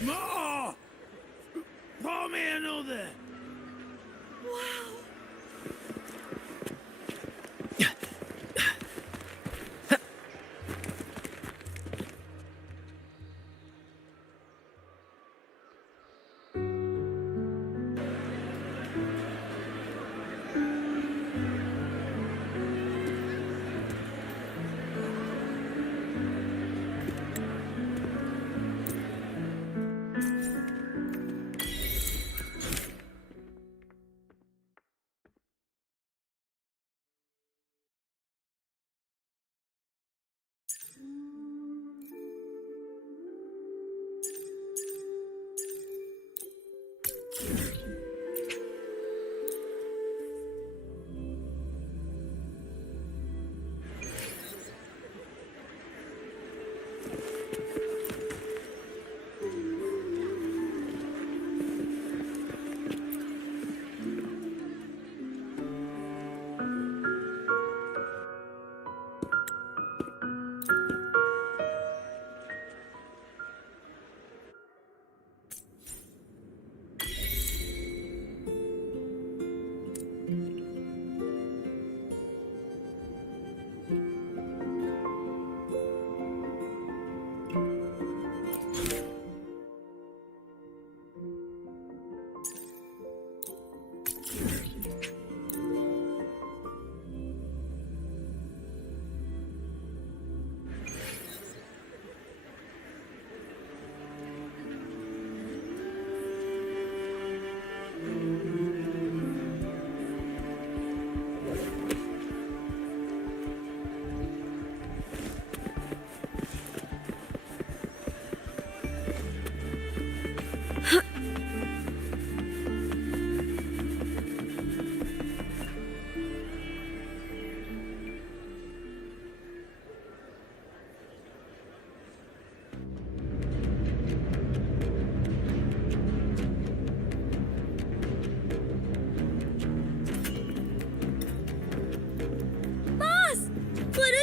Ma! Pour me another! Wow.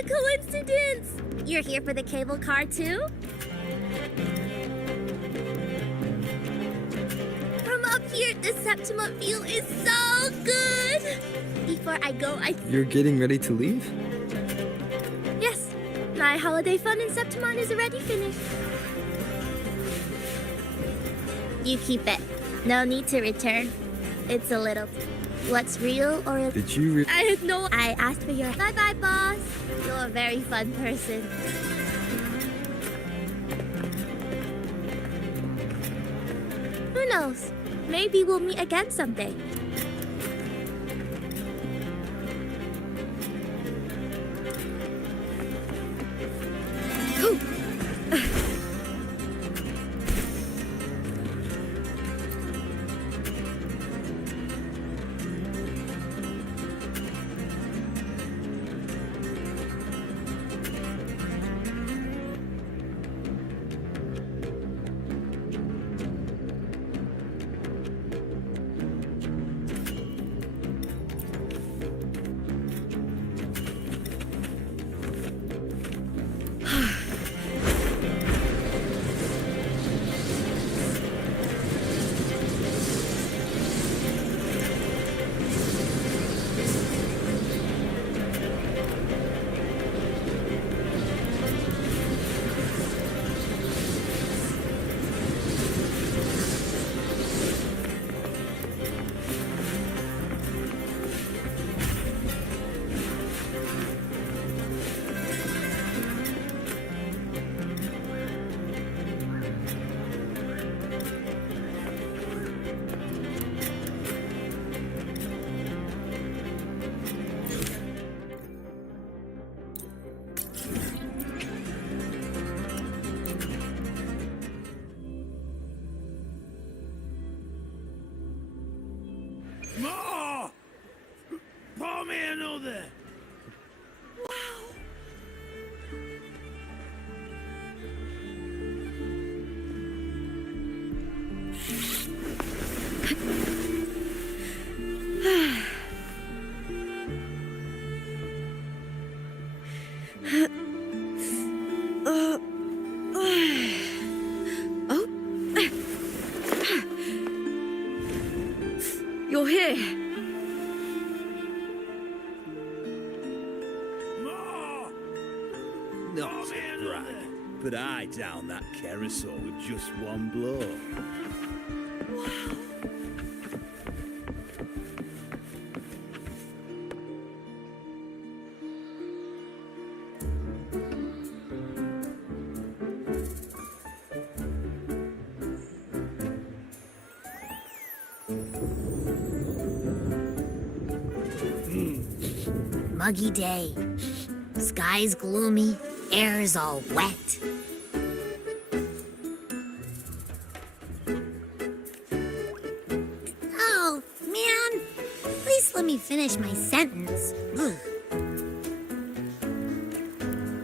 Coincidence! You're here for the cable car too? From up here, the Septima view is so good! Before I go, You're getting ready to leave? Yes, my holiday fun in Septimon is already finished. You keep it. No need to return. It's a little... What's real or... Did you I had no... I asked for your... Bye-bye, boss. You're a very fun person. Who knows? Maybe we'll meet again someday. More! Pour me another! You're here. More! Not to brag, but I downed that carousel with just one blow. Muggy day. Sky's gloomy, air's all wet. Oh, man. Please let me finish my sentence. Ugh.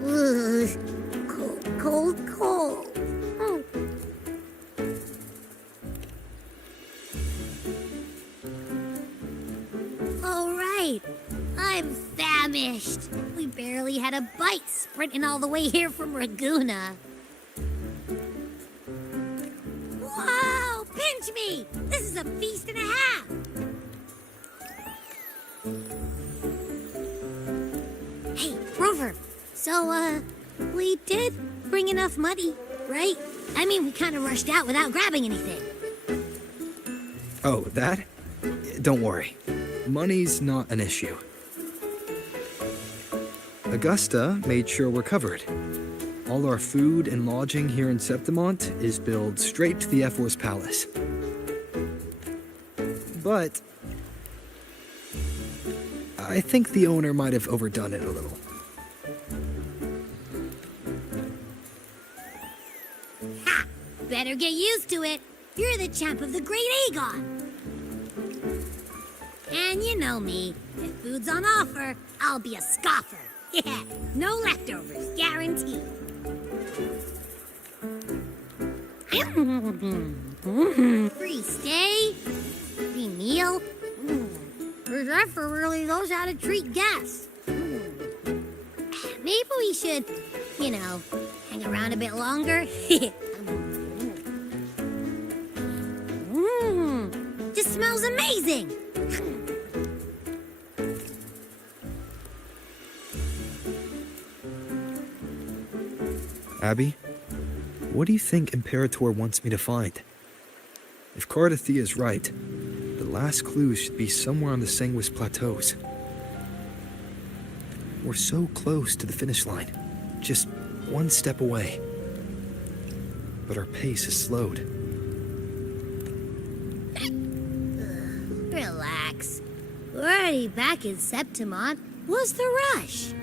Ugh. Cold, cold, cold. Oh. All right. I'm famished. We barely had a bite sprinting all the way here from Raguna. Whoa! Pinch me! This is a feast and a half! Hey, Rover. So, we did bring enough money, right? I mean, we kind of rushed out without grabbing anything. Oh, that? Don't worry. Money's not an issue. Augusta made sure we're covered. All our food and lodging here in Septimont is billed straight to the F-Force Palace. But I think the owner might have overdone it a little. Ha! Better get used to it. You're the champ of the Great Aegon. And you know me. If food's on offer, I'll be a scoffer. Yeah, no leftovers, guaranteed. Free stay, free meal. Zephyr really knows how to treat guests. Maybe we should, hang around a bit longer. Just smells amazing. Abby, what do you think Imperator wants me to find? If Cardathea's right, the last clues should be somewhere on the Sanguis Plateaus. We're so close to the finish line, just one step away. But our pace is slowed. relax. We're already back in Septimont. What's the rush?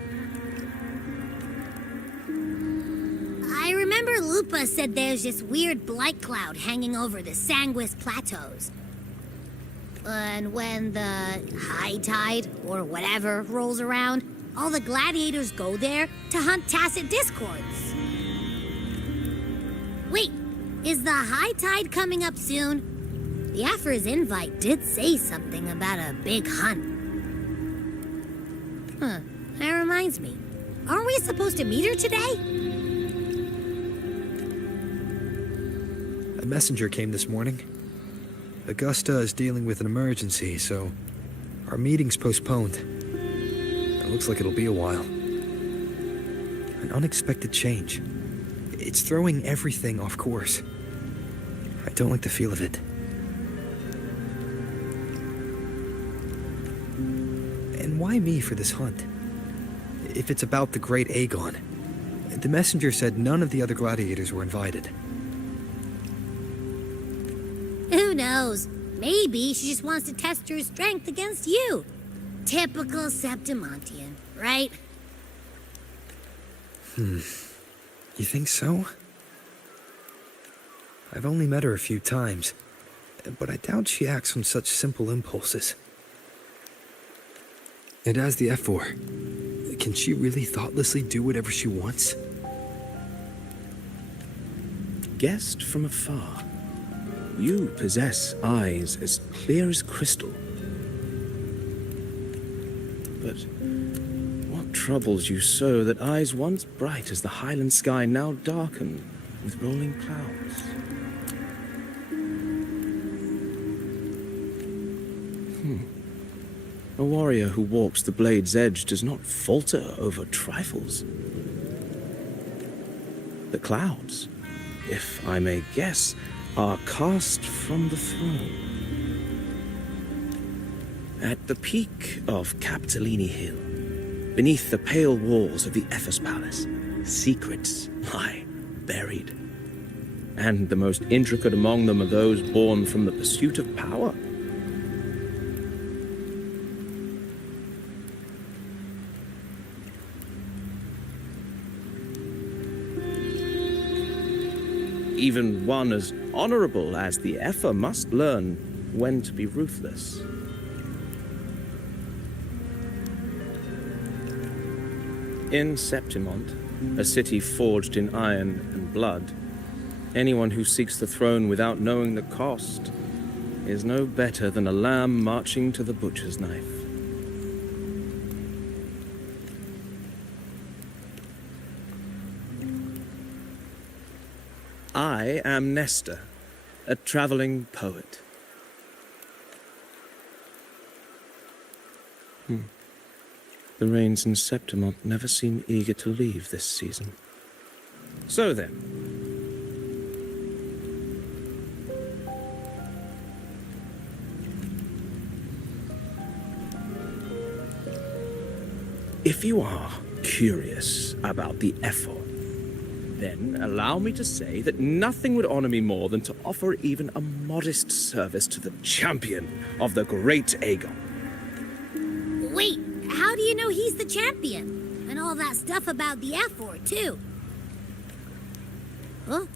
I remember Lupa said there's this weird blight cloud hanging over the Sanguis Plateaus. And when the high tide, or whatever, rolls around, all the gladiators go there to hunt tacit discords. Wait, is the high tide coming up soon? The Afra's invite did say something about a big hunt. Huh, that reminds me. Aren't we supposed to meet her today? A messenger came this morning. Augusta is dealing with an emergency, so our meeting's postponed. It looks like it'll be a while. An unexpected change. It's throwing everything off course. I don't like the feel of it. And why me for this hunt? If it's about the great Aegon. The messenger said none of the other gladiators were invited. Who knows? Maybe she just wants to test her strength against you. Typical Septimontian, right? You think so? I've only met her a few times, but I doubt she acts on such simple impulses. And as the F4, can she really thoughtlessly do whatever she wants? Guessed from afar, you possess eyes as clear as crystal. But what troubles you so that eyes once bright as the highland sky now darken with rolling clouds? A warrior who walks the blade's edge does not falter over trifles. The clouds, if I may guess, are cast from the throne. At the peak of Capitolini Hill, beneath the pale walls of the Ephes Palace, secrets lie buried. And the most intricate among them are those born from the pursuit of power. Even one as honorable as the Effa must learn when to be ruthless. In Septimont, a city forged in iron and blood, anyone who seeks the throne without knowing the cost is no better than a lamb marching to the butcher's knife. I am Nestor, a traveling poet. The rains in Septimont never seem eager to leave this season. So then, if you are curious about the effort, then allow me to say that nothing would honor me more than to offer even a modest service to the champion of the great Aegon. Wait, how do you know he's the champion? And all that stuff about the F4, too. Huh?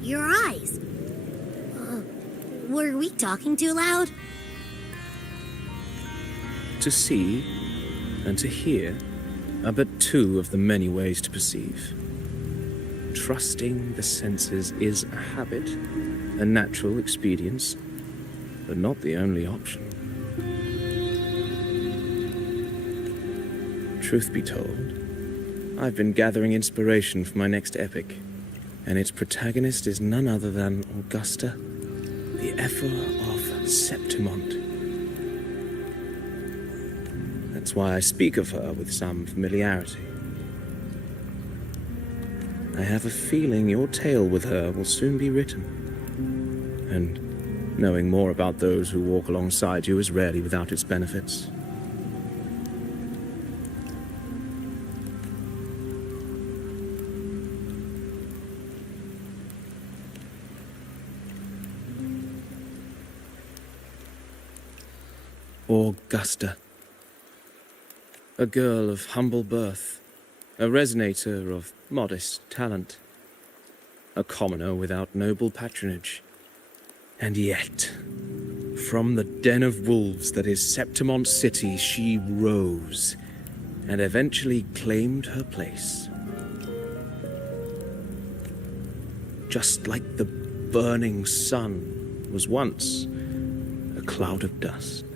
Your eyes. Were we talking too loud? To see and to hear are but two of the many ways to perceive. Trusting the senses is a habit, a natural expedience, but not the only option. Truth be told, I've been gathering inspiration for my next epic, and its protagonist is none other than Augusta, the Effa of Septimont. That's why I speak of her with some familiarity. I have a feeling your tale with her will soon be written. And knowing more about those who walk alongside you is rarely without its benefits. Augusta. A girl of humble birth, a resonator of modest talent, a commoner without noble patronage. And yet, from the den of wolves that is Septimont City, she rose and eventually claimed her place. Just like the burning sun was once a cloud of dust.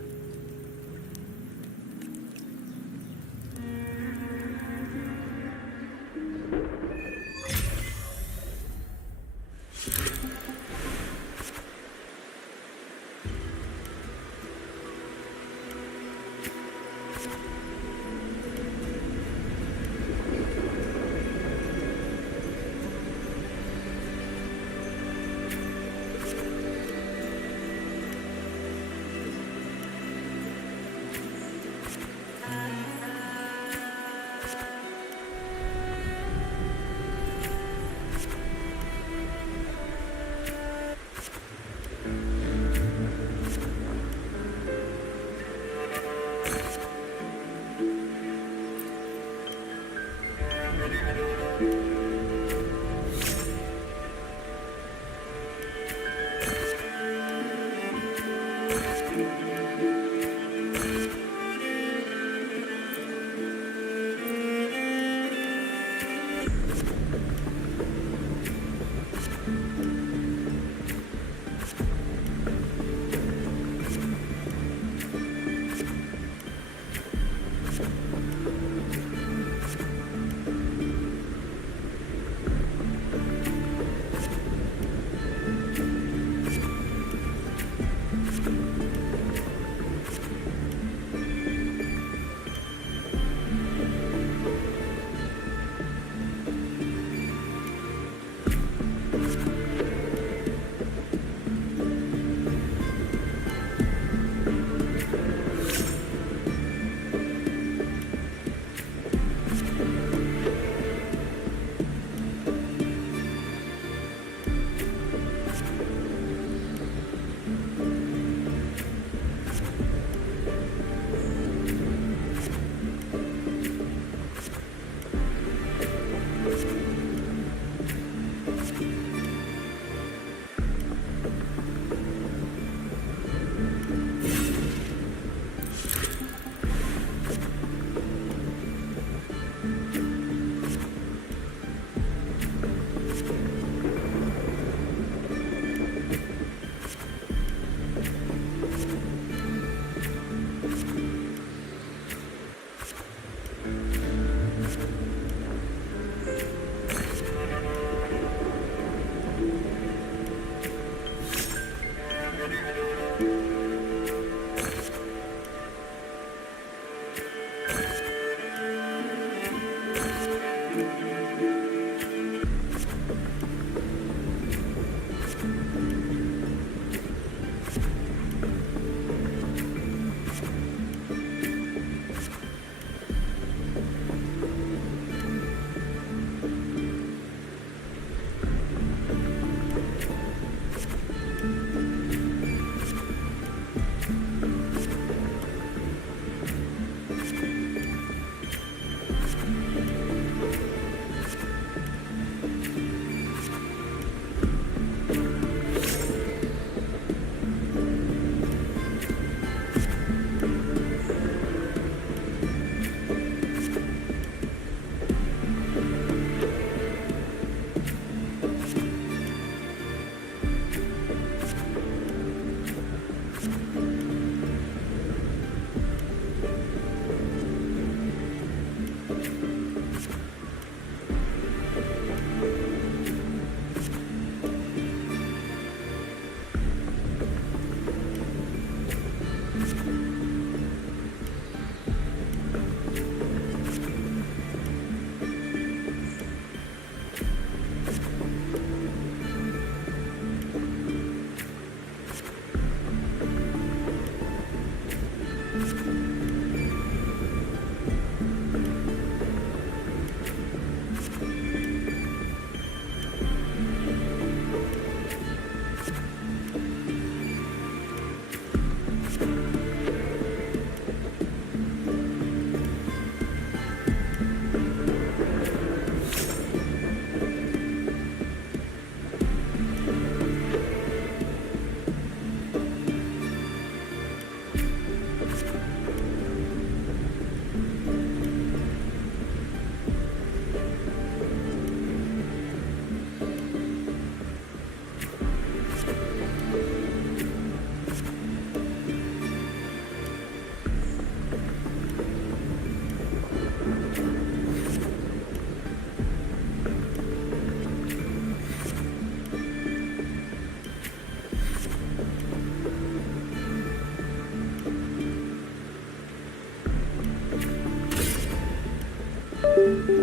Fail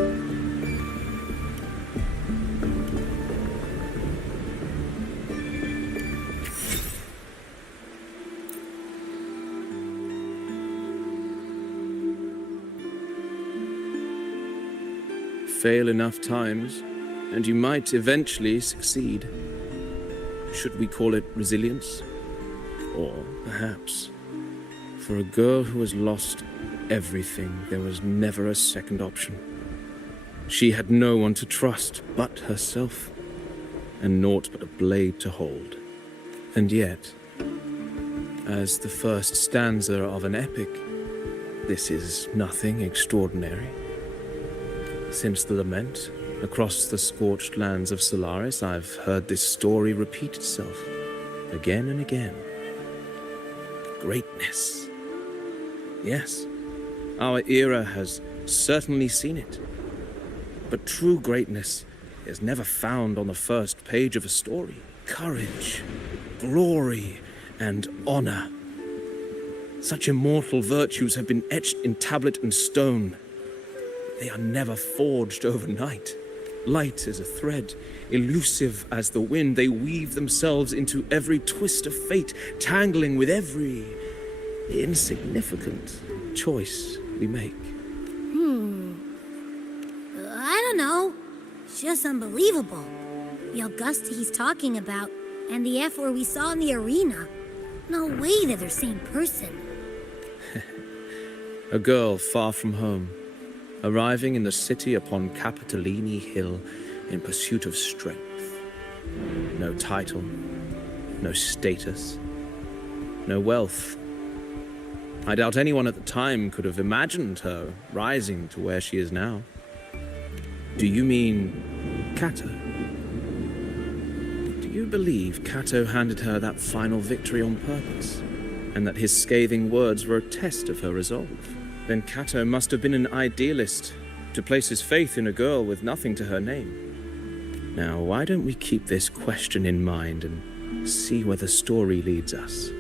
enough times, and you might eventually succeed. Should we call it resilience? Or perhaps, for a girl who has lost everything, there was never a second option. She had no one to trust but herself, and naught but a blade to hold. And yet, as the first stanza of an epic, this is nothing extraordinary. Since the lament, across the scorched lands of Solaris, I've heard this story repeat itself, again and again. Greatness. Yes, our era has certainly seen it. But true greatness is never found on the first page of a story. Courage, glory, and honor. Such immortal virtues have been etched in tablet and stone. They are never forged overnight. Light as a thread, elusive as the wind, they weave themselves into every twist of fate, tangling with every insignificant choice we make. I don't know. It's just unbelievable. The Augusta he's talking about, and the F where we saw in the arena. No way they're the same person. A girl far from home, arriving in the city upon Capitolini Hill in pursuit of strength. No title, no status, no wealth. I doubt anyone at the time could have imagined her rising to where she is now. Do you mean Cato? Do you believe Cato handed her that final victory on purpose, and that his scathing words were a test of her resolve? Then Cato must have been an idealist, to place his faith in a girl with nothing to her name. Now, why don't we keep this question in mind and see where the story leads us?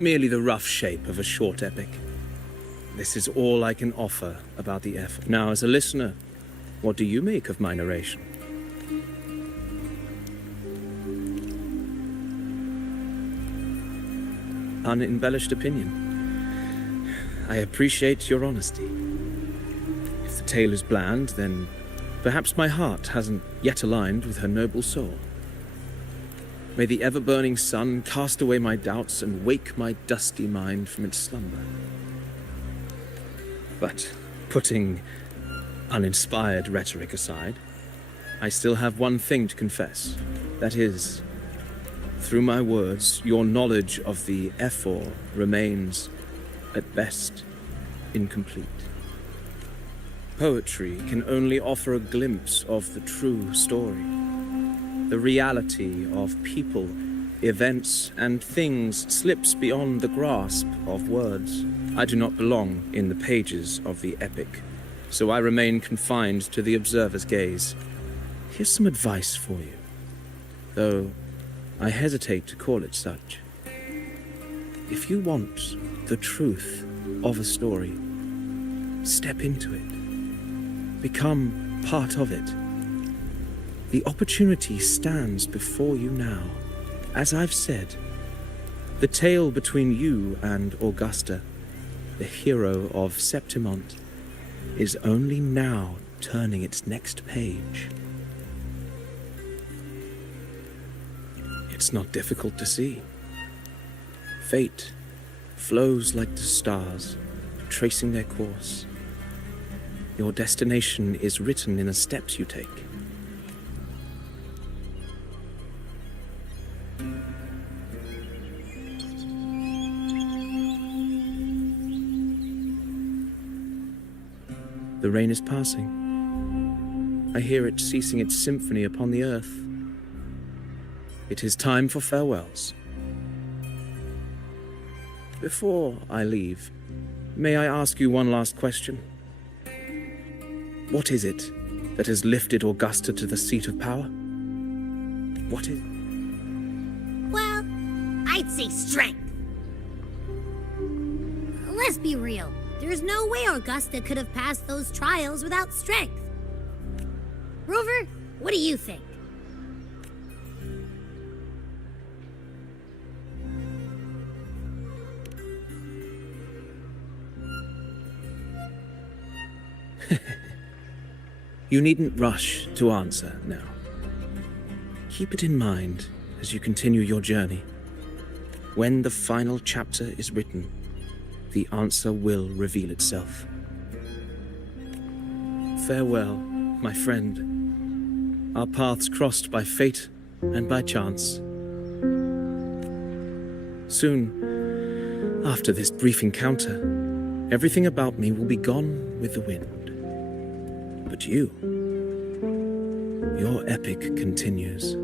merely the rough shape of a short epic. This is all I can offer about the effort. Now, as a listener, what do you make of my narration? Unembellished opinion. I appreciate your honesty. If the tale is bland, then perhaps my heart hasn't yet aligned with her noble soul. May the ever-burning sun cast away my doubts and wake my dusty mind from its slumber. But putting uninspired rhetoric aside, I still have one thing to confess. That is, through my words, your knowledge of the Ephor remains, at best, incomplete. Poetry can only offer a glimpse of the true story, the reality of people, events, and things slips beyond the grasp of words. I do not belong in the pages of the epic, so I remain confined to the observer's gaze. Here's some advice for you, though I hesitate to call it such. If you want the truth of a story, step into it. Become part of it. The opportunity stands before you now. As I've said, the tale between you and Augusta, the hero of Septimont, is only now turning its next page. It's not difficult to see. Fate flows like the stars, tracing their course. Your destination is written in the steps you take. The rain is passing. I hear it ceasing its symphony upon the earth. It is time for farewells. Before I leave, may I ask you one last question? What is it that has lifted Augusta to the seat of power? What is... Well, I'd say strength. Let's be real. There's no way Augusta could have passed those trials without strength. Rover, what do you think? You needn't rush to answer now. Keep it in mind as you continue your journey. When the final chapter is written, the answer will reveal itself. Farewell, my friend. Our paths crossed by fate and by chance. Soon, after this brief encounter, everything about me will be gone with the wind. But you, your epic continues.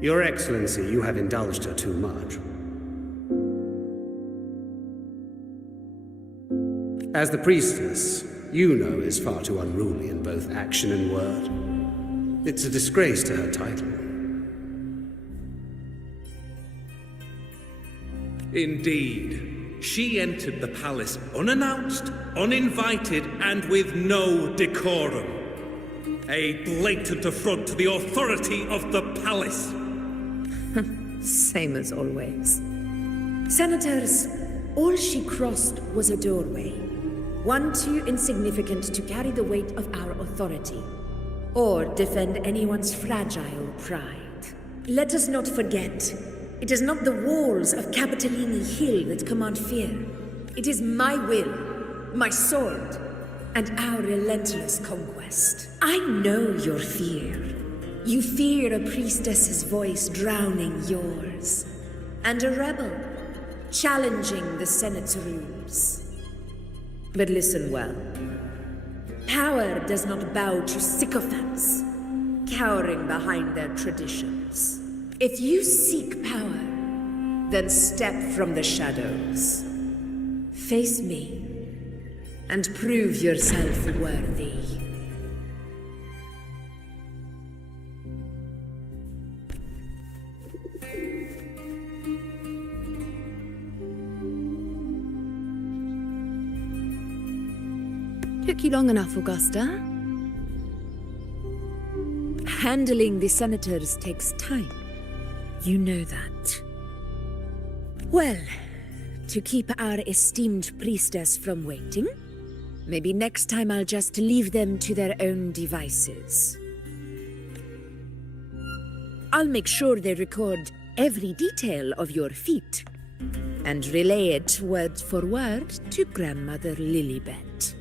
Your Excellency, you have indulged her too much. As the priestess, Yuno is far too unruly in both action and word. It's a disgrace to her title. Indeed. She entered the palace unannounced, uninvited, and with no decorum. A blatant affront to the authority of the palace. Same as always. Senators, all she crossed was a doorway. One too insignificant to carry the weight of our authority, or defend anyone's fragile pride. Let us not forget, it is not the walls of Capitolini Hill that command fear. It is my will, my sword, and our relentless conquest. I know your fear. You fear a priestess's voice drowning yours, and a rebel challenging the Senate's rules. But listen well. Power does not bow to sycophants, cowering behind their traditions. If you seek power, then step from the shadows. Face me, and prove yourself worthy. Took you long enough, Augusta. Handling the senators takes time. You know that. Well, to keep our esteemed priestess from waiting, maybe next time I'll just leave them to their own devices. I'll make sure they record every detail of your feat and relay it word for word to Grandmother Lilibet.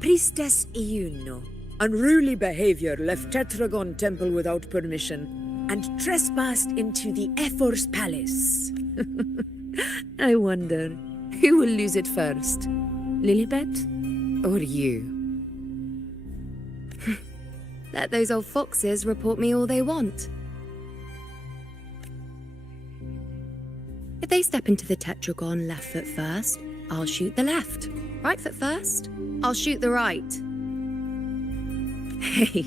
Priestess Iuno, unruly behavior, left Tetragon Temple without permission and trespassed into the Ephor's palace. I wonder, who will lose it first? Lilibet or you? Let those old foxes report me all they want. If they step into the tetragon left foot first, I'll shoot the left. Right foot first, I'll shoot the right. Hey,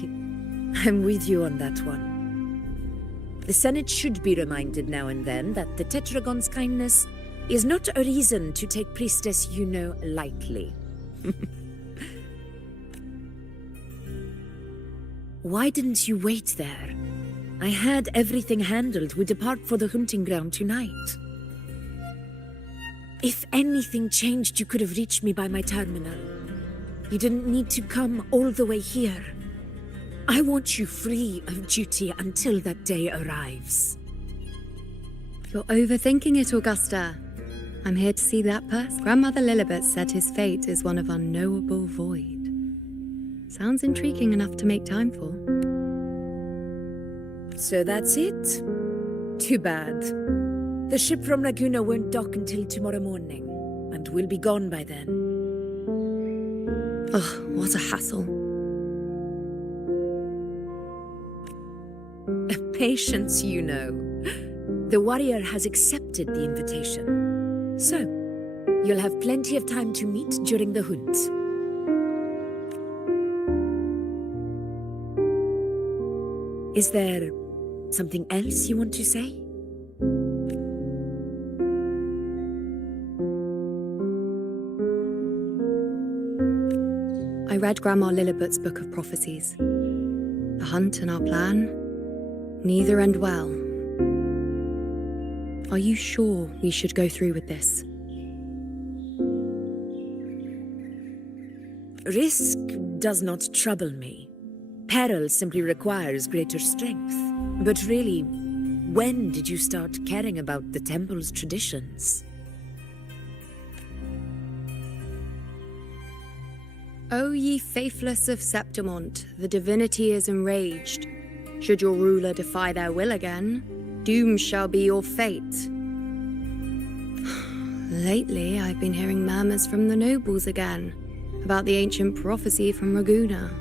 I'm with you on that one. The Senate should be reminded now and then that the Tetragon's kindness is not a reason to take Priestess Yuno lightly. Why didn't you wait there? I had everything handled. We depart for the hunting ground tonight. If anything changed, you could have reached me by my terminal. You didn't need to come all the way here. I want you free of duty until that day arrives. You're overthinking it, Augusta. I'm here to see that person. Grandmother Lilibet said his fate is one of unknowable void. Sounds intriguing enough to make time for. So that's it? Too bad. The ship from Laguna won't dock until tomorrow morning, and we'll be gone by then. Ugh, what a hassle. Patience, you know. The warrior has accepted the invitation. So, you'll have plenty of time to meet during the hunt. Is there something else you want to say? I read Grandma Lilibet's book of prophecies. The hunt and our plan, neither end well. Are you sure we should go through with this? Risk does not trouble me. Peril simply requires greater strength. But really, when did you start caring about the temple's traditions? O ye faithless of Septimont, the divinity is enraged. Should your ruler defy their will again, doom shall be your fate. Lately, I've been hearing murmurs from the nobles again, about the ancient prophecy from Raguna.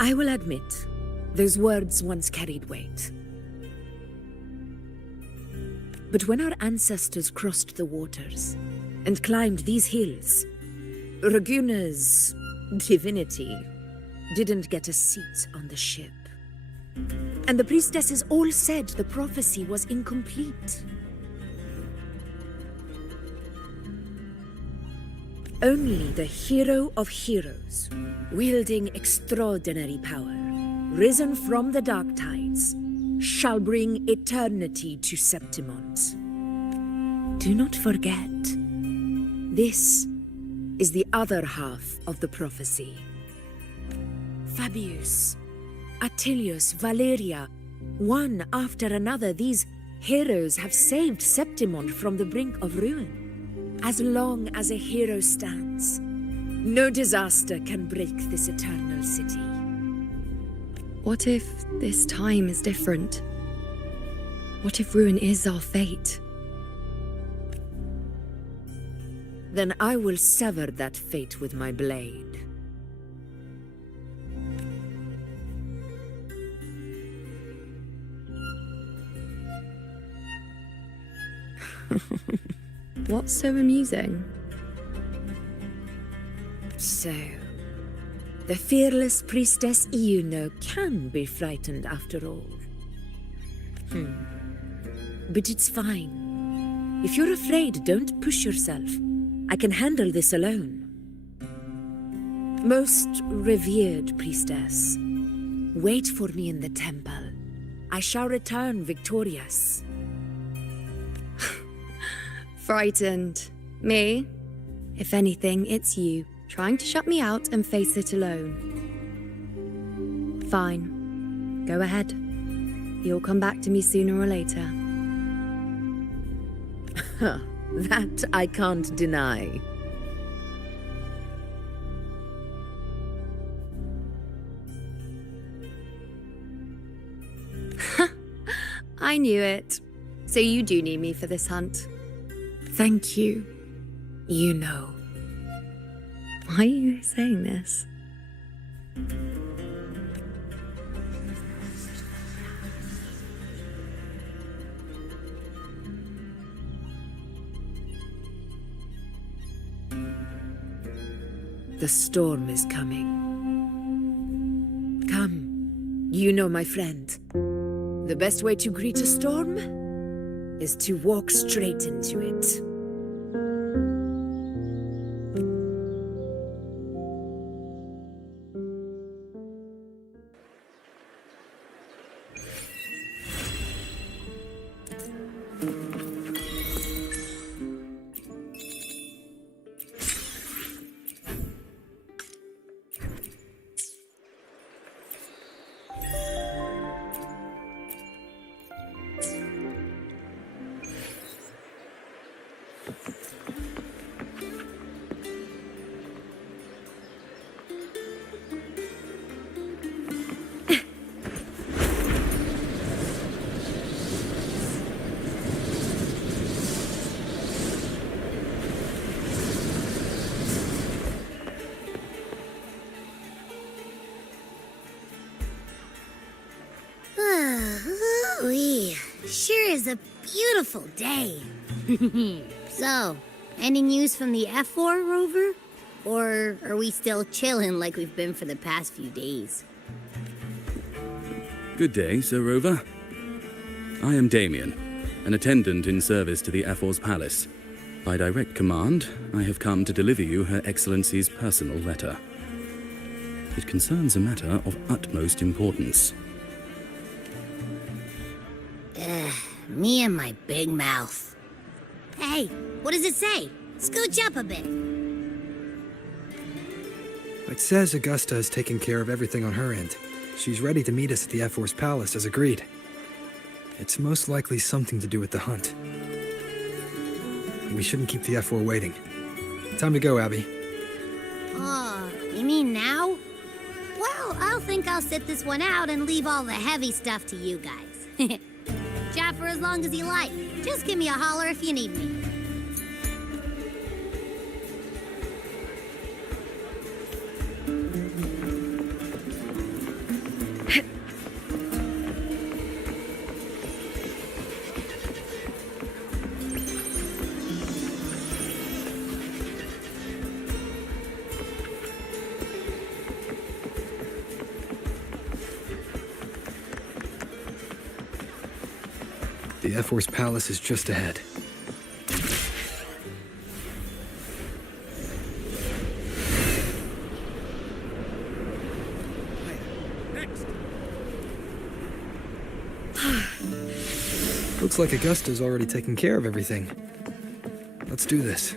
I will admit, those words once carried weight. But when our ancestors crossed the waters and climbed these hills, Raguna's divinity didn't get a seat on the ship. And the priestesses all said the prophecy was incomplete. Only the hero of heroes, wielding extraordinary power, risen from the dark tides, shall bring eternity to Septimont. Do not forget, this is the other half of the prophecy. Fabius, Attilius, Valeria, one after another, these heroes have saved Septimont from the brink of ruin. As long as a hero stands, no disaster can break this eternal city. What if this time is different? What if ruin is our fate? Then I will sever that fate with my blade. What's so amusing? So, the fearless priestess Iuno can be frightened after all. But it's fine. If you're afraid, don't push yourself. I can handle this alone. Most revered priestess, wait for me in the temple. I shall return victorious. Frightened. Me? If anything, it's you, trying to shut me out and face it alone. Fine. Go ahead. You'll come back to me sooner or later. That I can't deny. I knew it. So you do need me for this hunt. Thank you. You know. Why are you saying this? The storm is coming. Come. You know, my friend. The best way to greet a storm is to walk straight into it. Ooh-wee. Sure is a beautiful day. So, any news from the F4 rover? Or are we still chilling like we've been for the past few days? Good day, Sir Rover. I am Damien, an attendant in service to the F4's palace. By direct command, I have come to deliver you Her Excellency's personal letter. It concerns a matter of utmost importance. Me and my big mouth. Hey, what does it say? Scooch up a bit. It says Augusta has taken care of everything on her end. She's ready to meet us at the F4's palace as agreed. It's most likely something to do with the hunt. We shouldn't keep the F4 waiting. Time to go, Abby. Oh, you mean now? Well, I'll think I'll sit this one out and leave all the heavy stuff to you guys. Chat for as long as you like. Just give me a holler if you need me. The F4's palace is just ahead. Looks like Augusta's already taken care of everything. Let's do this.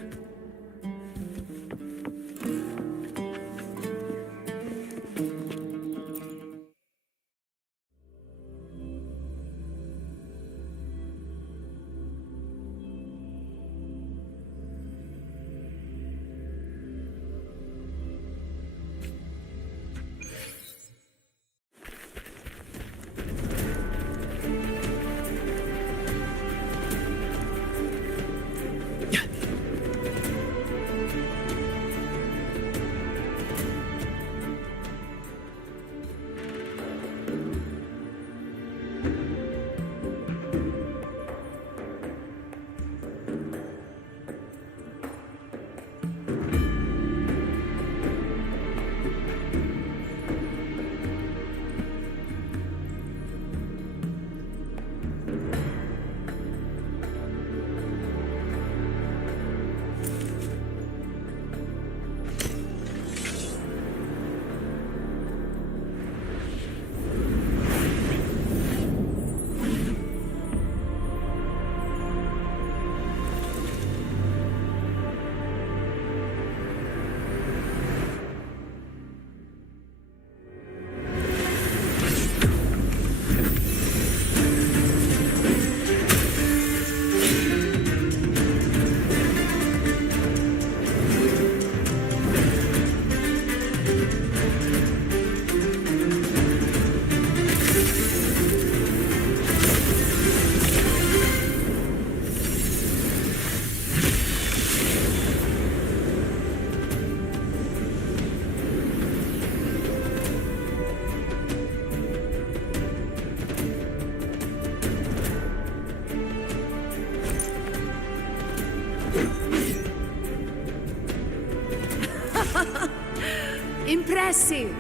Impressive.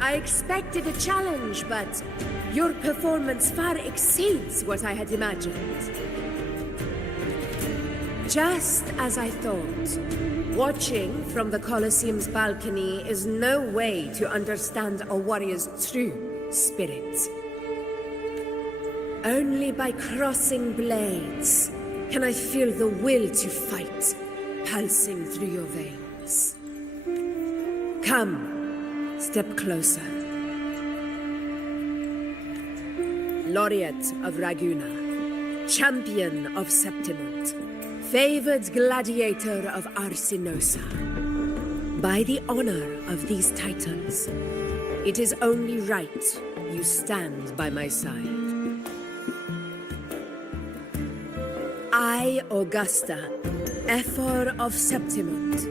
I expected a challenge, but your performance far exceeds what I had imagined. Just as I thought, watching from the Colosseum's balcony is no way to understand a warrior's true spirit. Only by crossing blades can I feel the will to fight pulsing through your veins. Come, step closer. Laureate of Raguna, champion of Septimont, favored gladiator of Arsinosa. By the honor of these titles, it is only right you stand by my side. I, Augusta, Ephor of Septimont,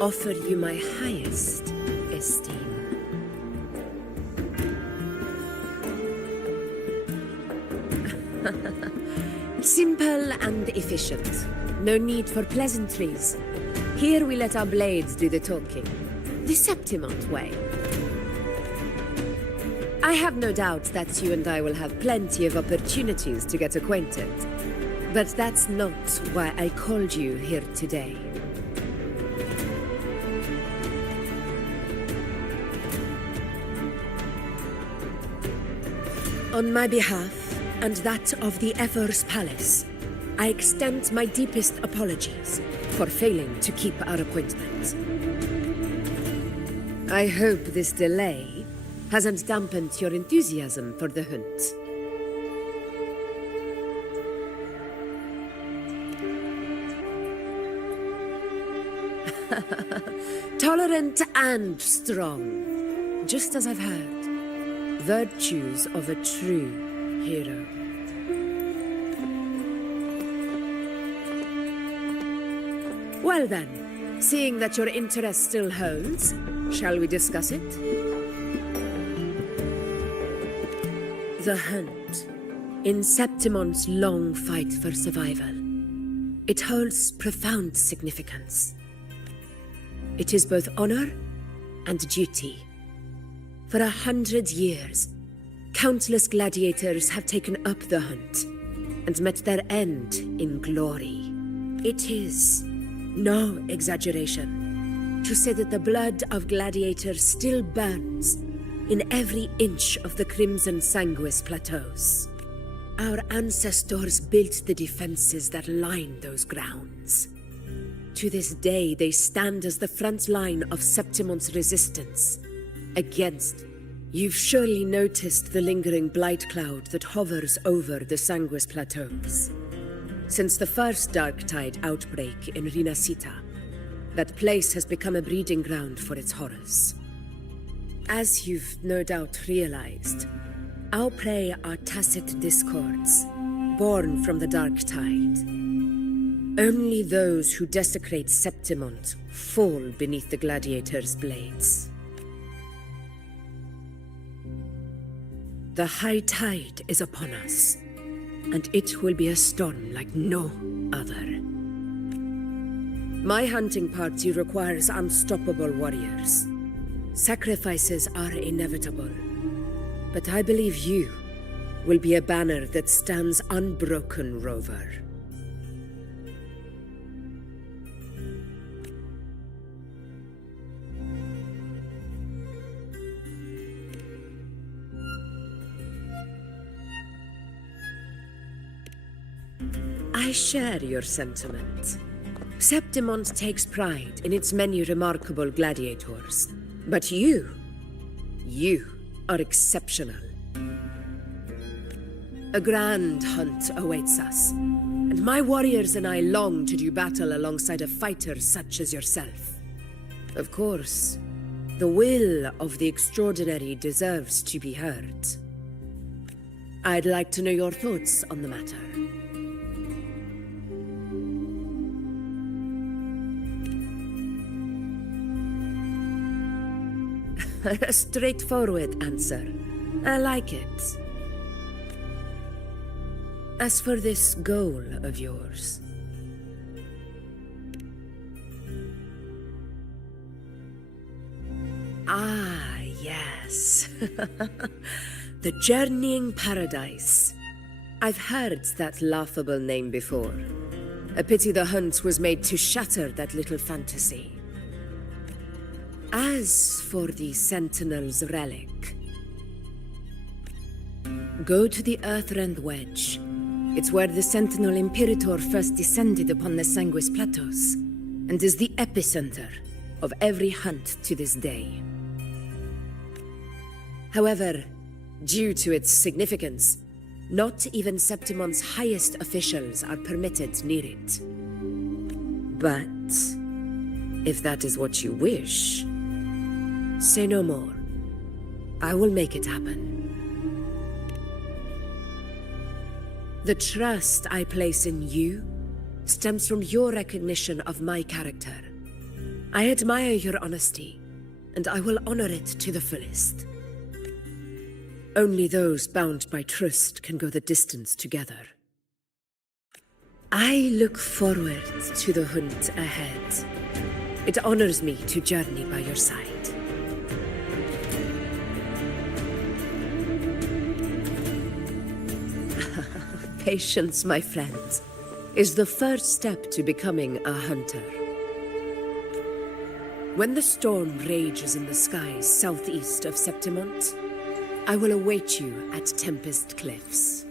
offer you my highest esteem. Simple and efficient. No need for pleasantries. Here we let our blades do the talking. The Septimont way. I have no doubt that you and I will have plenty of opportunities to get acquainted. But that's not why I called you here today. On my behalf, and that of the Ephor's Palace, I extend my deepest apologies for failing to keep our appointment. I hope this delay hasn't dampened your enthusiasm for the hunt. Tolerant and strong, just as I've heard. Virtues of a true hero. Well then, seeing that your interest still holds, shall we discuss it? The hunt. In Septimont's long fight for survival, it holds profound significance. It is both honor and duty. For 100 years, countless gladiators have taken up the hunt and met their end in glory. It is no exaggeration to say that the blood of gladiators still burns in every inch of the Crimson Sanguis plateaus. Our ancestors built the defenses that line those grounds. To this day, they stand as the front line of Septimont's resistance against... You've surely noticed the lingering blight cloud that hovers over the Sanguis plateaus. Since the first Dark Tide outbreak in Rinasita, that place has become a breeding ground for its horrors. As you've no doubt realized, our prey are tacit discords, born from the Dark Tide. Only those who desecrate Septimont fall beneath the gladiators' blades. The high tide is upon us, and it will be a storm like no other. My hunting party requires unstoppable warriors. Sacrifices are inevitable, but I believe you will be a banner that stands unbroken, Rover. I share your sentiment. Septimont takes pride in its many remarkable gladiators. But you are exceptional. A grand hunt awaits us, and my warriors and I long to do battle alongside a fighter such as yourself. Of course, the will of the extraordinary deserves to be heard. I'd like to know your thoughts on the matter. A straightforward answer. I like it. As for this goal of yours, yes. The Journeying Paradise. I've heard that laughable name before. A pity the hunt was made to shatter that little fantasy. As for the Sentinel's relic, go to the Earthrend Wedge. It's where the Sentinel Imperator first descended upon the Sanguis Plateaus, and is the epicenter of every hunt to this day. However, due to its significance, not even Septimon's highest officials are permitted near it. But if that is what you wish, say no more. I will make it happen. The trust I place in you stems from your recognition of my character. I admire your honesty, and I will honor it to the fullest. Only those bound by trust can go the distance together. I look forward to the hunt ahead. It honors me to journey by your side. Patience, my friend, is the first step to becoming a hunter. When the storm rages in the skies southeast of Septimont, I will await you at Tempest Cliffs.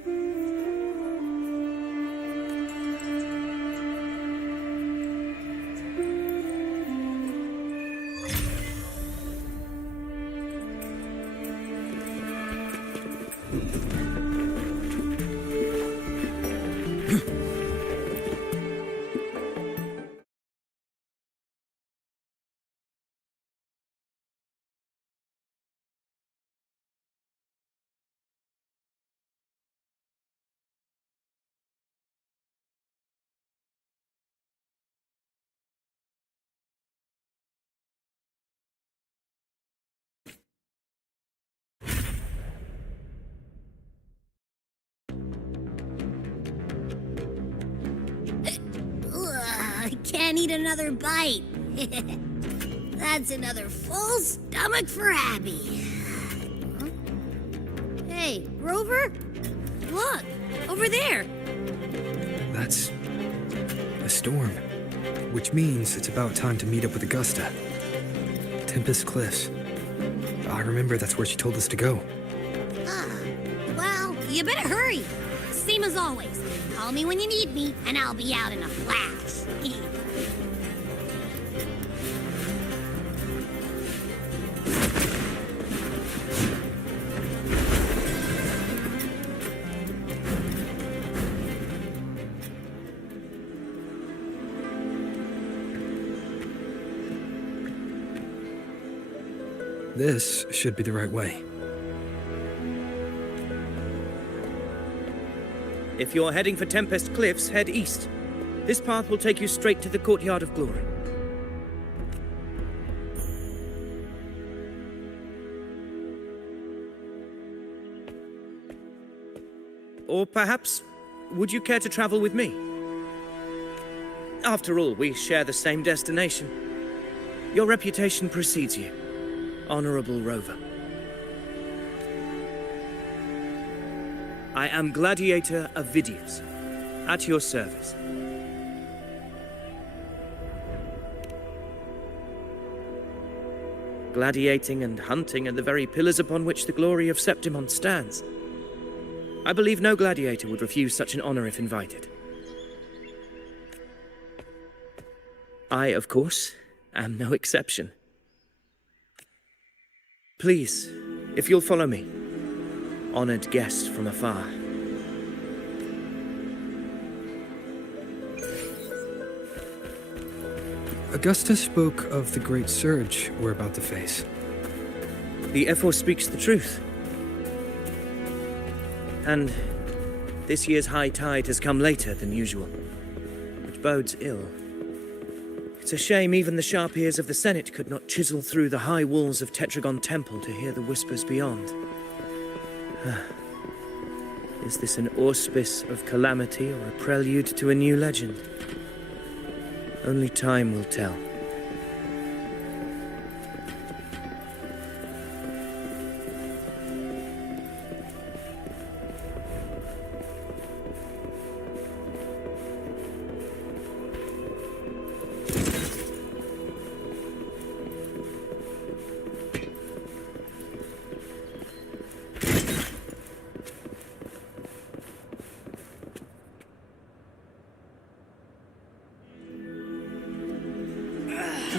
I can't eat another bite. That's another full stomach for Abby. Huh? Hey, Rover? Look, over there. That's a storm, which means it's about time to meet up with Augusta. Tempest Cliffs. I remember that's where she told us to go. Well, you better hurry. Same as always. Call me when you need me, and I'll be out in a flash. This should be the right way. If you're heading for Tempest Cliffs, head east. This path will take you straight to the Courtyard of Glory. Or perhaps, would you care to travel with me? After all, we share the same destination. Your reputation precedes you, Honorable Rover. I am Gladiator Avidius, at your service. Gladiating and hunting are the very pillars upon which the glory of Septimont stands. I believe no gladiator would refuse such an honor if invited. I, of course, am no exception. Please, if you'll follow me, honored guest from afar. Augusta spoke of the great surge we're about to face. The Ephor speaks the truth. And this year's high tide has come later than usual, which bodes ill. It's a shame even the sharp ears of the Senate could not chisel through the high walls of Tetragon Temple to hear the whispers beyond. Is this an auspice of calamity or a prelude to a new legend? Only time will tell.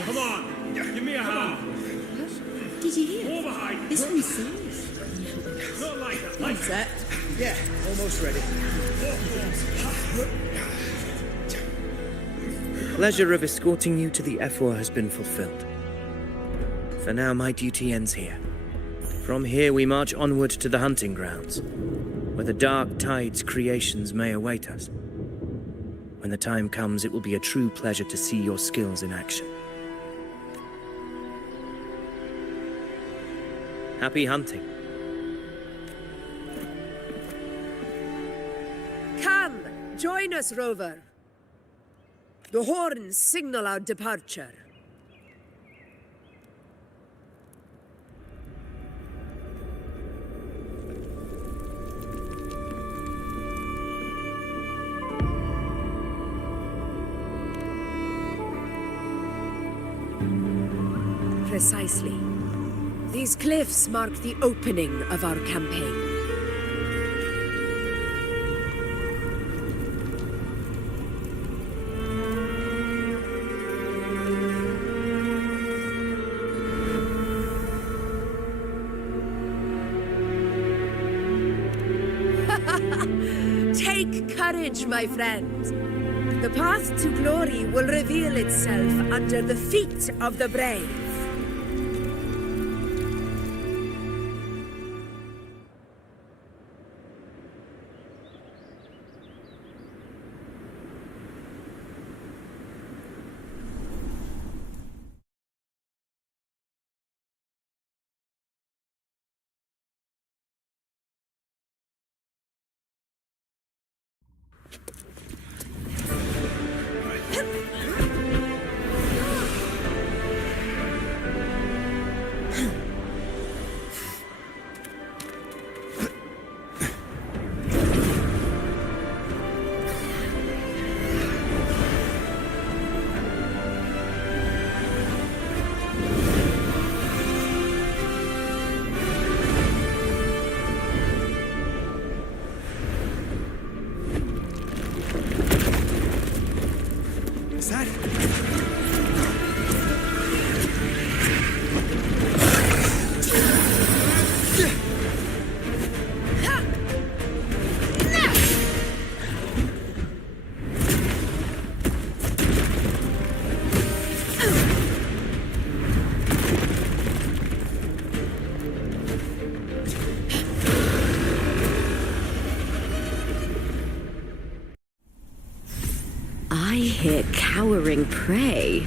Come on, give me a hand. Did you hear? More behind. This one's serious. Not like that. Like Set? Yeah, almost ready. Pleasure of escorting you to the F4 has been fulfilled. For now, my duty ends here. From here, we march onward to the hunting grounds, where the dark tide's creations may await us. When the time comes, it will be a true pleasure to see your skills in action. Happy hunting. Come, join us, Rover. The horns signal our departure. Precisely. These cliffs mark the opening of our campaign. Take courage, my friends. The path to glory will reveal itself under the feet of the brave. I hear cowering prey.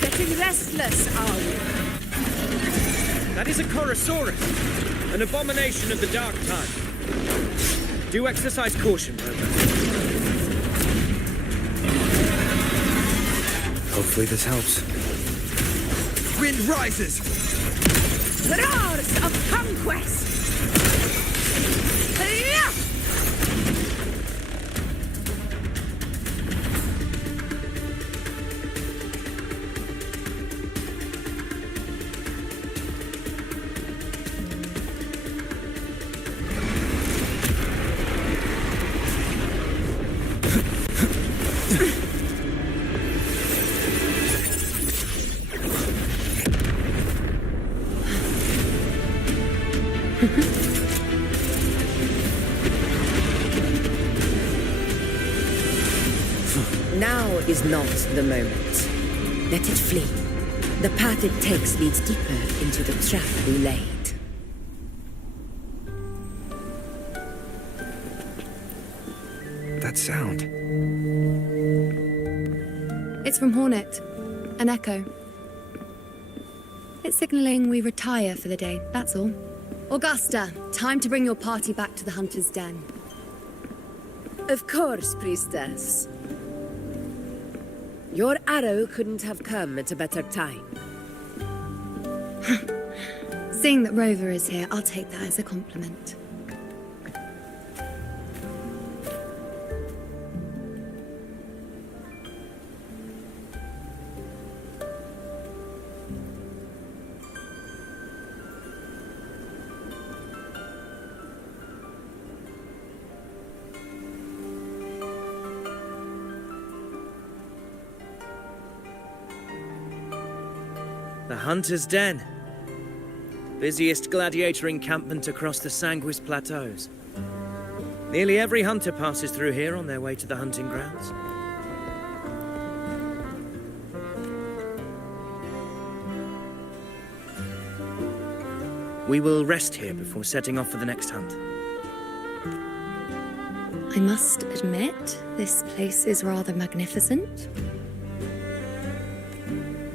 Getting restless, are we? That is a Chorosaurus, an abomination of the dark tide. Do exercise caution, Rover. Hopefully this helps. Wind rises. Roars of conquest! Hi-ya! Now is not the moment. Let it flee. The path it takes leads deeper into the trap we laid. That sound. It's from Hornet. An echo. It's signaling we retire for the day, that's all. Augusta, time to bring your party back to the Hunter's Den. Of course, Priestess. Your arrow couldn't have come at a better time. Seeing that Rover is here, I'll take that as a compliment. The Hunter's Den. Busiest gladiator encampment across the Sanguis Plateaus. Nearly every hunter passes through here on their way to the hunting grounds. We will rest here before setting off for the next hunt. I must admit, this place is rather magnificent.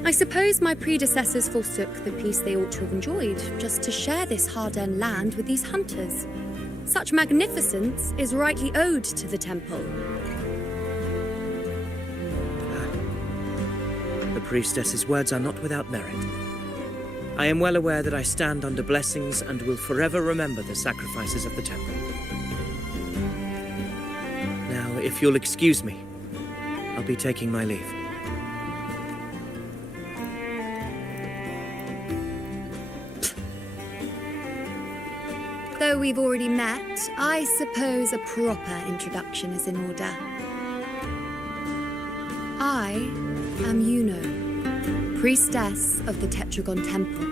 I suppose my predecessors forsook the peace they ought to have enjoyed, just to share this hard-earned land with these hunters. Such magnificence is rightly owed to the temple. The priestess's words are not without merit. I am well aware that I stand under blessings and will forever remember the sacrifices of the temple. Now, if you'll excuse me, I'll be taking my leave. Though we've already met, I suppose a proper introduction is in order. I am Yuno, priestess of the Tetragon Temple.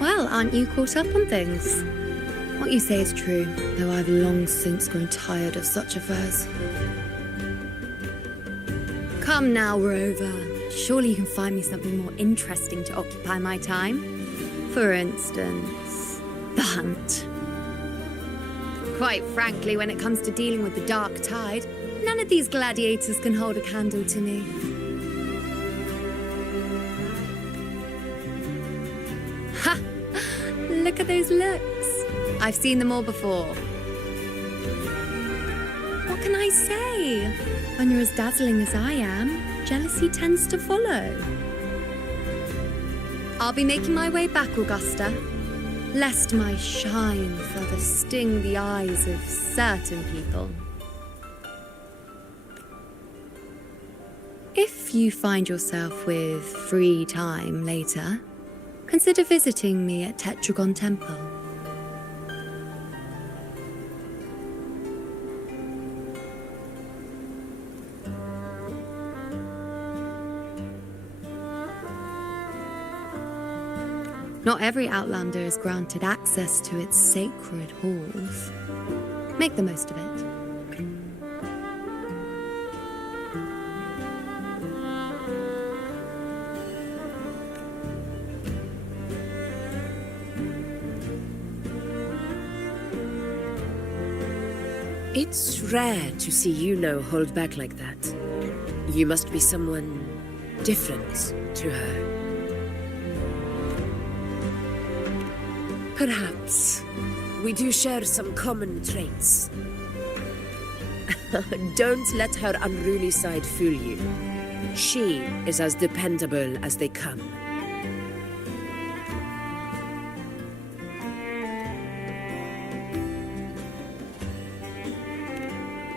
Well, aren't you caught up on things? What you say is true, though I've long since grown tired of such affairs. Come now, Rover. Surely you can find me something more interesting to occupy my time. For instance, the hunt. Quite frankly, when it comes to dealing with the dark tide, none of these gladiators can hold a candle to me. Ha! Look at those looks. I've seen them all before. What can I say? When you're as dazzling as I am, jealousy tends to follow. I'll be making my way back, Augusta, lest my shine further sting the eyes of certain people. If you find yourself with free time later, consider visiting me at Tetragon Temple. Not every Outlander is granted access to its sacred halls. Make the most of it. It's rare to see Yuno hold back like that. You must be someone different to her. Perhaps we do share some common traits. Don't let her unruly side fool you. She is as dependable as they come.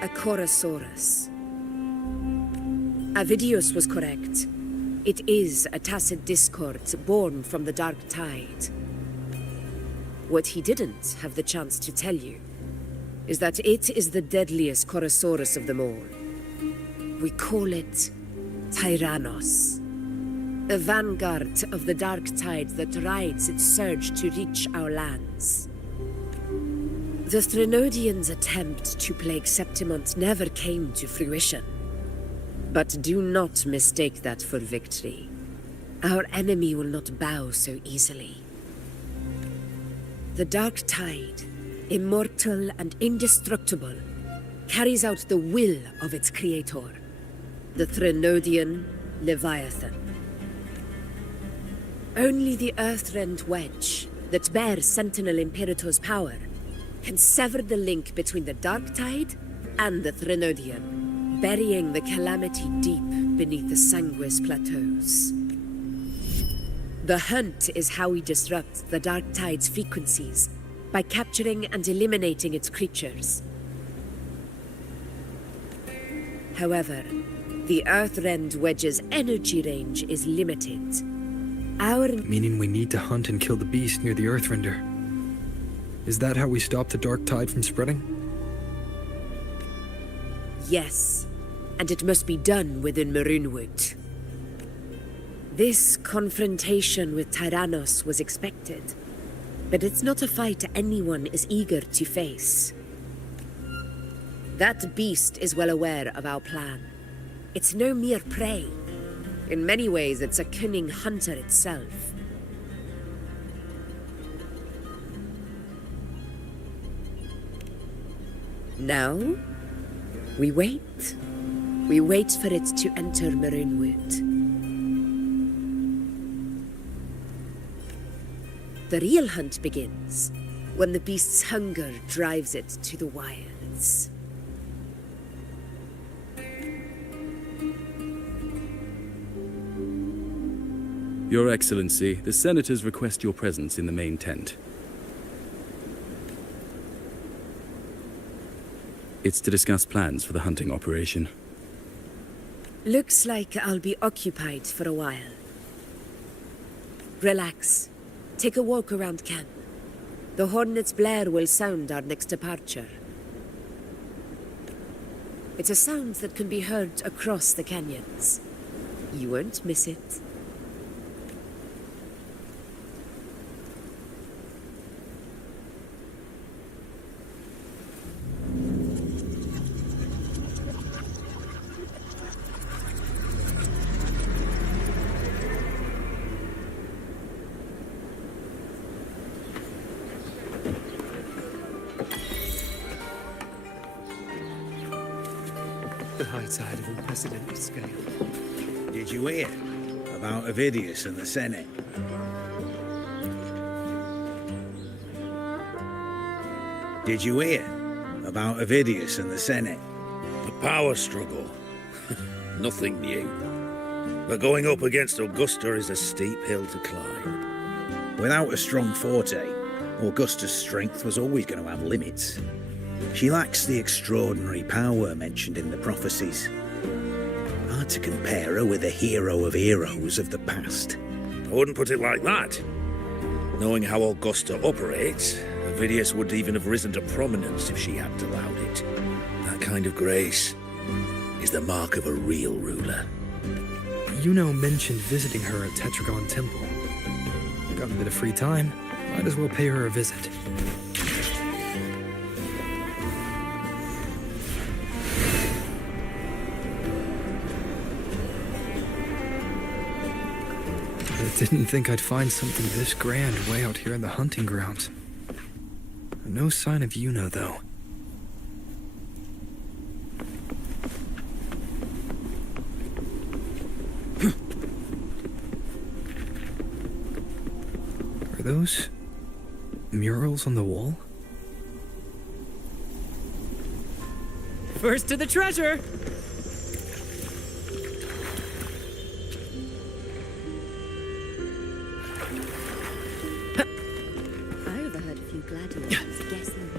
A Chorosaurus. Avidius was correct. It is a tacit discord born from the dark tide. What he didn't have the chance to tell you is that it is the deadliest Chorosaurus of them all. We call it Tyrannos, a vanguard of the dark tide that rides its surge to reach our lands. The Threnodians' attempt to plague Septimont never came to fruition. But do not mistake that for victory. Our enemy will not bow so easily. The dark tide, immortal and indestructible, carries out the will of its creator. The Threnodian Leviathan. Only the Earthrend Wedge that bears Sentinel Imperator's power can sever the link between the Dark Tide and the Threnodian, burying the calamity deep beneath the Sanguis Plateaus. The hunt is how we disrupt the Dark Tide's frequencies, by capturing and eliminating its creatures. However, the Earthrend Wedge's energy range is limited. Meaning we need to hunt and kill the beast near the Earthrender. Is that how we stop the Dark Tide from spreading? Yes, and it must be done within Maroonwood. This confrontation with Tyrannos was expected, but it's not a fight anyone is eager to face. That beast is well aware of our plan. It's no mere prey. In many ways, it's a cunning hunter itself. Now, we wait. We wait for it to enter Maroonwood. The real hunt begins when the beast's hunger drives it to the wilds. Your Excellency, the Senators request your presence in the main tent. It's to discuss plans for the hunting operation. Looks like I'll be occupied for a while. Relax. Take a walk around camp. The Hornet's blare will sound our next departure. It's a sound that can be heard across the canyons. You won't miss it. The high tide of unprecedented scale. Did you hear about Avidius and the Senate? Did you hear about Avidius and the Senate? The power struggle. Nothing new. But going up against Augusta is a steep hill to climb. Without a strong forte, Augusta's strength was always going to have limits. She lacks the extraordinary power mentioned in the prophecies. Hard to compare her with a hero of heroes of the past. I wouldn't put it like that. Knowing how Augusta operates, Avidius would even have risen to prominence if she hadn't allowed it. That kind of grace is the mark of a real ruler. Yuno mentioned visiting her at Tetragon Temple. Got a bit of free time, might as well pay her a visit. I didn't think I'd find something this grand way out here in the hunting grounds. No sign of Yuno, though. Are those murals on the wall? First to the treasure! I overheard a few gladiators guessing.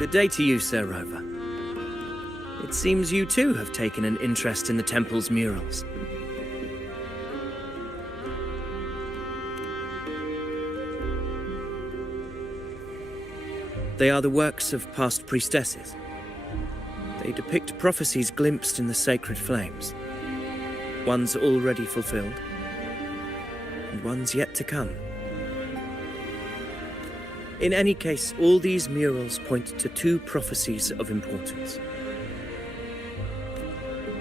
Good day to you, Sir Rover. It seems you too have taken an interest in the temple's murals. They are the works of past priestesses. They depict prophecies glimpsed in the sacred flames. Ones already fulfilled, and ones yet to come. In any case, all these murals point to two prophecies of importance.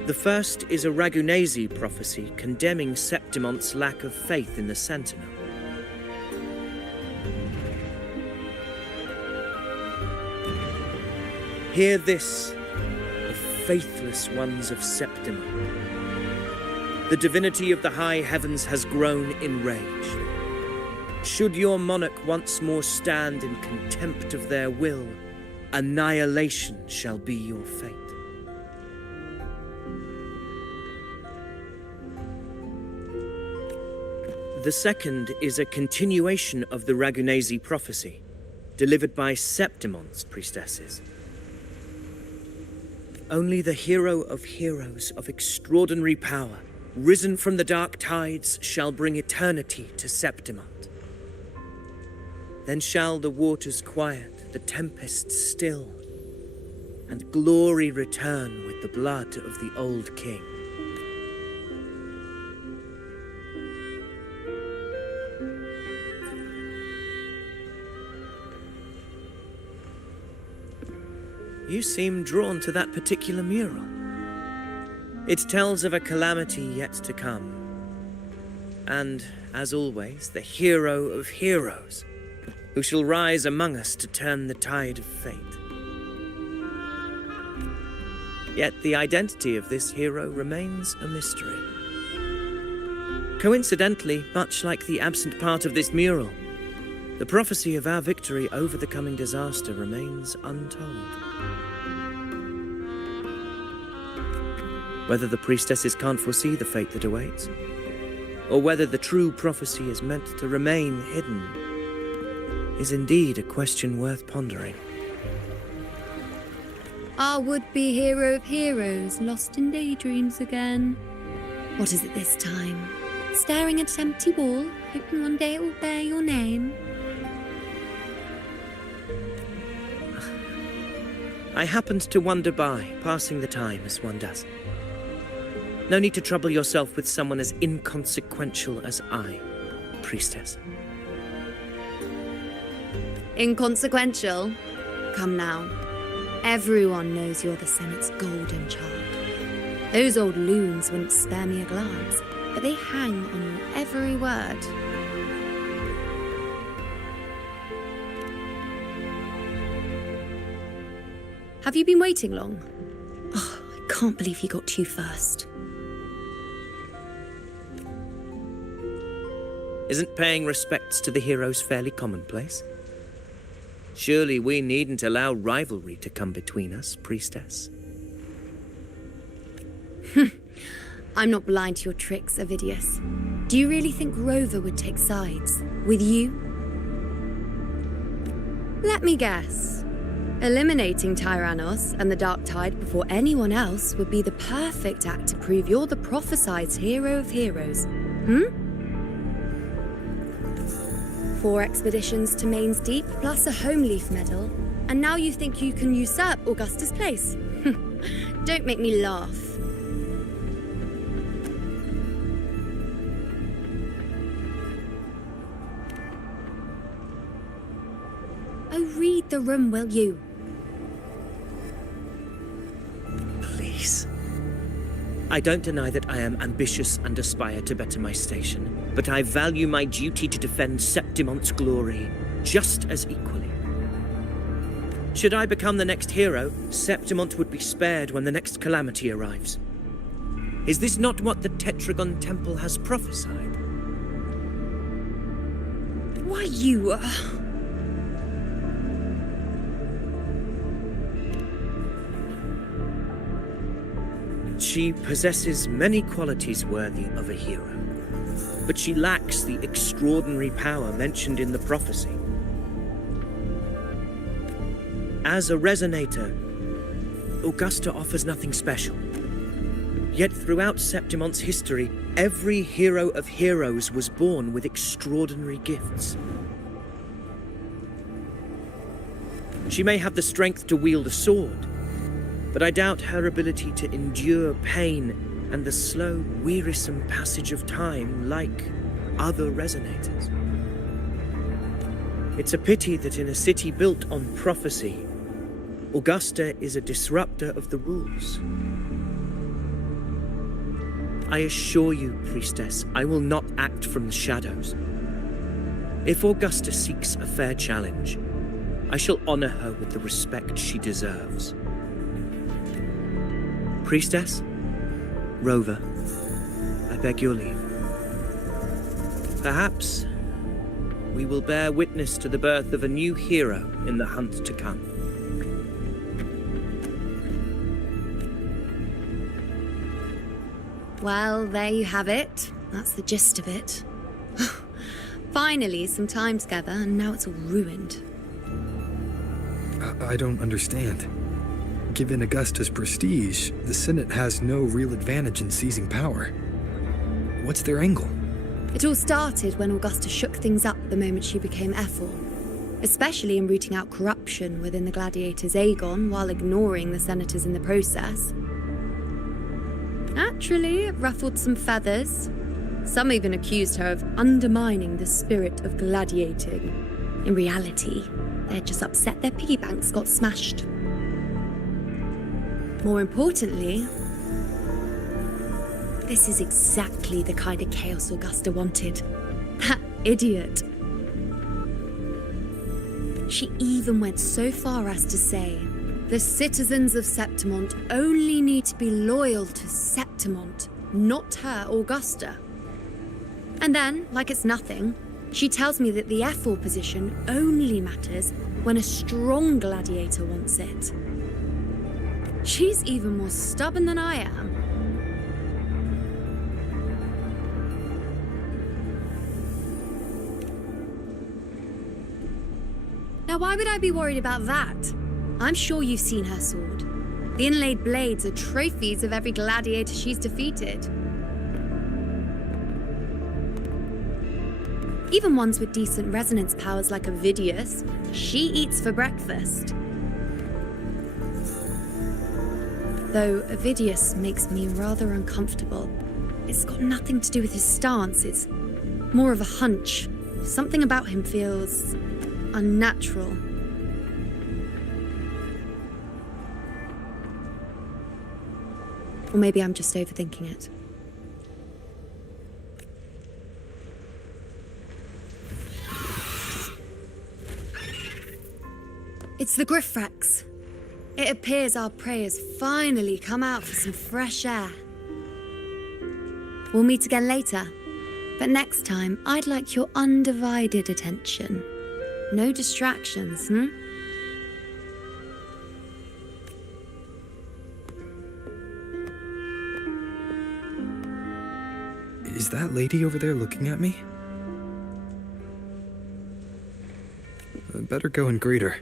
The first is a Ragunesi prophecy condemning Septimonte's lack of faith in the Sentinel. Hear this, the faithless ones of Septimont. The divinity of the high heavens has grown enraged. Should your monarch once more stand in contempt of their will, annihilation shall be your fate. The second is a continuation of the Ragunesi prophecy, delivered by Septimonte's priestesses. Only the hero of heroes of extraordinary power, risen from the dark tides, shall bring eternity to Septimont. Then shall the waters quiet, the tempests still, and glory return with the blood of the old king. You seem drawn to that particular mural. It tells of a calamity yet to come. And, as always, the hero of heroes, who shall rise among us to turn the tide of fate. Yet the identity of this hero remains a mystery. Coincidentally, much like the absent part of this mural, the prophecy of our victory over the coming disaster remains untold. Whether the priestesses can't foresee the fate that awaits, or whether the true prophecy is meant to remain hidden, is indeed a question worth pondering. Our would-be hero of heroes, lost in daydreams again. What is it this time? Staring at an empty wall, hoping one day it will bear your name? I happened to wander by, passing the time as one does. No need to trouble yourself with someone as inconsequential as I, priestess. Inconsequential? Come now. Everyone knows you're the Senate's golden child. Those old loons wouldn't spare me a glance, but they hang on your every word. Have you been waiting long? Oh, I can't believe he got to you first. Isn't paying respects to the heroes fairly commonplace? Surely we needn't allow rivalry to come between us, priestess. I'm not blind to your tricks, Ovidius. Do you really think Rover would take sides with you? Let me guess. Eliminating Tyrannos and the Dark Tide before anyone else would be the perfect act to prove you're the prophesied hero of heroes. 4 expeditions to Main's Deep, plus a Homeleaf medal, and now you think you can usurp Augusta's place? Don't make me laugh. Oh, read the room, will you? Please. I don't deny that I am ambitious and aspire to better my station, but I value my duty to defend Septimonte's glory just as equally. Should I become the next hero, Septimont would be spared when the next calamity arrives. Is this not what the Tetragon Temple has prophesied? Why, you... She possesses many qualities worthy of a hero, but she lacks the extraordinary power mentioned in the prophecy. As a resonator, Augusta offers nothing special. Yet throughout Septimonte's history, every hero of heroes was born with extraordinary gifts. She may have the strength to wield a sword, but I doubt her ability to endure pain and the slow, wearisome passage of time like other resonators. It's a pity that in a city built on prophecy, Augusta is a disruptor of the rules. I assure you, Priestess, I will not act from the shadows. If Augusta seeks a fair challenge, I shall honor her with the respect she deserves. Priestess, Rover, I beg your leave. Perhaps we will bear witness to the birth of a new hero in the hunt to come. Well, there you have it. That's the gist of it. Finally, some time together, and now it's all ruined. I don't understand. Given Augusta's prestige, the Senate has no real advantage in seizing power. What's their angle? It all started when Augusta shook things up the moment she became Ethel, especially in rooting out corruption within the gladiators' Aegon while ignoring the senators in the process. Naturally, it ruffled some feathers. Some even accused her of undermining the spirit of gladiating. In reality, they're just upset their piggy banks got smashed. More importantly, this is exactly the kind of chaos Augusta wanted. That idiot. She even went so far as to say, the citizens of Septimont only need to be loyal to Septimont, not her, Augusta. And then, like it's nothing, she tells me that the Ethel position only matters when a strong gladiator wants it. She's even more stubborn than I am. Now, why would I be worried about that? I'm sure you've seen her sword. The inlaid blades are trophies of every gladiator she's defeated. Even ones with decent resonance powers like Ovidius, she eats for breakfast. Though Ovidius makes me rather uncomfortable. It's got nothing to do with his stance, it's more of a hunch. Something about him feels unnatural. Or maybe I'm just overthinking it. It's the Griffrex. It appears our prey has finally come out for some fresh air. We'll meet again later, but next time I'd like your undivided attention. No distractions, Is that lady over there looking at me? I better go and greet her.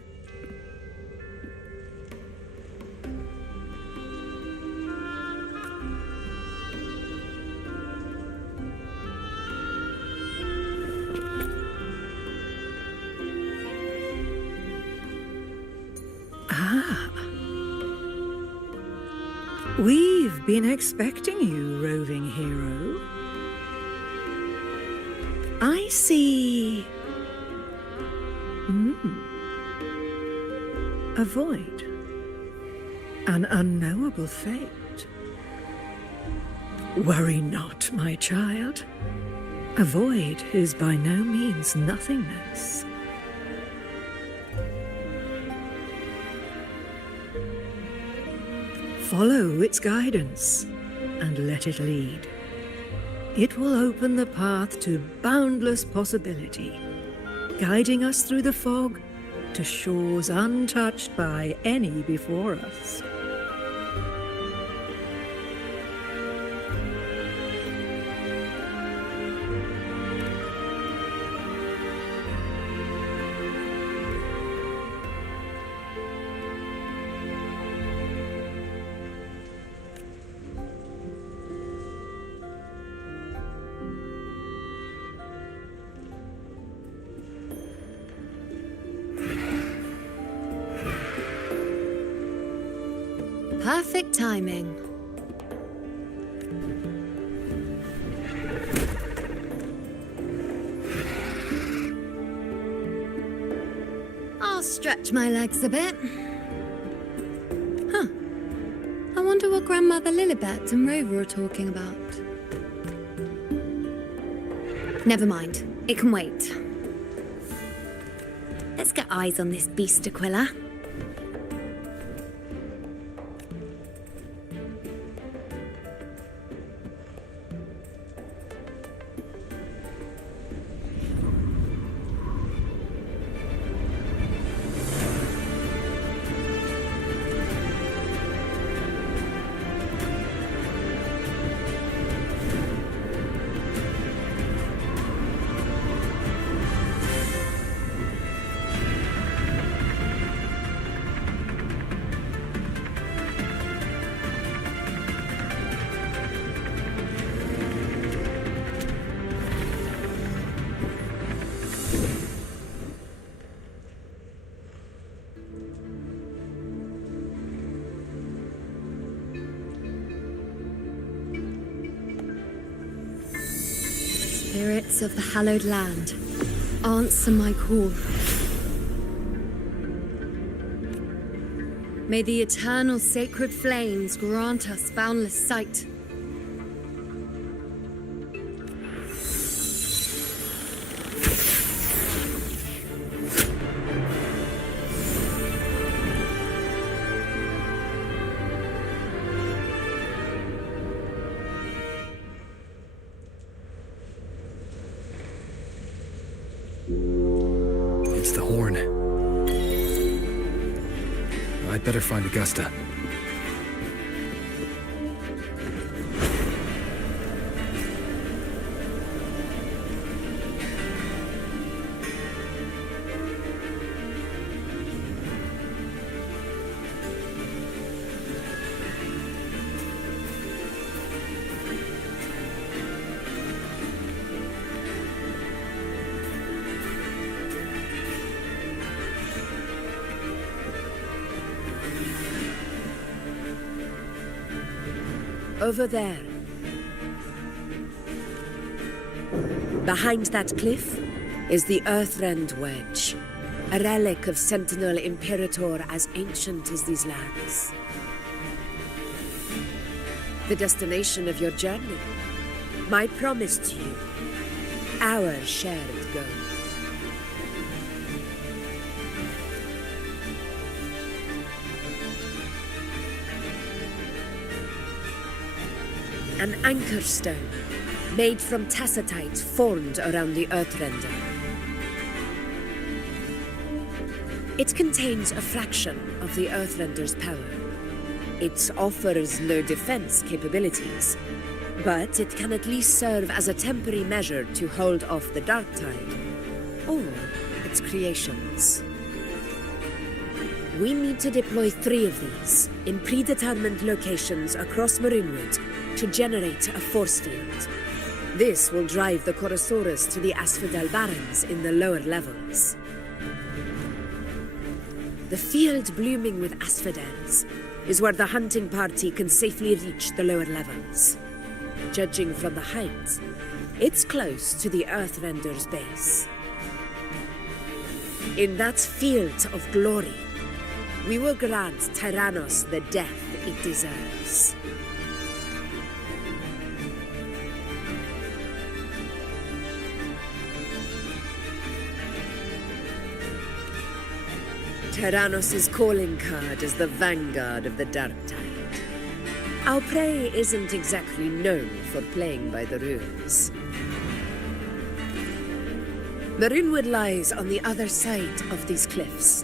We've been expecting you, roving hero. I see... a void. An unknowable fate. Worry not, my child. A void is by no means nothingness. Follow its guidance and let it lead. It will open the path to boundless possibility, guiding us through the fog to shores untouched by any before us. Perfect timing. I'll stretch my legs a bit. Huh. I wonder what Grandmother Lilibet and Rover are talking about. Never mind. It can wait. Let's get eyes on this beast, Aquila. Spirits of the hallowed land, answer my call. May the eternal sacred flames grant us boundless sight. It's the horn. I'd better find Augusta. Over there. Behind that cliff is the Earthrend Wedge, a relic of Sentinel Imperator as ancient as these lands. The destination of your journey, my promise to you, our shared goal. An anchor stone, made from tacitite formed around the Earthrender. It contains a fraction of the Earthrender's power. It offers no defense capabilities, but it can at least serve as a temporary measure to hold off the dark tide, or its creations. We need to deploy 3 of these in predetermined locations across Maroonwood to generate a force field. This will drive the Chorosaurus to the Asphodel Barrens in the lower levels. The field blooming with asphodels is where the hunting party can safely reach the lower levels. Judging from the height, it's close to the Earthrender's base. In that field of glory, we will grant Tyrannos the death it deserves. Tyrannos' calling card is the vanguard of the dark tide. Our prey isn't exactly known for playing by the rules. Maroonwood lies on the other side of these cliffs.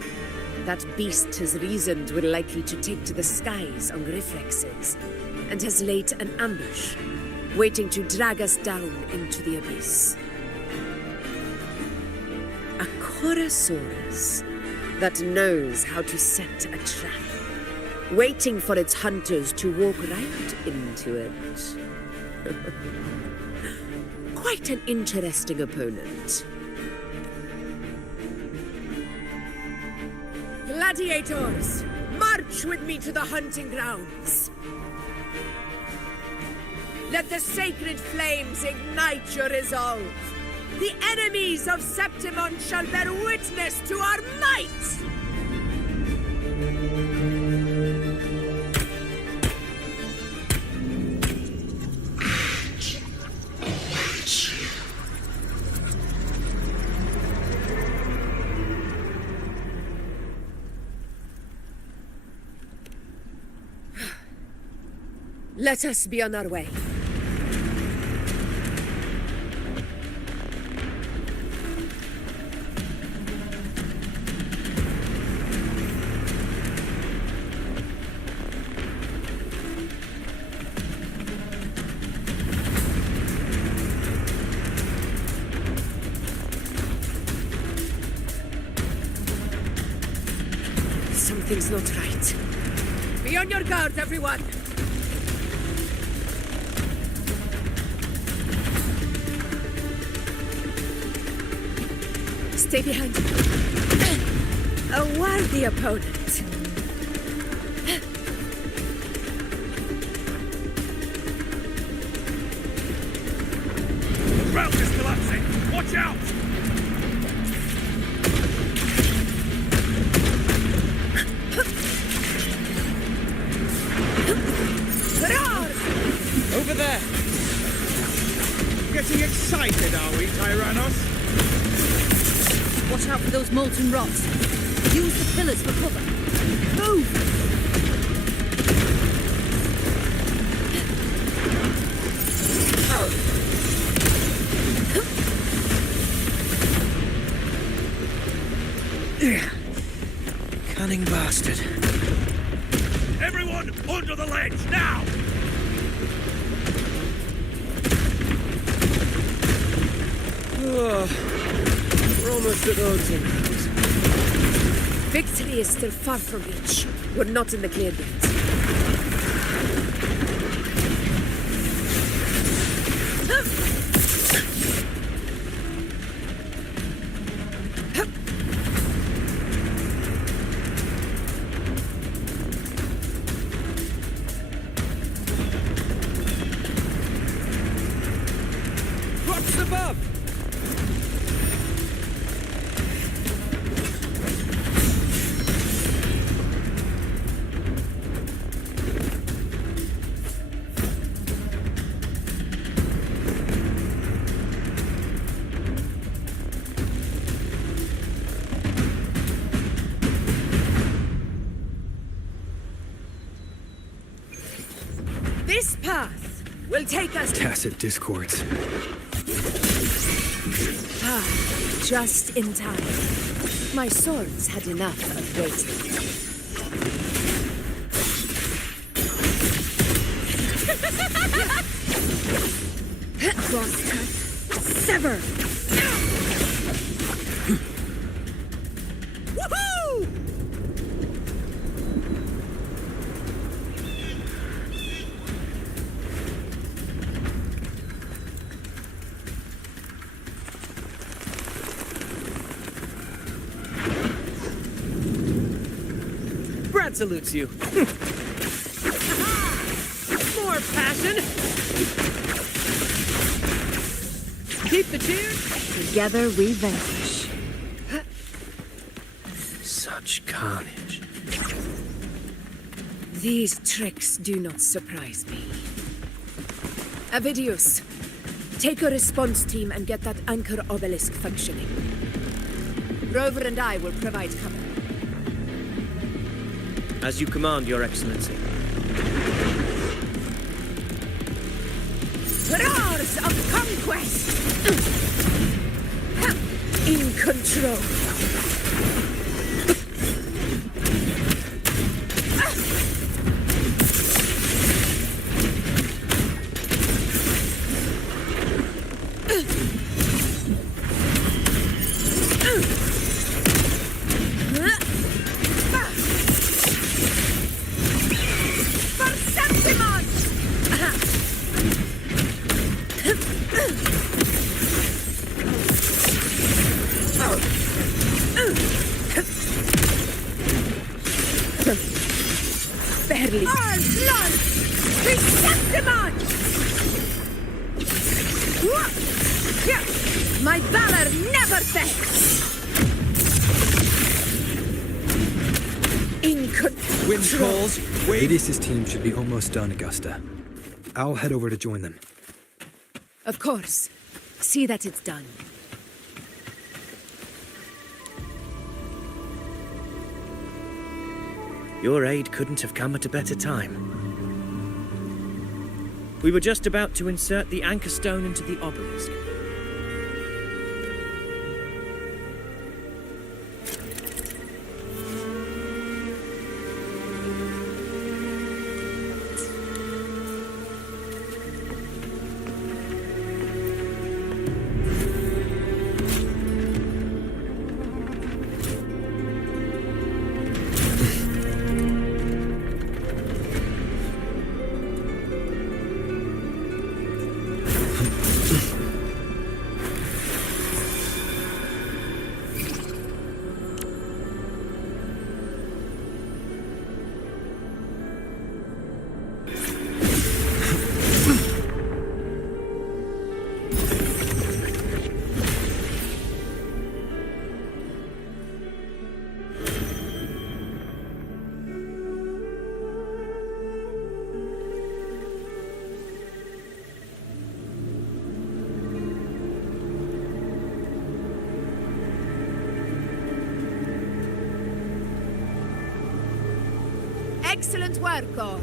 That beast has reasoned we're likely to take to the skies on reflexes, and has laid an ambush, waiting to drag us down into the abyss. A Chorosaurus that knows how to set a trap, waiting for its hunters to walk right into it. Quite an interesting opponent. Gladiators, march! March with me to the hunting grounds. Let the sacred flames ignite your resolve. The enemies of Septimon shall bear witness to our might! Let us be on our way. Something's not right. Be on your guard, everyone! Stay behind. A worthy opponent. The ground is collapsing! Watch out! Over there! Getting excited, are we, Tyrannos? Watch out for those molten rocks. Use the pillars for cover. Move! Cunning bastard. Everyone under the ledge, now! We're almost at Wuthering. Victory is still far from reach. We're not in the clear yet. What's above? This path will take us Tacit discords. just in time. My swords had enough of waiting. Cross cut. Sever! Woohoo! Brad salutes you. More passion! Keep the cheers! Together we vanquish. Such carnage. These tricks do not surprise me. Avidius, take a response team and get that anchor obelisk functioning. Rover and I will provide cover. As you command, Your Excellency. Roars of conquest! In control. My valor never fails! Wind calls. Radius's team should be almost done, Augusta. I'll head over to join them. Of course. See that it's done. Your aid couldn't have come at a better time. We were just about to insert the anchor stone into the obelisk. Excellent work, Goff.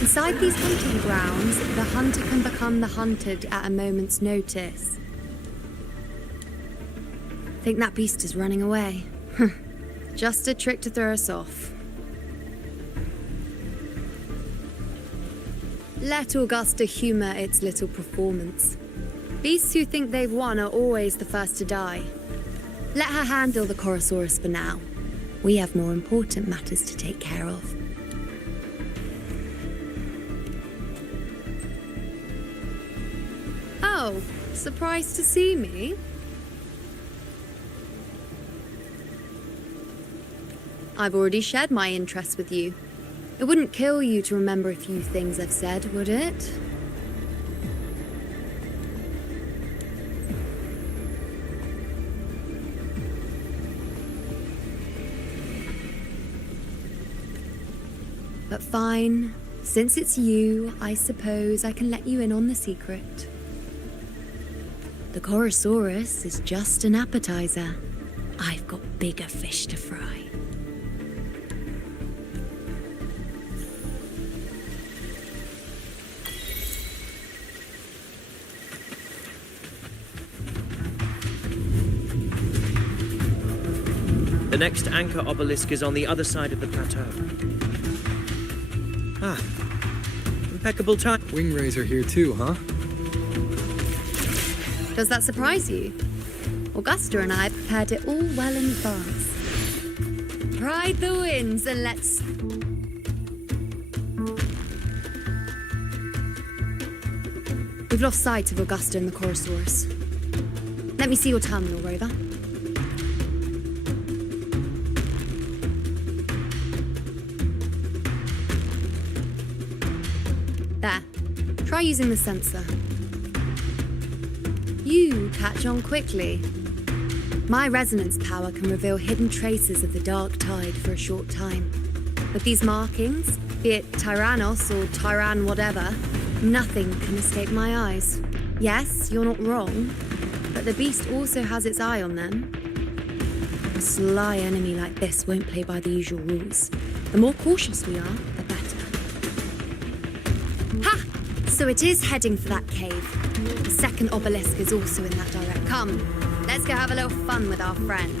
Inside these hunting grounds, the hunter can become the hunted at a moment's notice. Think that beast is running away? Just a trick to throw us off. Let Augusta humor its little performance. Beasts who think they've won are always the first to die. Let her handle the Chorosaurus for now. We have more important matters to take care of. Oh, surprised to see me? I've already shared my interest with you. It wouldn't kill you to remember a few things I've said, would it? But fine. Since it's you, I suppose I can let you in on the secret. The Chorosaurus is just an appetizer. I've got bigger fish to fry. The next anchor obelisk is on the other side of the plateau. Ah, impeccable time. Wing rays are here too, huh? Does that surprise you? Augusta and I prepared it all well in advance. Ride the winds and let's... We've lost sight of Augusta and the Chorosaurus. Let me see your terminal, Rover. There. Try using the sensor. You catch on quickly. My resonance power can reveal hidden traces of the dark tide for a short time. With these markings, be it Tyrannos or Tyran whatever, nothing can escape my eyes. Yes, you're not wrong, but the beast also has its eye on them. A sly enemy like this won't play by the usual rules. The more cautious we are, the better. Ha! So it is heading for that cave. The second obelisk is also in that direction. Come, let's go have a little fun with our friend.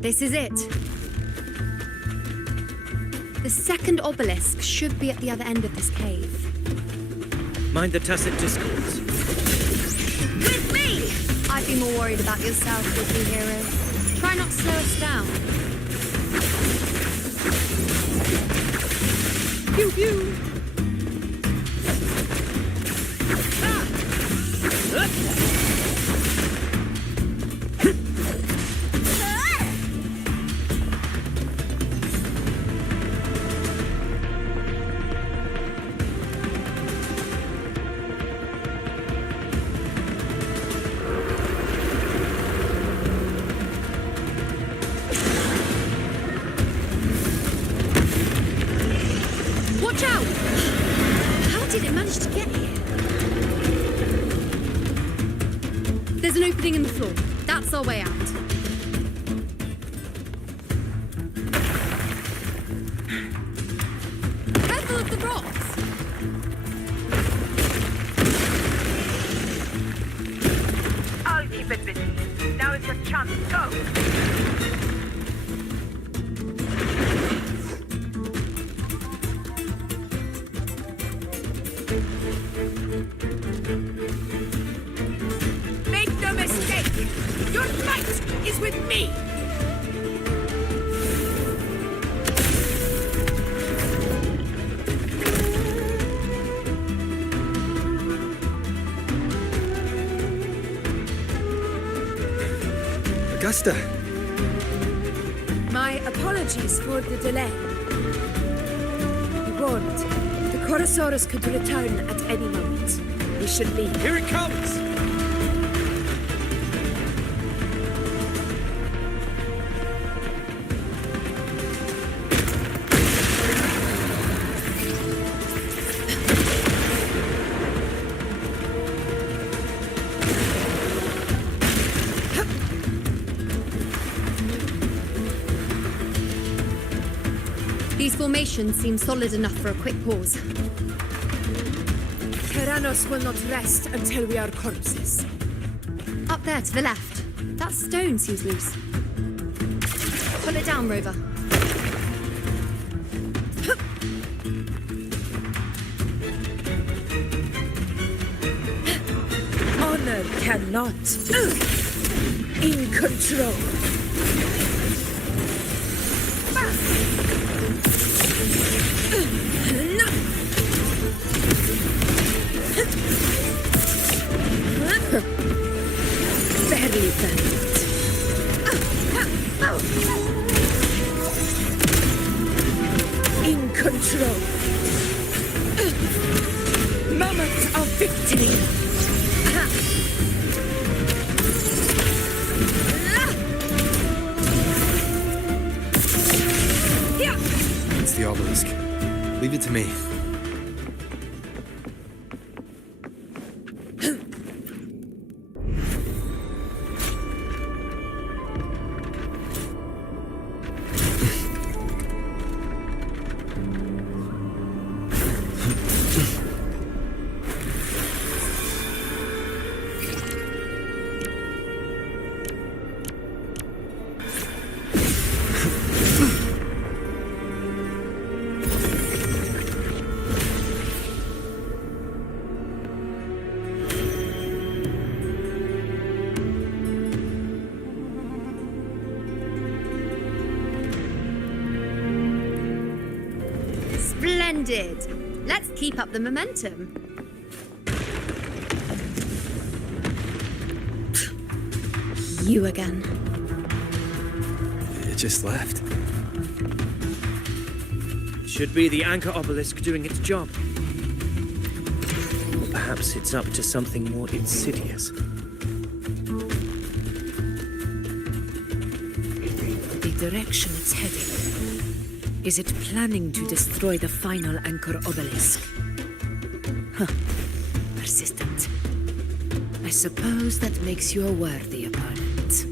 This is it. The second obelisk should be at the other end of this cave. Mind the tacit discords. With me! I'd be more worried about yourself, rookie hero. Try not to slow us down. Pew pew! Watch out! How did it manage to get here? There's an opening in the floor. That's our way out. Careful of the rocks! I'll keep it busy. Now is your chance. Go! Make no mistake! Your fight is with me! Augusta! My apologies for the delay. We warned. The Chorosaurus could return at any moment. We should leave. Here it comes! These formations seem solid enough for a quick pause. Tyrannos will not rest until we are corpses. Up there to the left. That stone seems loose. Pull it down, Rover. Honor cannot. In control. Barely bent. In control. Moment of victory. It's the obelisk. Leave it to me. Splendid. Let's keep up the momentum. You again. It just left. Should be the anchor obelisk doing its job. Or perhaps Perhaps it's up to something more insidious. The direction it's heading. Is it planning to destroy the final anchor obelisk? Huh. Persistent. I suppose that makes you a worthy opponent.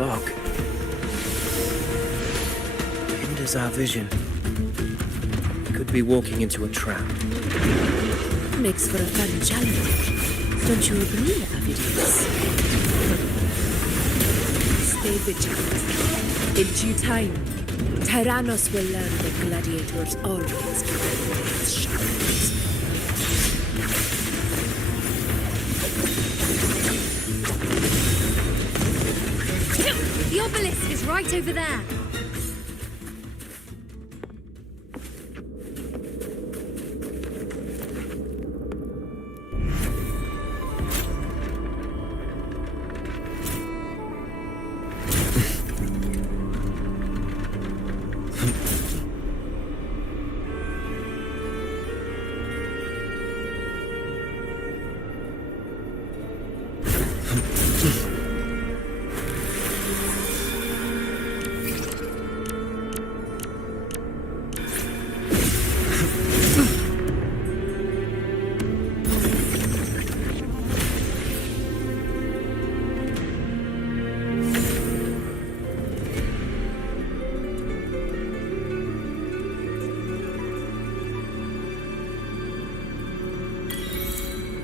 Fog hinders our vision. Could be walking into a trap. Makes for a fun challenge. Don't you agree, Avidius? Stay vigilant. In due time, Tyrannos will learn that gladiators always carry its shadows. The obelisk is right over there.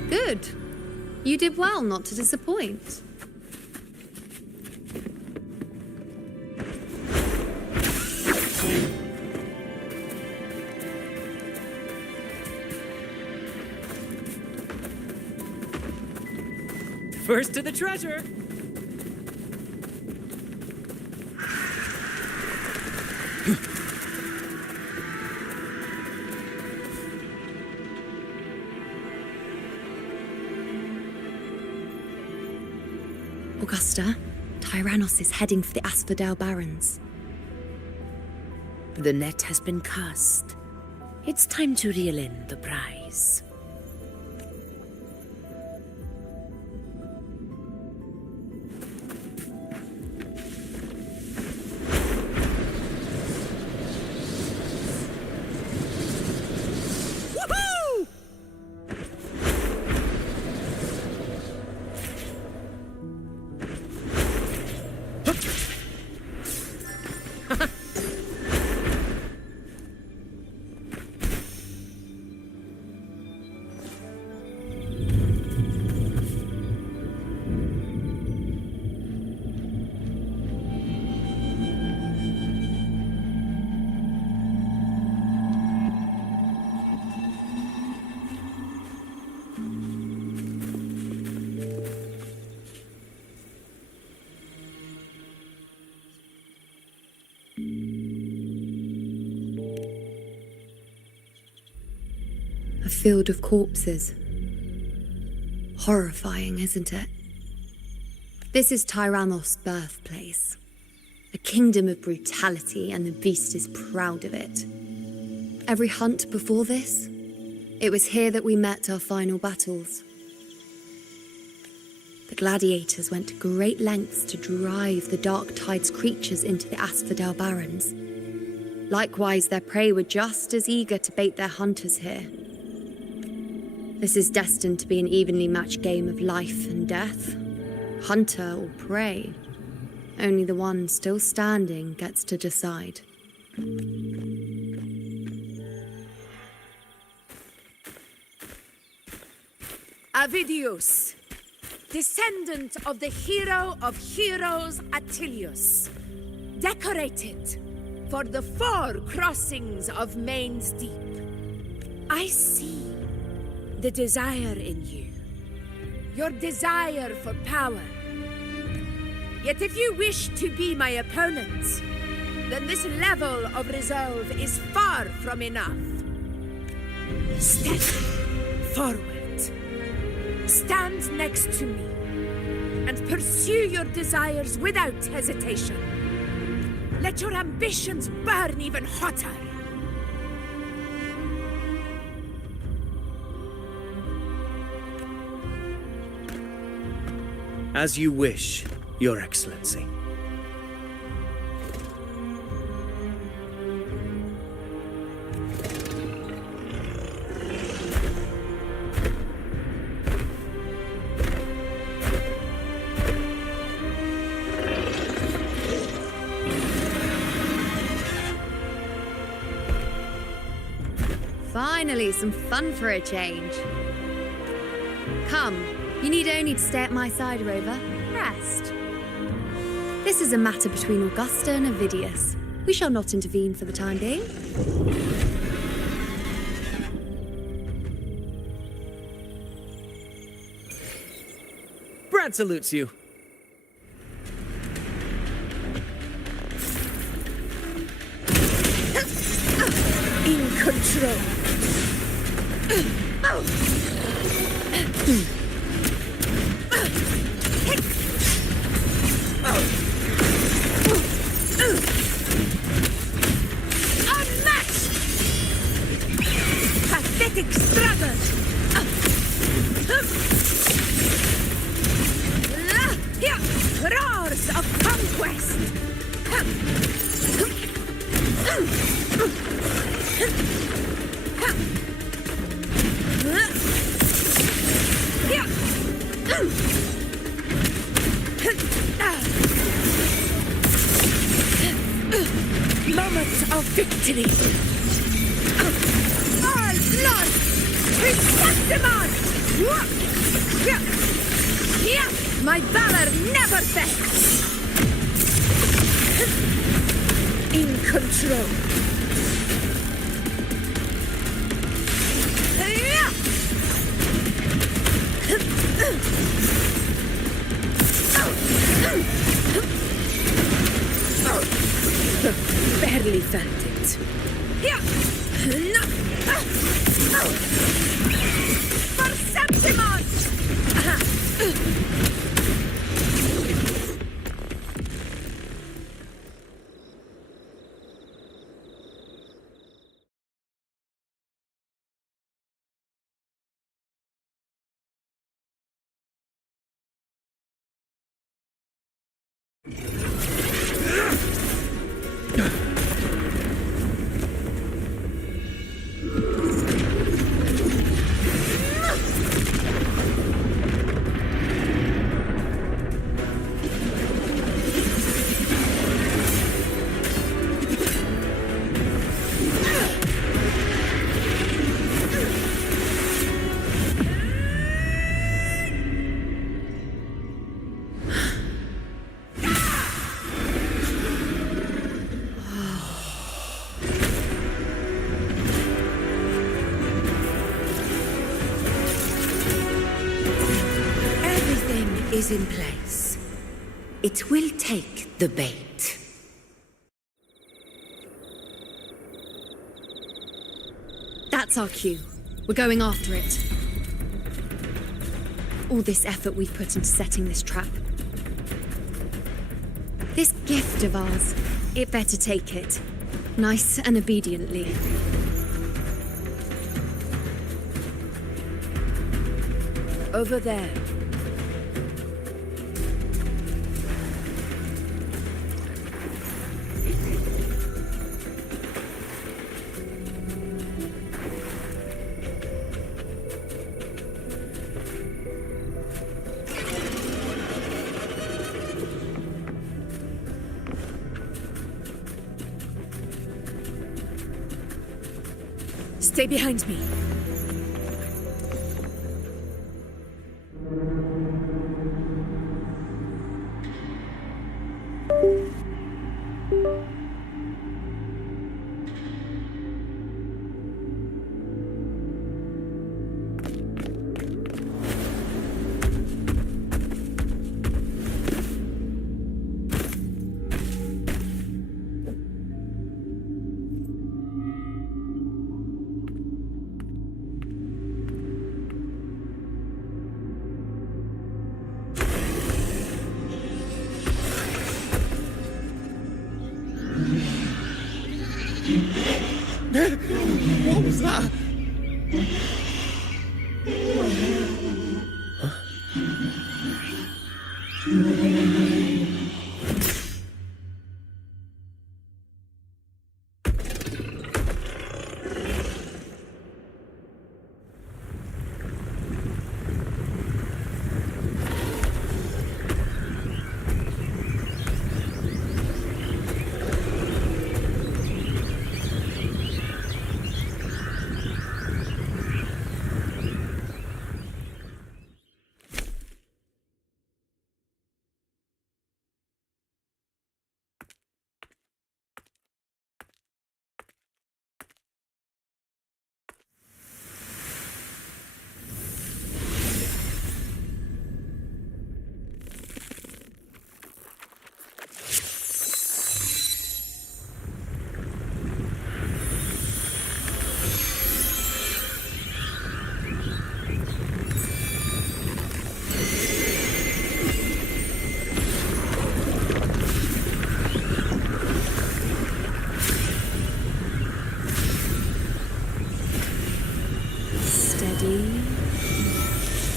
Good. You did well not to disappoint. First to the treasure! Augusta, Tyrannos is heading for the Asphodel Barrens. The net has been cast. It's time to reel in the prize. A field of corpses. Horrifying, isn't it? This is Tyrannos' birthplace. A kingdom of brutality, and the beast is proud of it. Every hunt before this, it was here that we met our final battles. The gladiators went to great lengths to drive the Dark Tide's creatures into the Asphodel Barrens. Likewise, their prey were just as eager to bait their hunters here. This is destined to be an evenly matched game of life and death. Hunter or prey. Only the one still standing gets to decide. Avidius, descendant of the hero of heroes Attilius, decorated for the 4 crossings of Main's Deep. I see the desire in you. Your desire for power. Yet if you wish to be my opponents, then this level of resolve is far from enough. Step forward. Stand next to me and pursue your desires without hesitation. Let your ambitions burn even hotter. As you wish, Your Excellency. Finally, some fun for a change. Come, you need only to stay at my side, Rover. Rest. This is a matter between Augusta and Avidius. We shall not intervene for the time being. Brad salutes you. In control. Unmatched! Pathetic struggle! Roars of conquest! Moment of victory! All blood! Chrysanthemum! My valor never fails! In control! Barely felt it. For Septimon! Is in place. It will take the bait. That's our cue. We're going after it. All this effort we've put into setting this trap. This gift of ours, it better take it. Nice and obediently. Over there. Stay behind me. What was that?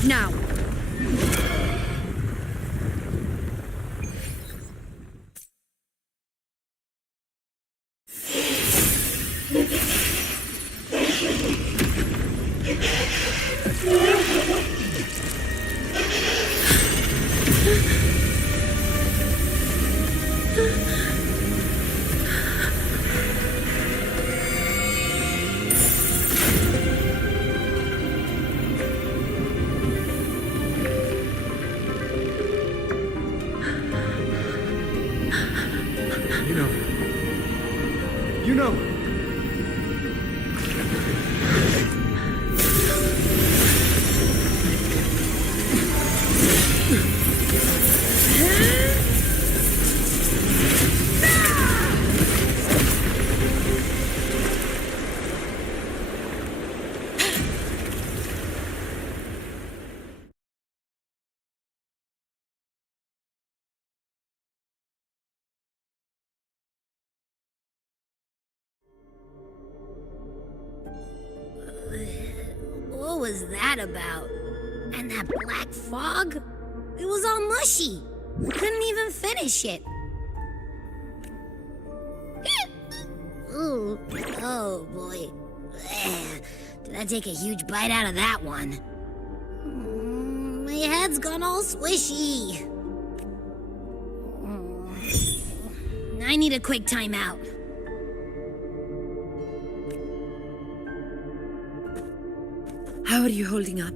Now! You know. What was that about? And that black fog? It was all mushy. I couldn't even finish it. Ooh, oh boy. Did I take a huge bite out of that one? My head's gone all swishy. I need a quick timeout. How are you holding up?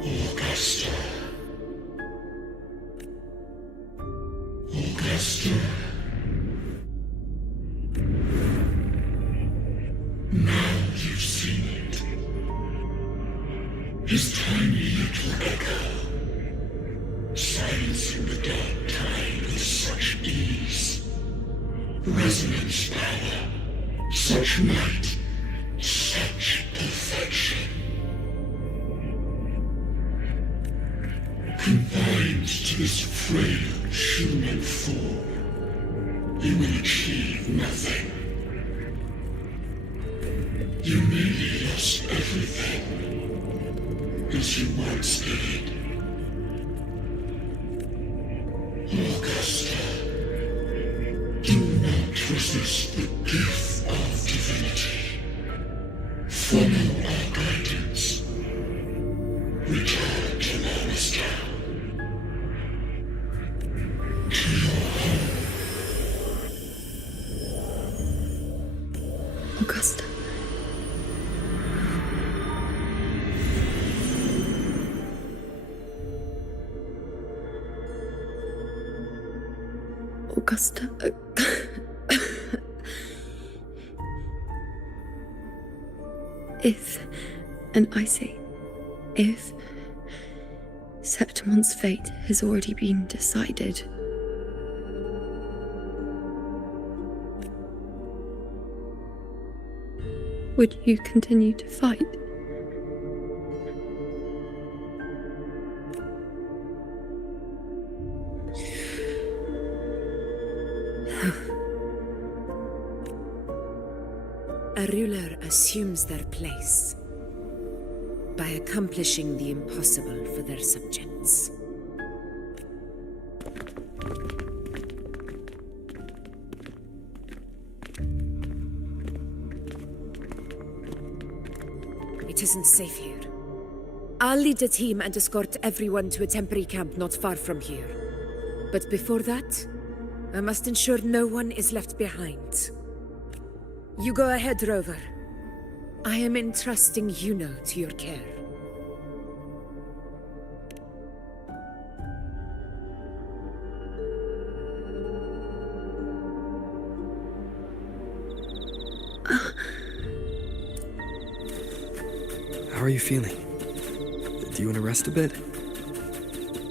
Augusta. Augusta. Now you've seen it. His tiny little echo, silencing the dark tide with such ease. Resonance power, such might, such perfection. Confined to this frail human form, you will achieve nothing. You nearly lost everything, as you once did. Augusta, do not resist the gift of divinity. Follow our guidance. Return to Augusta. To your home. Augusta. Augusta. If, and I say, if Septimon's fate has already been decided, would you continue to fight? a ruler assumes their place by accomplishing the impossible for their subjects. It isn't safe here. I'll lead the team and escort everyone to a temporary camp not far from here. But before that, I must ensure no one is left behind. You go ahead, Rover. I am entrusting Yuno to your care. How are you feeling? Do you want to rest a bit?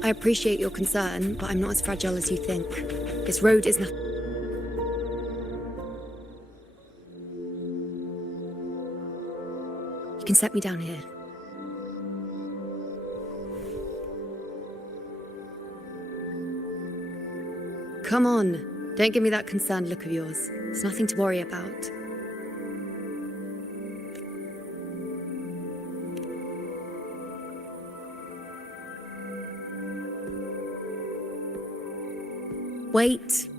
I appreciate your concern, but I'm not as fragile as you think. This road is nothing. You can set me down here. Come on. Don't give me that concerned look of yours. There's nothing to worry about. Wait.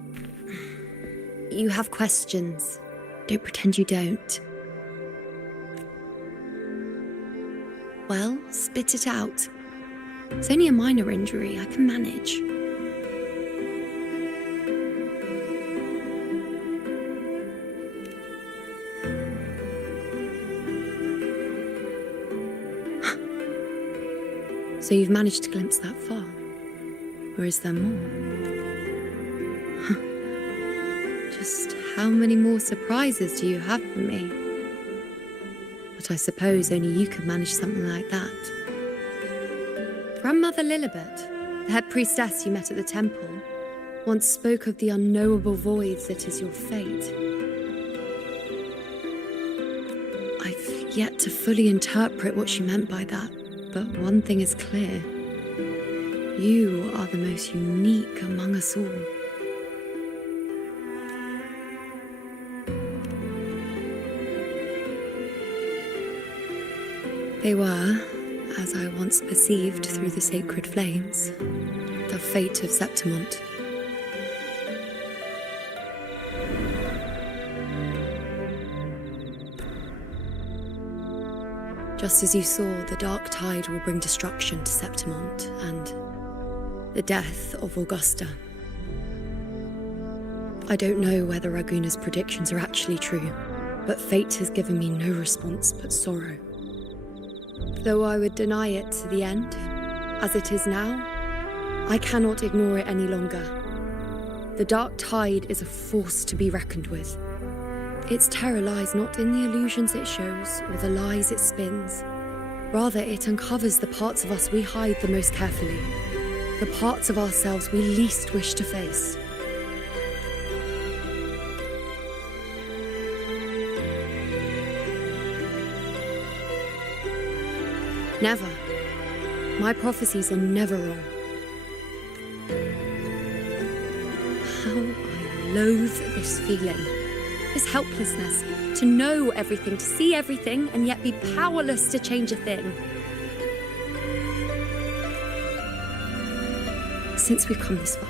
You have questions. Don't pretend you don't. Well, spit it out. It's only a minor injury. I can manage. So you've managed to glimpse that far? Or is there more? Just how many more surprises do you have for me? But I suppose only you could manage something like that. Grandmother Lilibet, the head priestess you met at the temple, once spoke of the unknowable void that is your fate. I've yet to fully interpret what she meant by that, but one thing is clear. You are the most unique among us all. They were, as I once perceived through the sacred flames, the fate of Septimont. Just as you saw, the dark tide will bring destruction to Septimont and the death of Augusta. I don't know whether Raguna's predictions are actually true, but fate has given me no response but sorrow. Though I would deny it to the end, as it is now, I cannot ignore it any longer. The dark tide is a force to be reckoned with. Its terror lies not in the illusions it shows or the lies it spins. Rather, it uncovers the parts of us we hide the most carefully, the parts of ourselves we least wish to face. Never. My prophecies are never wrong. How I loathe this feeling, this helplessness, to know everything, to see everything, and yet be powerless to change a thing. Since we've come this far,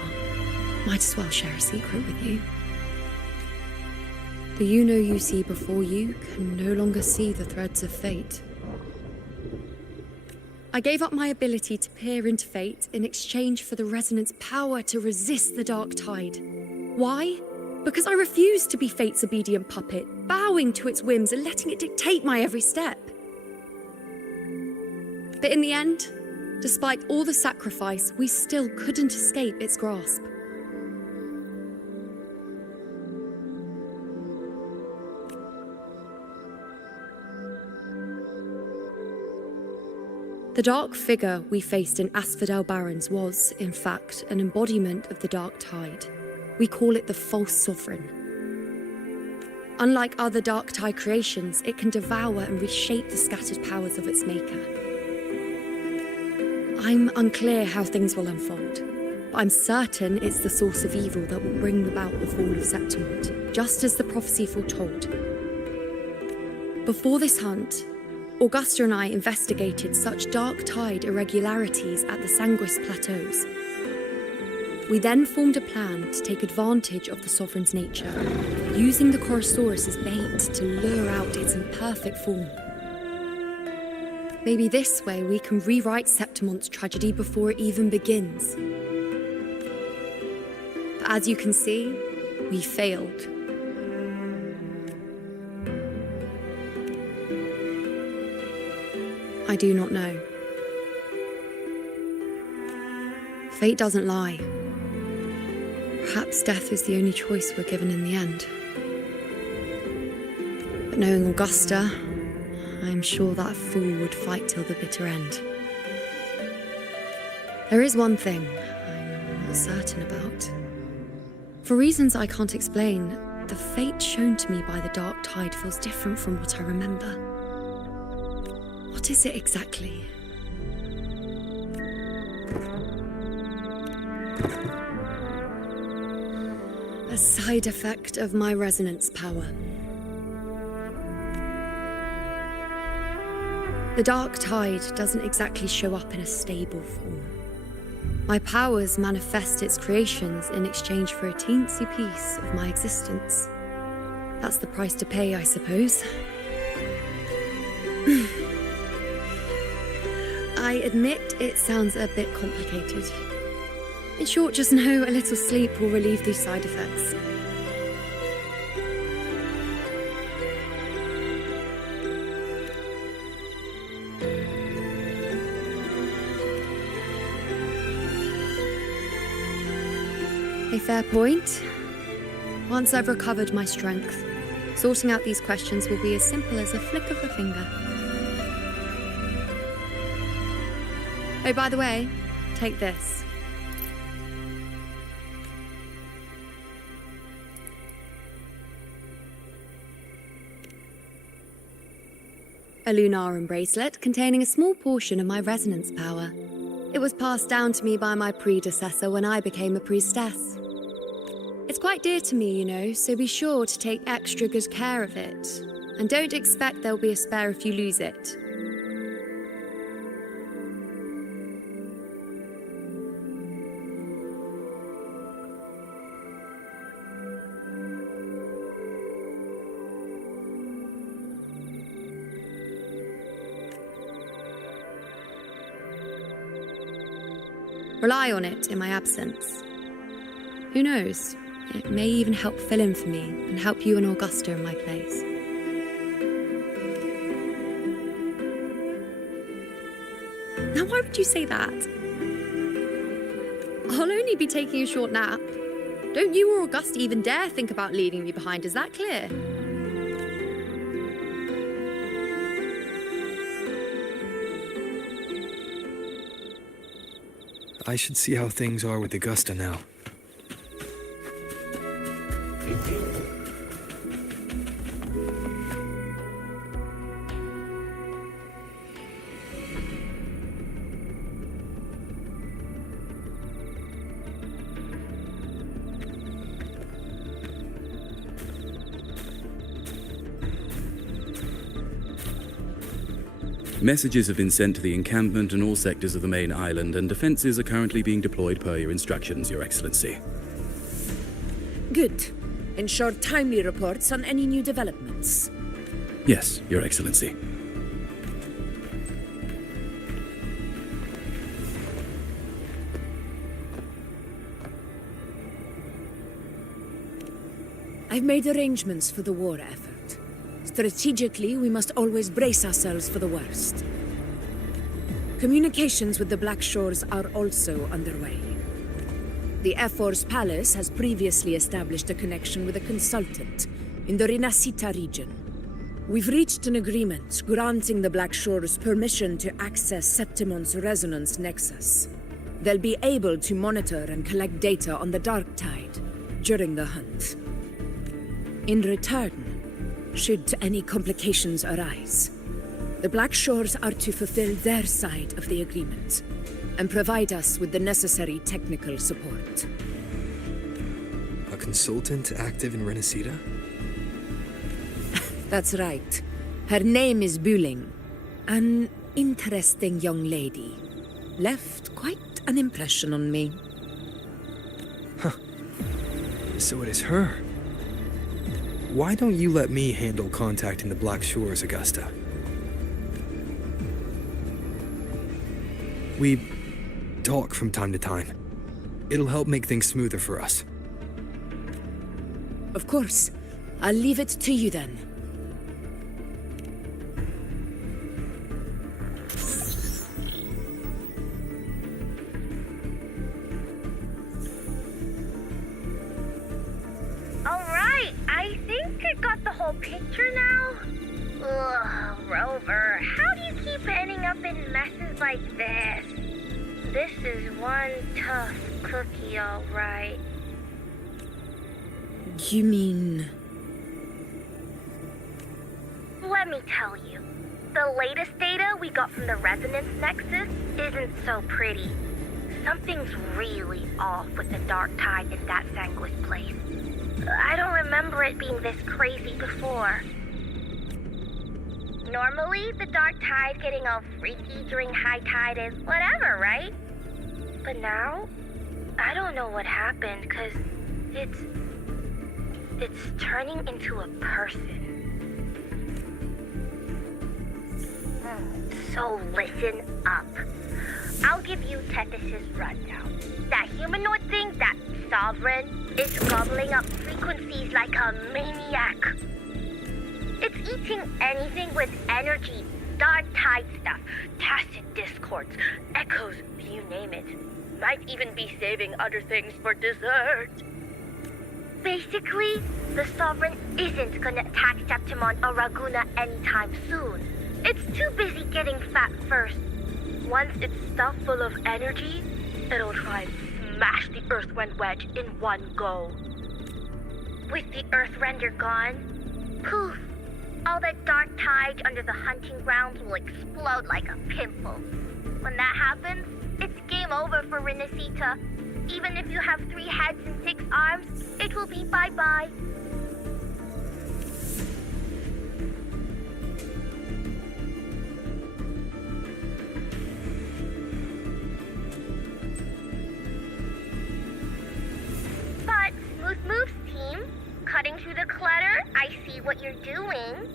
might as well share a secret with you. The Yuno you see before you can no longer see the threads of fate. I gave up my ability to peer into fate in exchange for the resonance power to resist the dark tide. Why? Because I refused to be fate's obedient puppet, bowing to its whims and letting it dictate my every step. But in the end, despite all the sacrifice, we still couldn't escape its grasp. The dark figure we faced in Asphodel Barrens was, in fact, an embodiment of the dark tide. We call it the false sovereign. Unlike other dark tide creations, it can devour and reshape the scattered powers of its maker. I'm unclear how things will unfold, but I'm certain it's the source of evil that will bring about the fall of Septimont, just as the prophecy foretold. Before this hunt, Augusta and I investigated such dark tide irregularities at the Sanguis Plateaus. We then formed a plan to take advantage of the Sovereign's nature, using the Chorosaurus as bait to lure out its imperfect form. Maybe this way we can rewrite Septimon's tragedy before it even begins. But as you can see, we failed. I do not know. Fate doesn't lie. Perhaps death is the only choice we're given in the end. But knowing Augusta, I'm sure that fool would fight till the bitter end. There is one thing I'm not certain about. For reasons I can't explain, the fate shown to me by the dark tide feels different from what I remember. What is it exactly? A side effect of my resonance power. The dark tide doesn't exactly show up in a stable form. My powers manifest its creations in exchange for a teensy piece of my existence. That's the price to pay, I suppose. I admit it sounds a bit complicated. In short, just know a little sleep will relieve these side effects. A fair point. Once I've recovered my strength, sorting out these questions will be as simple as a flick of the finger. Oh, by the way, take this. A Lunarum bracelet containing a small portion of my resonance power. It was passed down to me by my predecessor when I became a priestess. It's quite dear to me, you know, so be sure to take extra good care of it. And don't expect there'll be a spare if you lose it. Rely on it in my absence. Who knows? It may even help fill in for me and help you and Augusta in my place. Now, why would you say that? I'll only be taking a short nap. Don't you or Augusta even dare think about leaving me behind, is that clear? I should see how things are with Augusta now. Messages have been sent to the encampment and all sectors of the main island, and defenses are currently being deployed per your instructions, Your Excellency. Good. Ensure timely reports on any new developments. Yes, Your Excellency. I've made arrangements for the war effort. Strategically, we must always brace ourselves for the worst. Communications with the Black Shores are also underway. The Ephor's palace has previously established a connection with a consultant in the Rinascita region. We've reached an agreement granting the Black Shores permission to access Septimon's resonance nexus. They'll be able to monitor and collect data on the Dark Tide during the hunt. In return, should any complications arise, the Black Shores are to fulfill their side of the agreement and provide us with the necessary technical support. A consultant active in Rinascita? That's right. Her name is Wuthering. An interesting young lady. Left quite an impression on me. So it is her. Why don't you let me handle contacting the Black Shores, Augusta? We talk from time to time. It'll help make things smoother for us. Of course. I'll leave it to you then. Alright, I think I got the whole picture now. Ugh, Rover, how do you keep ending up in messes like this? This is one tough cookie, alright. You mean... Let me tell you. The latest data we got from the Resonance Nexus isn't so pretty. Something's really off with the dark tide in that Sanguis place. I don't remember it being this crazy before. Normally, the dark tide getting all freaky during high tide is whatever, right? But now, I don't know what happened, because it's turning into a person. So listen up. I'll give you Tethys' rundown. That humanoid thing, that Sovereign, is gobbling up frequencies like a maniac. It's eating anything with energy, dark tide stuff, tacit discords, echoes, you name it. Might even be saving other things for dessert. Basically, the Sovereign isn't gonna attack Septimon or Raguna anytime soon. It's too busy getting fat first. Once it's stuffed full of energy, it'll try and smash the Earthwind wedge in one go. With the Earthrender gone, poof, all that dark tide under the hunting grounds will explode like a pimple. When that happens, it's game over for Renacita. Even if you have 3 heads and 6 arms, it will be bye-bye. But, Smooth Moves team, cutting through the clutter, I see what you're doing.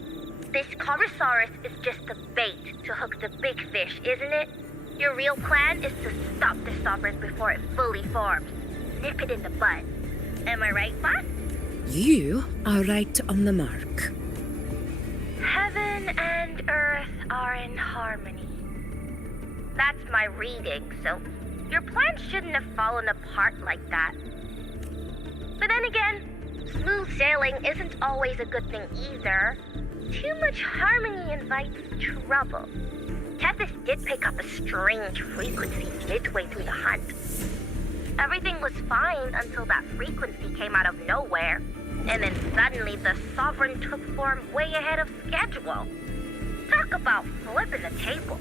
This Corosaurus is just the bait to hook the big fish, isn't it? Your real plan is to stop the Sovereign before it fully forms. Nip it in the bud. Am I right, boss? You are right on the mark. Heaven and Earth are in harmony. That's my reading, so your plan shouldn't have fallen apart like that. But then again, smooth sailing isn't always a good thing either. Too much harmony invites trouble. Tethys did pick up a strange frequency midway through the hunt. Everything was fine until that frequency came out of nowhere, and then suddenly the Sovereign took form way ahead of schedule. Talk about flipping the table.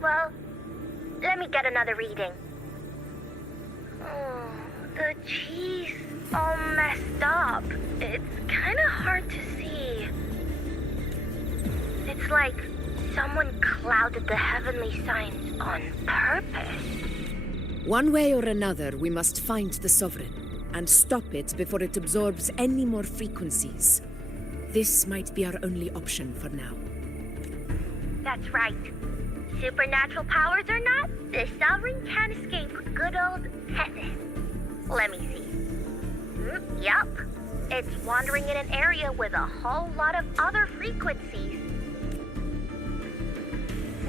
Well, let me get another reading. Oh, the cheese all messed up. It's kind of hard to see. It's like someone clouded the heavenly signs on purpose. One way or another, we must find the Sovereign and stop it before it absorbs any more frequencies. This might be our only option for now. That's right. Supernatural powers or not, the Sovereign can't escape good old Tethys. Let me see. Yup. It's wandering in an area with a whole lot of other frequencies.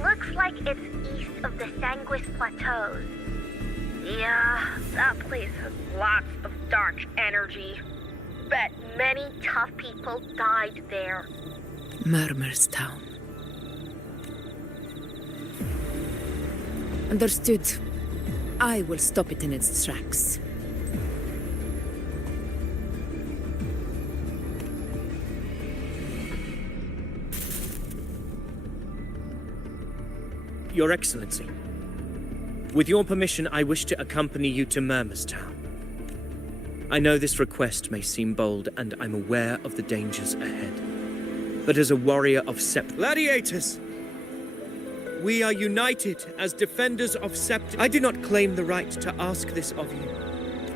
Looks like it's east of the Sanguis Plateaus. Yeah, that place has lots of dark energy. Bet many tough people died there. Murmur's Town. Understood. I will stop it in its tracks. Your Excellency, with your permission, I wish to accompany you to Murmur's Town. I know this request may seem bold, and I'm aware of the dangers ahead. But as a warrior of Gladiators! We are united as defenders of Sept. I do not claim the right to ask this of you.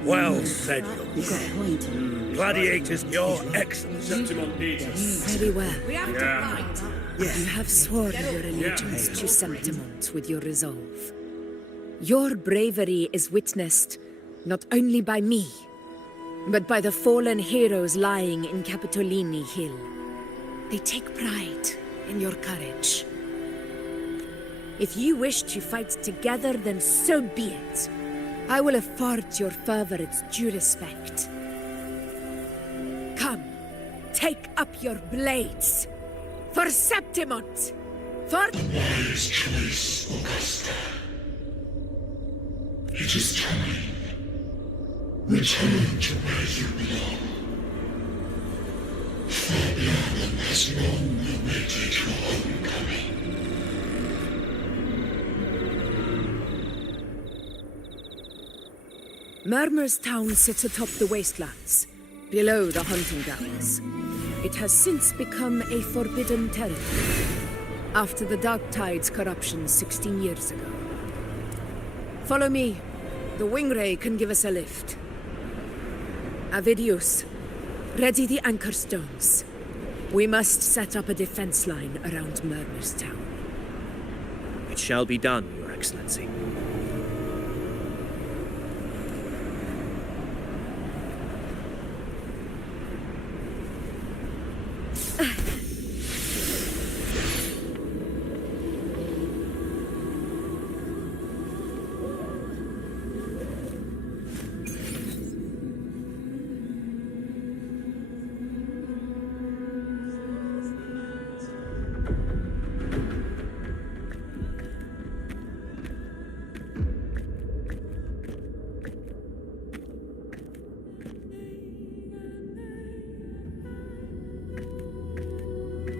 Well said, young. Gladiators, your excellency. Very well. We have to fight. You have sworn your allegiance to Septimont with your resolve. Your bravery is witnessed not only by me, but by the fallen heroes lying in Capitolini Hill. They take pride in your courage. If you wish to fight together, then so be it. I will afford your fervor its due respect. Come, take up your blades. For Septimont! For... Wise choice, Augusta. It is time. Return to where you belong. Fabian has long awaited your homecoming. Murmur's town sits atop the wastelands, below the hunting grounds. It has since become a forbidden territory, after the Dark Tide's corruption 16 years ago. Follow me. The Wingray can give us a lift. Avidius, ready the anchor stones. We must set up a defense line around Murmur's town. It shall be done, Your Excellency.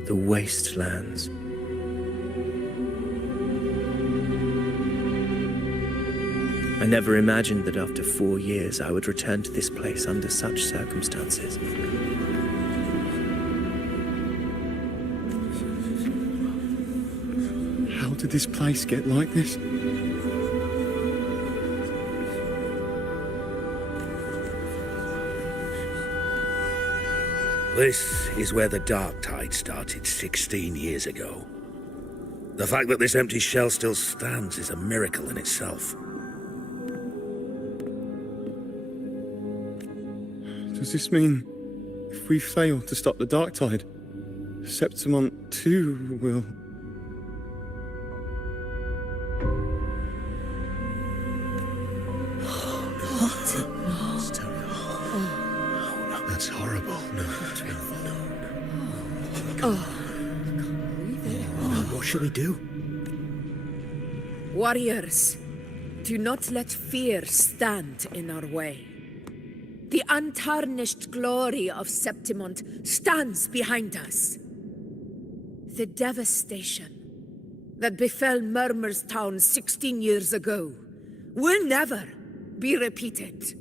The wastelands. I never imagined that after 4 years I would return to this place under such circumstances. How did this place get like this? This is where the Dark Tide started 16 years ago. The fact that this empty shell still stands is a miracle in itself. Does this mean if we fail to stop the Dark Tide, Septimont too will... That's horrible. No. What shall we do? Warriors, do not let fear stand in our way. The untarnished glory of Septimont stands behind us. The devastation that befell Murmur's town 16 years ago will never be repeated.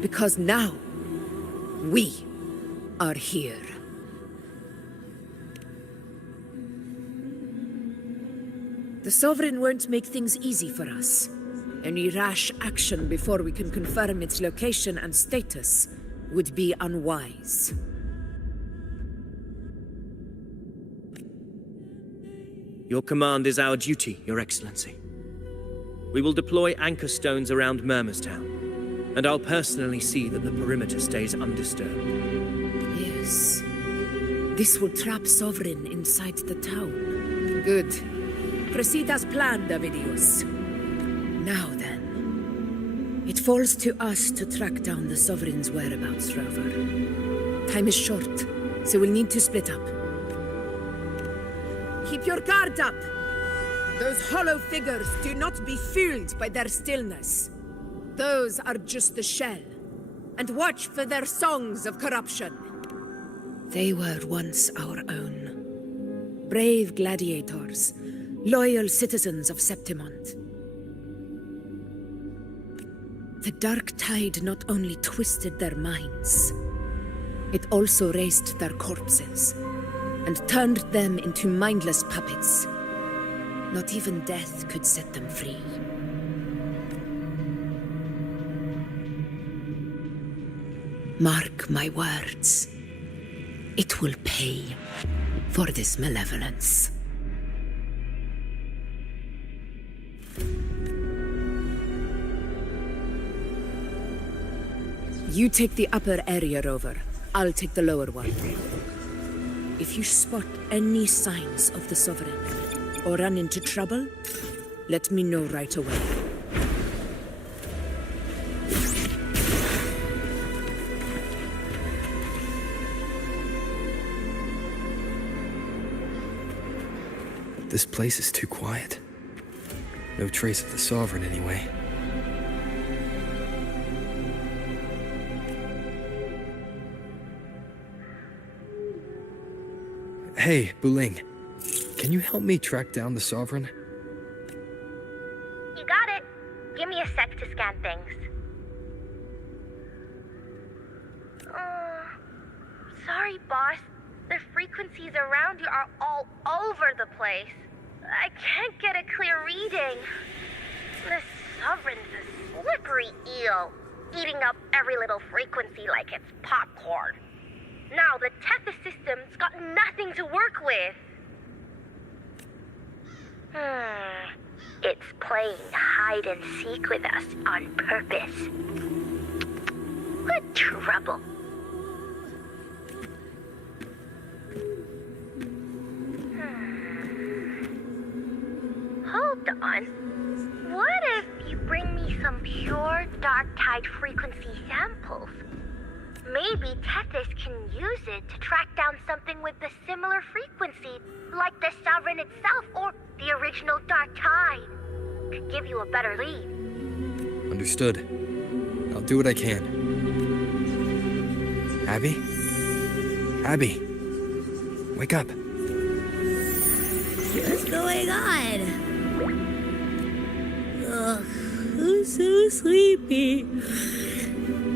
Because now, we are here. The Sovereign won't make things easy for us. Any rash action before we can confirm its location and status would be unwise. Your command is our duty, Your Excellency. We will deploy anchor stones around Murmur's town, and I'll personally see that the perimeter stays undisturbed. Yes. This will trap Sovereign inside the town. Good. Proceed as planned, Avidius. Now then, it falls to us to track down the Sovereign's whereabouts, Rover. Time is short, so we'll need to split up. Keep your guard up! Those hollow figures do not be fooled by their stillness. Those are just the shell. And watch for their songs of corruption. They were once our own. Brave gladiators, loyal citizens of Septimont. The dark tide not only twisted their minds, it also raised their corpses and turned them into mindless puppets. Not even death could set them free. Mark my words. It will pay for this malevolence. You take the upper area, Rover. I'll take the lower one. If you spot any signs of the Sovereign, or run into trouble, let me know right away. This place is too quiet. No trace of the Sovereign anyway. Hey, Buling. Can you help me track down the Sovereign? You got it. Give me a sec to scan things. Sorry, boss. The frequencies around you are all over the place. I can't get a clear reading. The Sovereign's a slippery eel, eating up every little frequency like it's popcorn. Now the Tethys system's got nothing to work with. It's playing hide and seek with us on purpose. What trouble. Hold on. What if you bring me some pure dark tide frequency samples? Maybe Tethys can use it to track down something with the similar frequency, like the Sovereign itself or the original dark tide. Could give you a better lead. Understood. I'll do what I can. Abby? Abby! Wake up. What's going on? Ugh, I'm so sleepy.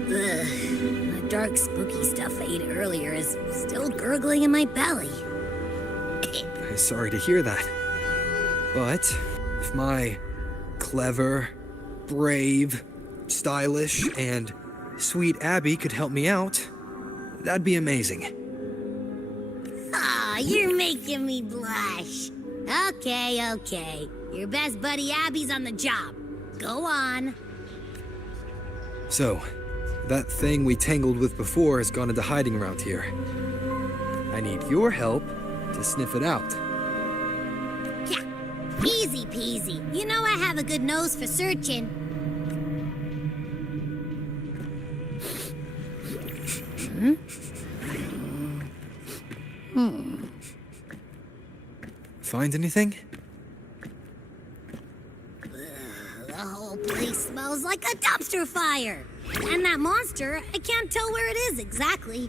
Ugh, the dark, spooky stuff I ate earlier is still gurgling in my belly. Sorry to hear that. But if my clever, brave, stylish, and sweet Abby could help me out, that'd be amazing. Aw, you're making me blush. Okay. Your best buddy Abby's on the job. Go on. So, that thing we tangled with before has gone into hiding around here. I need your help to sniff it out. Yeah, easy peasy. You know I have a good nose for searching. Find anything? The whole place smells like a dumpster fire. And that monster, I can't tell where it is exactly.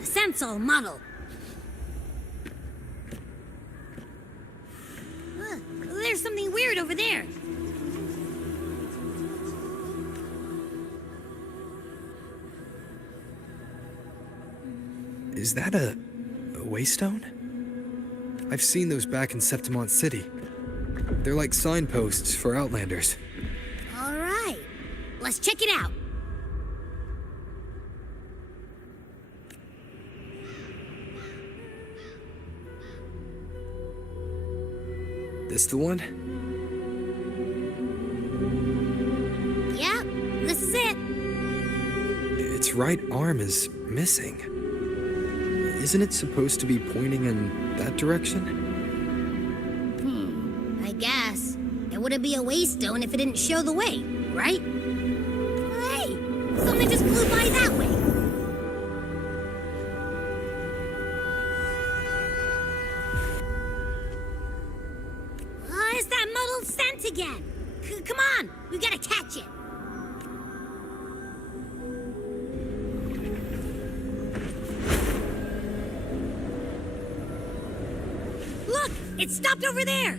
The scent's all muddled. There's something weird over there. Is that a waystone? I've seen those back in Septimont City. They're like signposts for Outlanders. All right, let's check it out. This the one? Yep, this is it. Its right arm is missing. Isn't it supposed to be pointing in that direction? I guess. It wouldn't be a waystone if it didn't show the way, right? Hey, something just flew by that way. It's that muddled scent again. Come on, we gotta catch it. Look! It stopped over there!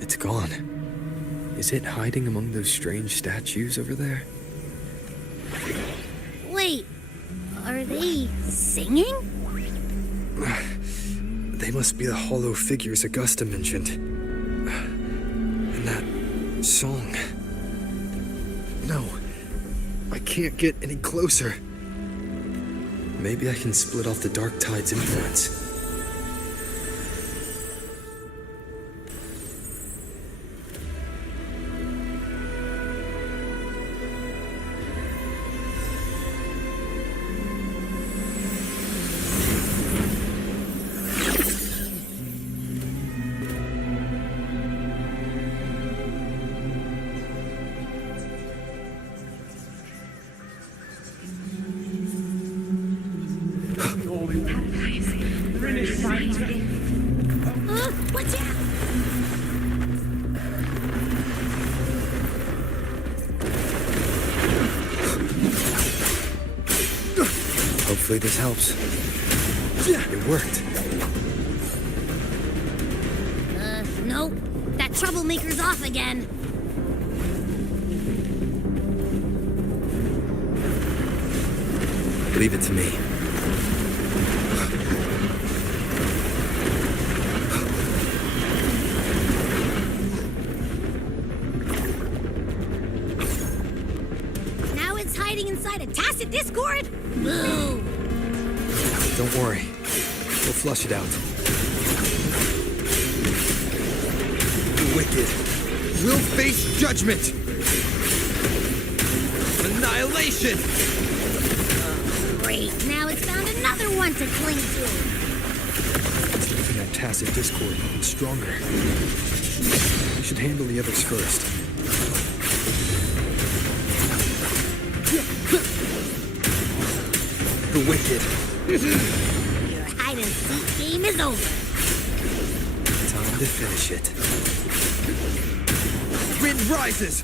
It's gone. Is it hiding among those strange statues over there? Wait, are they singing? They must be the hollow figures Augusta mentioned. And that song. No, I can't get any closer. Maybe I can split off the Dark Tide's influence. Watch out! Hopefully this helps. It worked. Nope. That troublemaker's off again. Leave it to me. Now it's hiding inside a tacit discord? Boo! Don't worry. We'll flush it out. The wicked will face judgment! Annihilation! Great, now it's found another one to cling to. It's making that tacit discord even stronger. We should handle the others first. The wicked. Your hide-and-seek game is over. Time to finish it. Wind rises!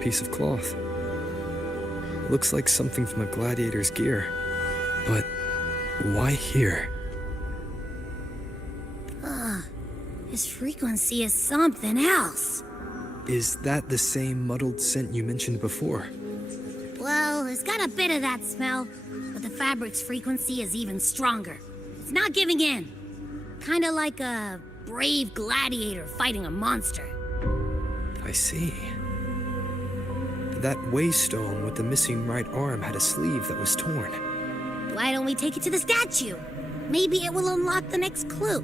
Piece of cloth. Looks like something from a gladiator's gear. But why here? This frequency is something else. Is that the same muddled scent you mentioned before? Well, it's got a bit of that smell, but the fabric's frequency is even stronger. It's not giving in. Kinda like a brave gladiator fighting a monster. I see. That waystone with the missing right arm had a sleeve that was torn. Why don't we take it to the statue? Maybe it will unlock the next clue.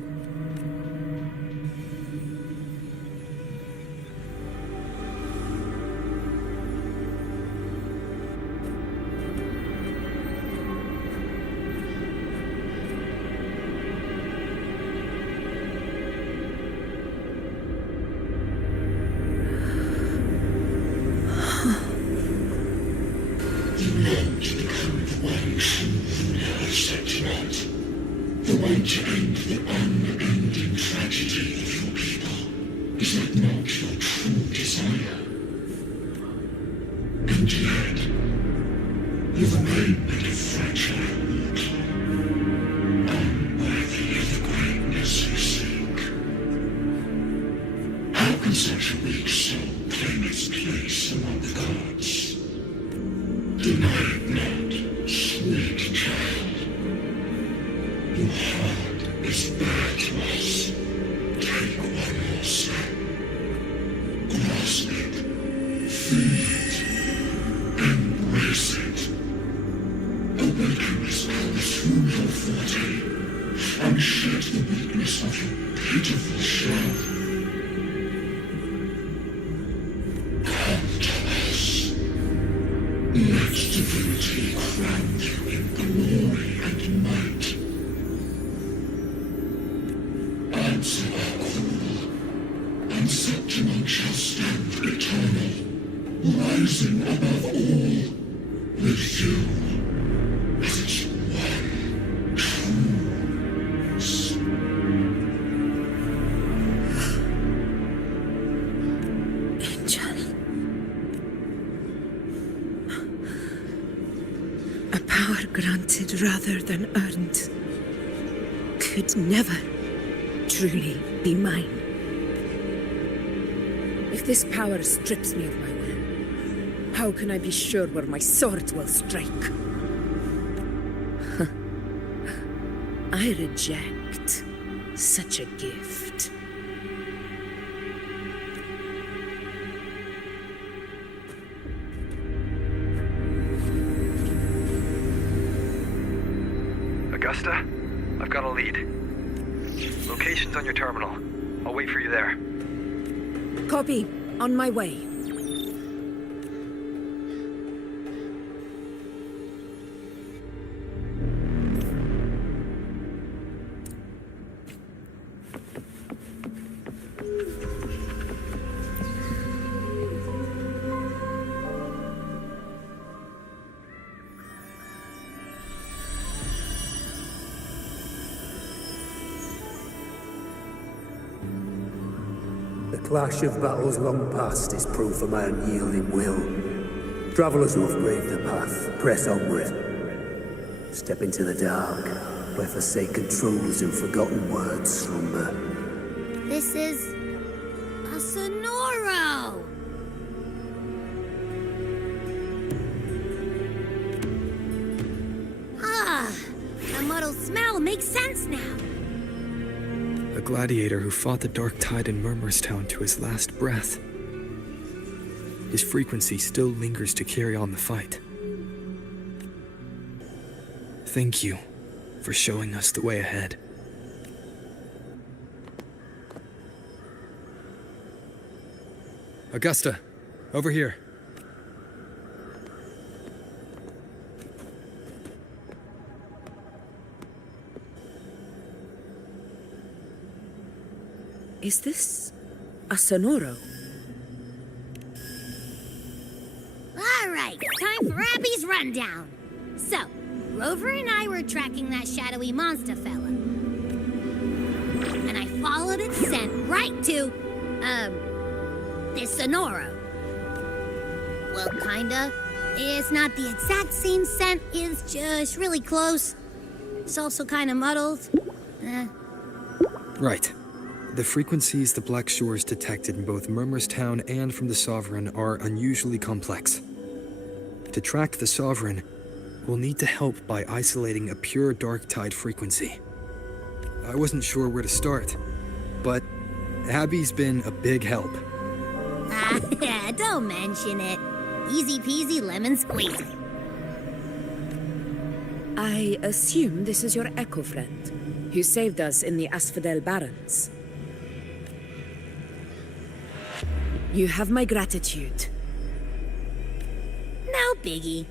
The way to end the unending tragedy of your people. Is that not your true desire? And yet, you remain but a fragile mortal, unworthy of the greatness you seek. How can such a weak soul claim its place among the gods? Deny it not, sweet child. Your heart is bare to us. Take one more step. Grasp it. Feel it. Embrace it. Awaken this power through your forte, and shed the weakness of your pitiful shell. Come to us. Let divinity crown you in glory and might. shall stand eternal, rising above all, with you as its one true Angel. A power granted rather than earned could never truly be mine. If this power strips me of my will, how can I be sure where my sword will strike? I reject such a gift. Augusta, I've got a lead. Location's on your terminal. I'll wait for you there. Copy. On my way. The clash of battles long past is proof of my unyielding will. Travelers who have braved the path, press onward. Step into the dark, where forsaken truths and forgotten words slumber. This is a Sonoro! Ah, the muddled smell makes sense now. A gladiator who fought the dark tide in Murmurstown to his last breath. His frequency still lingers to carry on the fight. Thank you for showing us the way ahead. Augusta, over here. Is this a Sonoro? All right, time for Abby's rundown. So, Rover and I were tracking that shadowy monster fella. And I followed its scent right to, this Sonoro. Well, kinda. It's not the exact same scent, it's just really close. It's also kinda muddled. Right. The frequencies the Black Shores detected in both Murmurstown and from the Sovereign are unusually complex. To track the Sovereign, we'll need to help by isolating a pure dark tide frequency. I wasn't sure where to start, but Abby's been a big help. Don't mention it. Easy peasy lemon squeezy. I assume this is your echo friend, who saved us in the Asphodel Barrens. You have my gratitude. No biggie.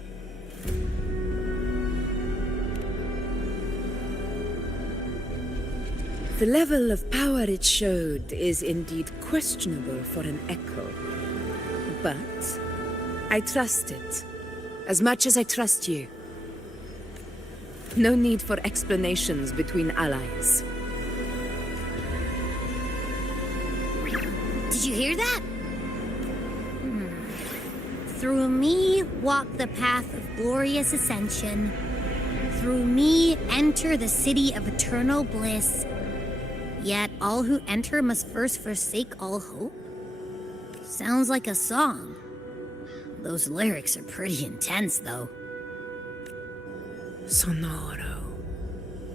The level of power it showed is indeed questionable for an echo. But I trust it, as much as I trust you. No need for explanations between allies. Did you hear that? Through me walk the path of glorious ascension. Through me enter the city of eternal bliss. Yet all who enter must first forsake all hope? Sounds like a song. Those lyrics are pretty intense, though. Sonoro,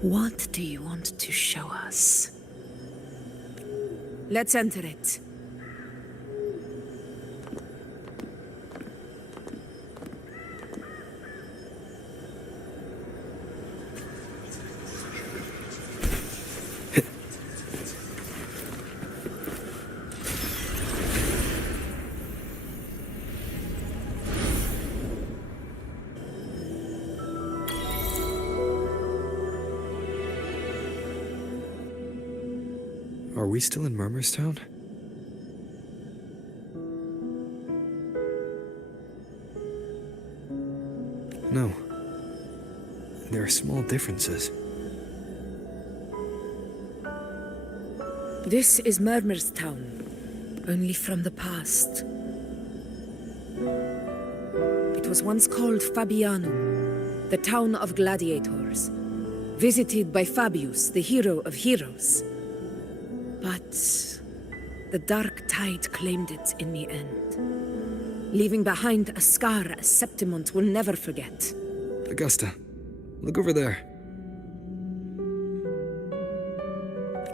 what do you want to show us? Let's enter it. Are we still in Murmurstown? know. There are small differences. This is Murmur's town, only from the past. It was once called Fabianum, the town of gladiators, visited by Fabius, the hero of heroes. But the dark tide claimed it in the end, leaving behind a scar Septimont will never forget. Augusta, look over there.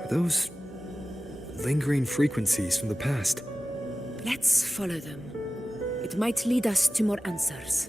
Are those lingering frequencies from the past? Let's follow them. It might lead us to more answers.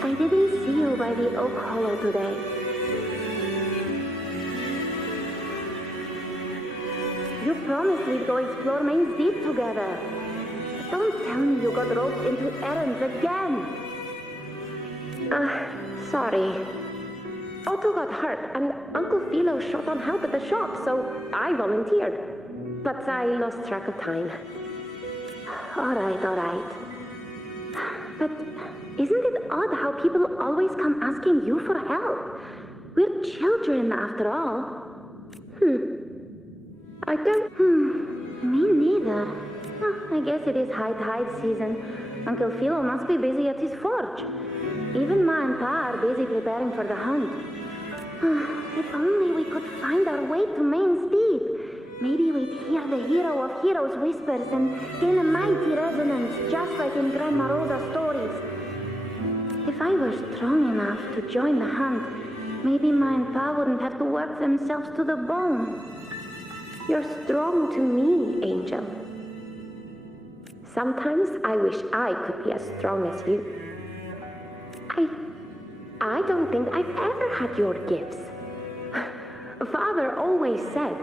I didn't see you by the Oak Hollow today. You promised we'd go explore Main's Deep together. But don't tell me you got roped into errands again. Sorry. Otto got hurt, and Uncle Philo shot on help at the shop, so I volunteered. But I lost track of time. All right. But isn't it odd how people always come asking you for help? We're children, after all. Me neither. I guess it is high tide season. Uncle Philo must be busy at his forge. Even Ma and Pa are busy preparing for the hunt. If only we could find our way to Main's Deep. Maybe we'd hear the hero of heroes whispers and gain a mighty resonance, just like in Grandma Rosa's stories. If I were strong enough to join the hunt, maybe Ma and Pa wouldn't have to work themselves to the bone. You're strong to me, Angel. Sometimes I wish I could be as strong as you. I don't think I've ever had your gifts. Father always said,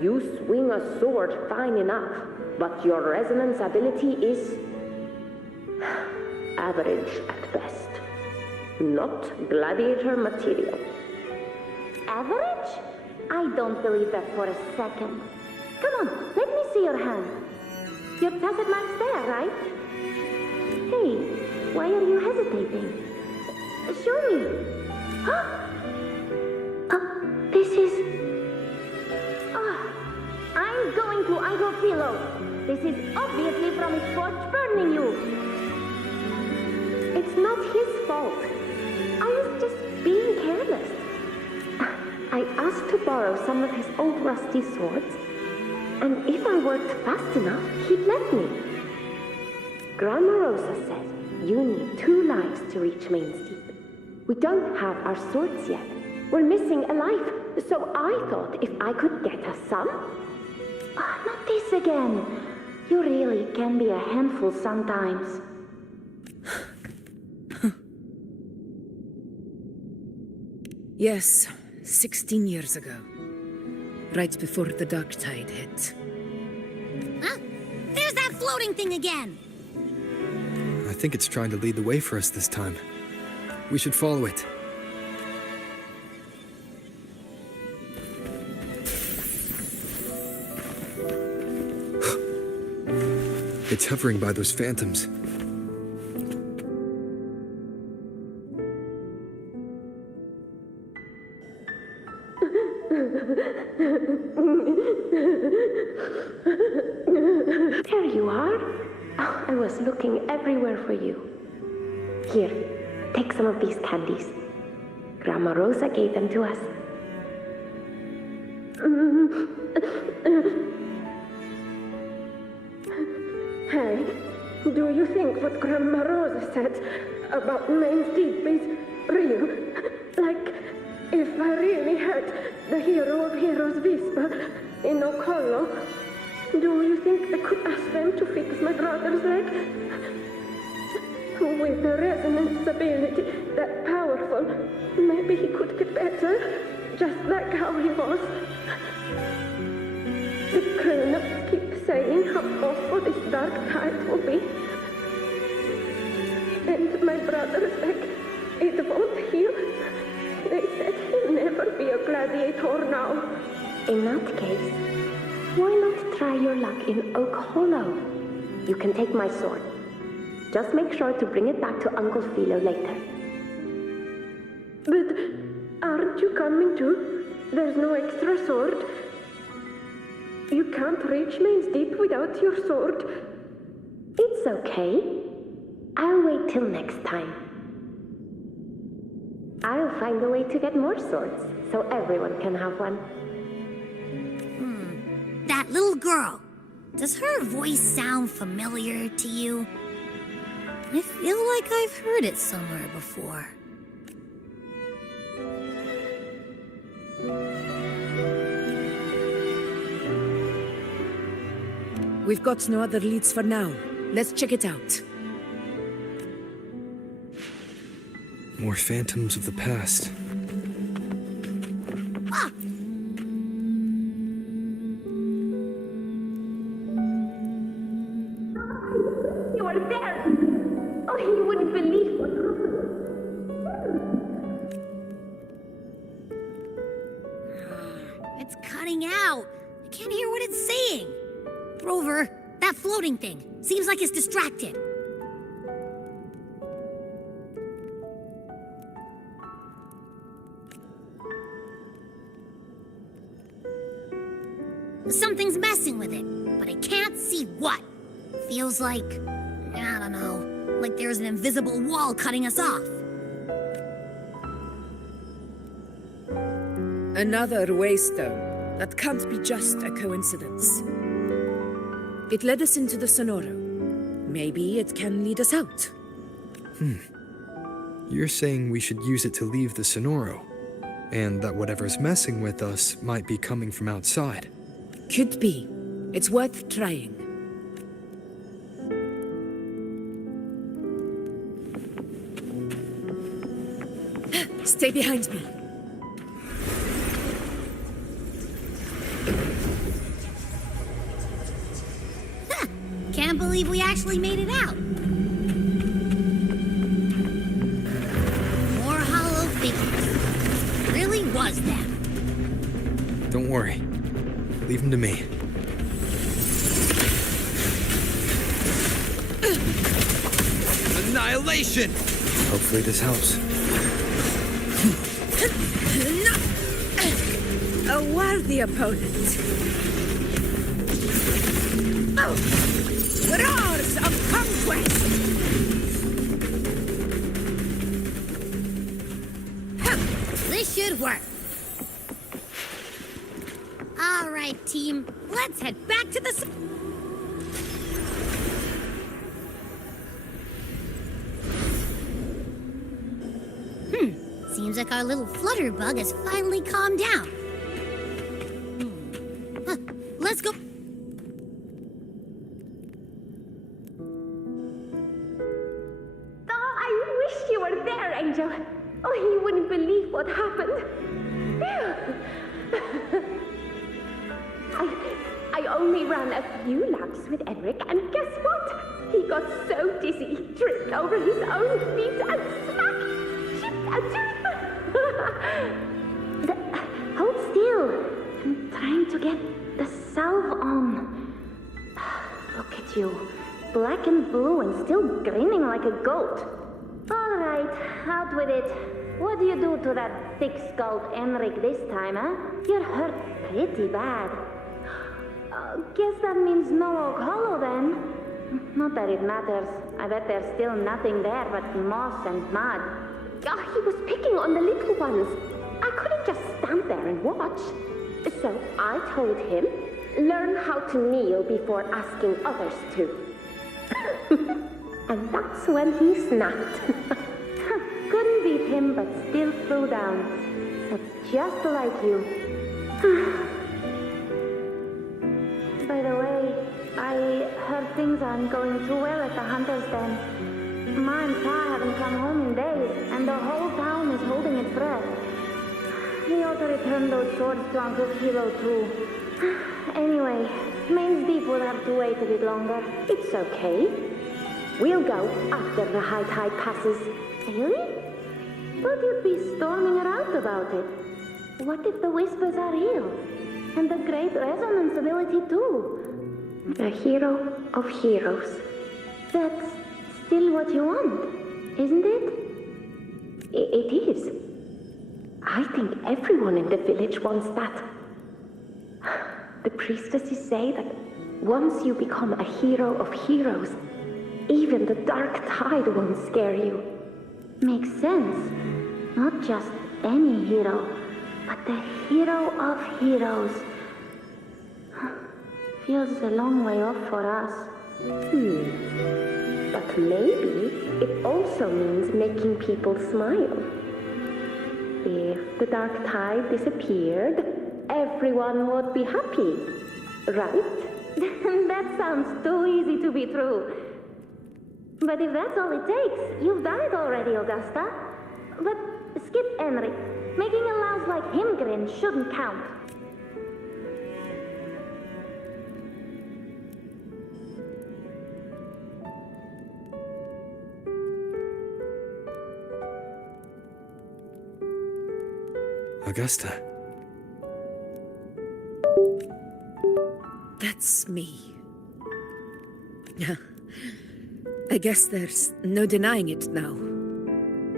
you swing a sword fine enough, but your resonance ability is average at best. Not gladiator material. Average? I don't believe that for a second. Come on, let me see your hand. Your tacit mark's there, right? Hey, why are you hesitating? Show me. This is... I'm going to Uncle Philo. This is obviously from his forge burning you. It's not his fault. I was just being careless. I asked to borrow some of his old rusty swords, and if I worked fast enough, he'd let me. Grandma Rosa said you need 2 lives to reach Main's Deep. We don't have our swords yet. We're missing a life, so I thought if I could get us some... not this again. You really can be a handful sometimes. Yes, 16 years ago. Right before the dark tide hit. Huh? There's that floating thing again! I think it's trying to lead the way for us this time. We should follow it. It's hovering by those phantoms. There you are. Oh, I was looking everywhere for you. Here, take some of these candies. Grandma Rosa gave them to us. Hey, do you think what Grandma Rosa said about Main's Deep is real? Like, if I really hurt the hero of heroes whisper in Oak Hollow, do you think I could ask them to fix my brother's leg? With a resonance ability that powerful, maybe he could get better, just like how he was. The grown-ups keep saying how awful this dark tide will be. And my brother's back, it won't heal. They said he'll never be a gladiator now. In that case, why not try your luck in Oak Hollow? You can take my sword. Just make sure to bring it back to Uncle Philo later. But aren't you coming too? There's no extra sword. You can't reach Main's Deep without your sword. It's okay. I'll wait till next time. I'll find a way to get more swords, so everyone can have one. That little girl. Does her voice sound familiar to you? I feel like I've heard it somewhere before. We've got no other leads for now. Let's check it out. More phantoms of the past. Ah! You are there! Oh, you wouldn't believe what It's cutting out. I can't hear what it's saying. Rover, that floating thing. Seems like it's distracted. Something's messing with it, but I can't see what. Feels like, I don't know, like there's an invisible wall cutting us off. Another waystone. That can't be just a coincidence. It led us into the Sonoro. Maybe it can lead us out. You're saying we should use it to leave the Sonoro, and that whatever's messing with us might be coming from outside. Could be. It's worth trying. Stay behind me. Can't believe we actually made it out. More hollow figures. Really was them. Don't worry. Leave them to me. Annihilation! Hopefully this helps. A worthy opponent. Roars of conquest! This should work. All right, team. Let's head back to the... Seems like our little flutterbug has finally calmed down. Let's go... Oh, I wish you were there, Angel. Oh, you wouldn't believe what happened. I only ran a few laps with Edric, and guess what? He got so dizzy he tripped over his own feet and smack! Chipped a tooth! Hold still. I'm trying to get the salve on. Look at you. Black and blue and still grinning like a goat. All right, out with it. What do you do to that thick-skulled Enric this time, huh? You're hurt pretty bad. Guess that means no Oak Hollow, then. Not that it matters. I bet there's still nothing there but moss and mud. Oh, he was picking on the little ones. I couldn't just stand there and watch. So I told him, learn how to kneel before asking others to. And that's when he snapped. Couldn't beat him, but still flew down. That's just like you. By the way, I heard things aren't going too well at the Hunter's Den. Ma and Pa haven't come home in days, and the whole town is holding its breath. We ought to return those swords to Uncle Hero, too. Anyway, Main's Deep will have to wait a bit longer. It's okay. We'll go after the high tide passes. Really? Thought you'd be storming around about it. What if the whispers are real? And the great resonance ability, too? The hero of heroes. That's still what you want, isn't it? It is. I think everyone in the village wants that. The priestesses say that once you become a hero of heroes, even the dark tide won't scare you. Makes sense. Not just any hero, but the hero of heroes. Feels a long way off for us. But maybe it also means making people smile. If the dark tide disappeared, everyone would be happy, right? That sounds too easy to be true. But if that's all it takes, you've done it already, Augusta. But skip Enric. Making a louse like him grin shouldn't count. Augusta. That's me. I guess there's no denying it now.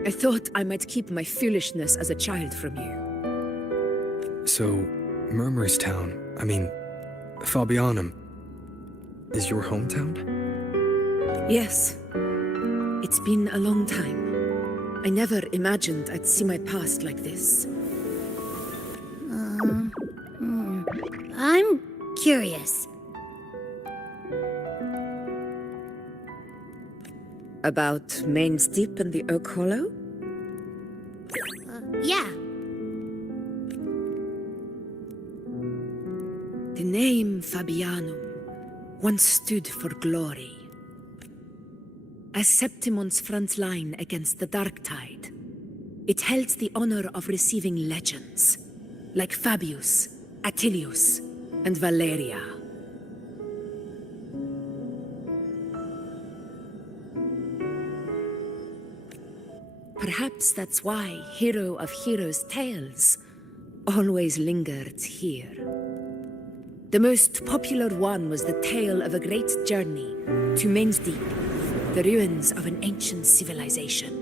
I thought I might keep my foolishness as a child from you. So, Murmurstown, Fabianum, is your hometown? Yes. It's been a long time. I never imagined I'd see my past like this. I'm curious. About Main's Deep and the Oak Hollow? Yeah. The name Fabianum once stood for glory. As Septimon's front line against the Dark Tide, it held the honor of receiving legends, like Fabius, Attilius, and Valeria. Perhaps that's why Hero of Heroes' tales always lingered here. The most popular one was the tale of a great journey to Main's Deep, the ruins of an ancient civilization.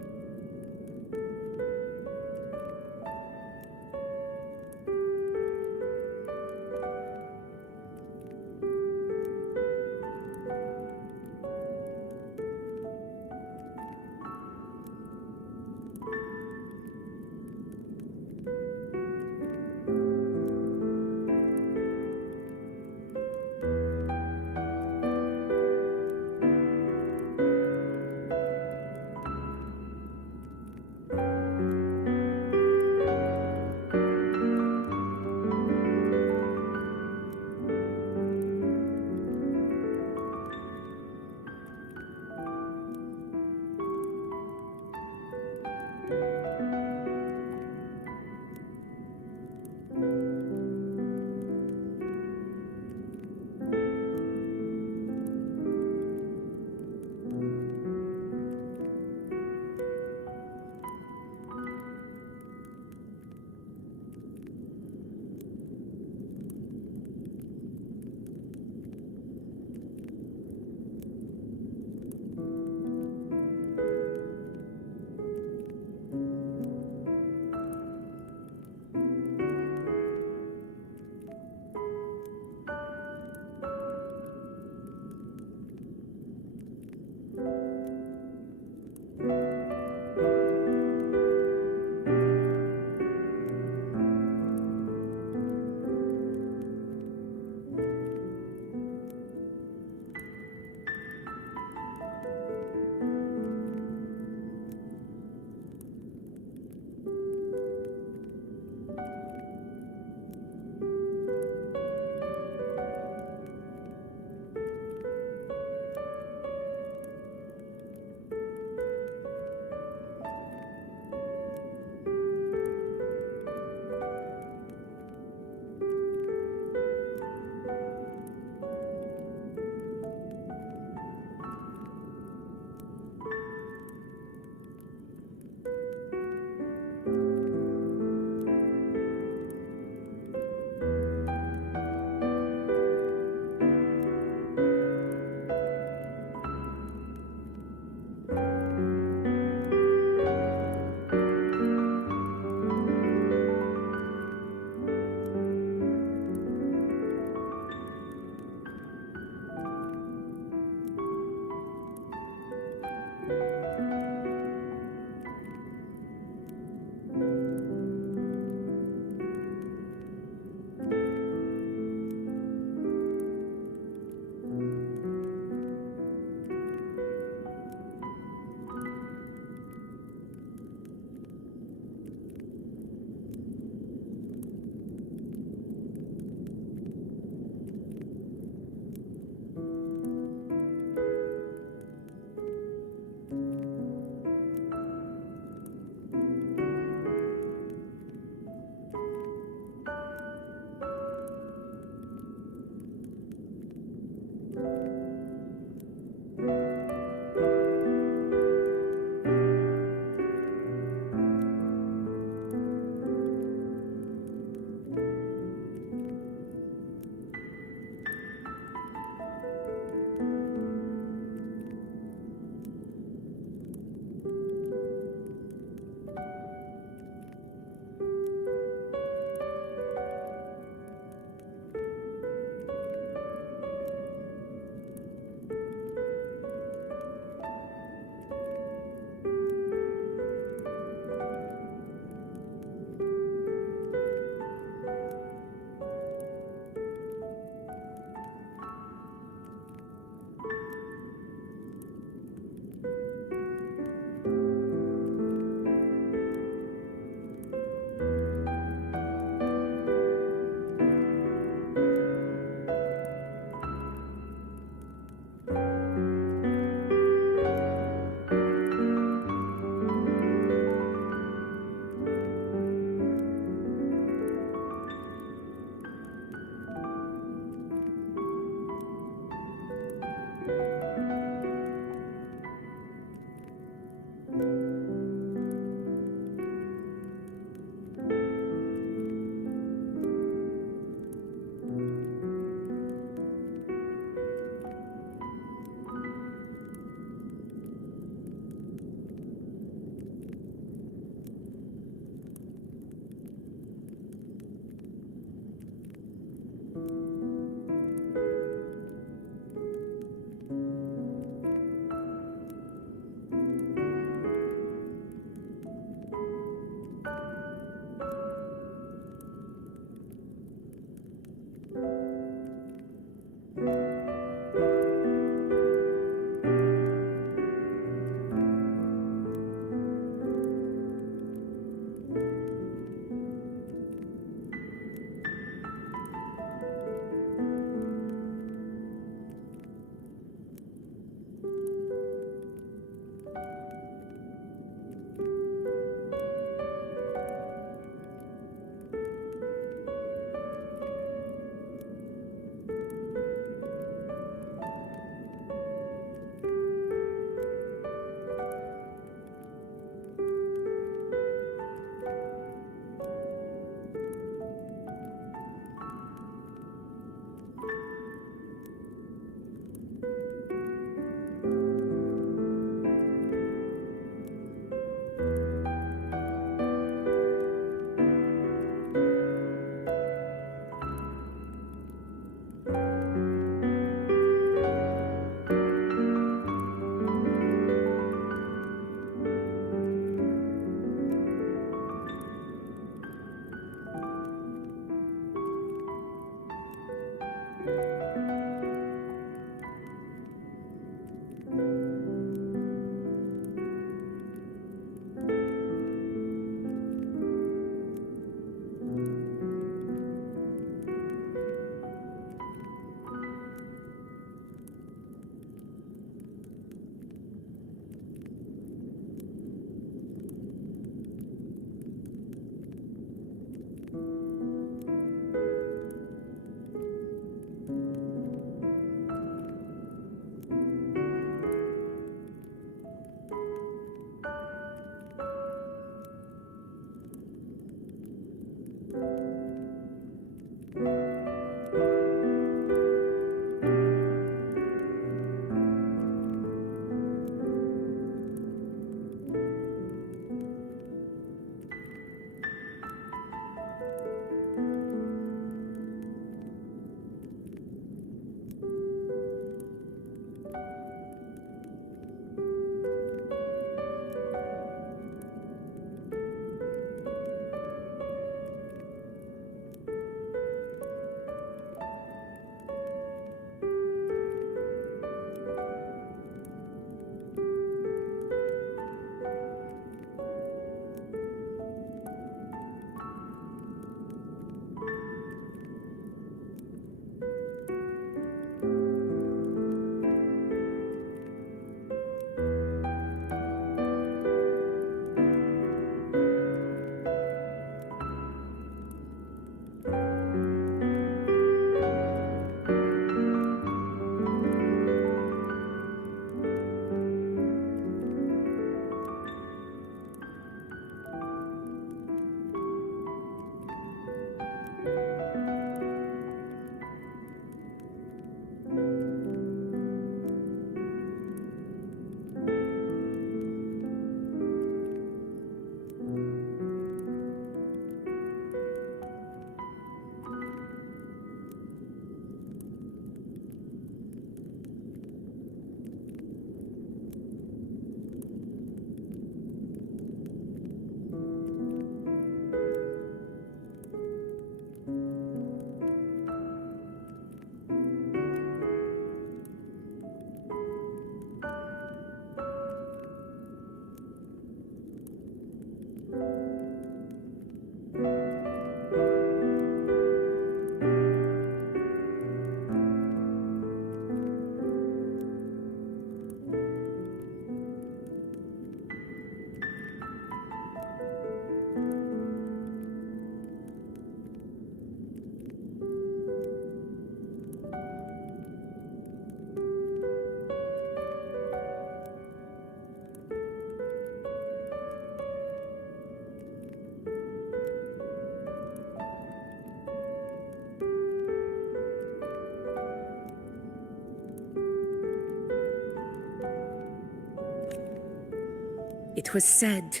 it was said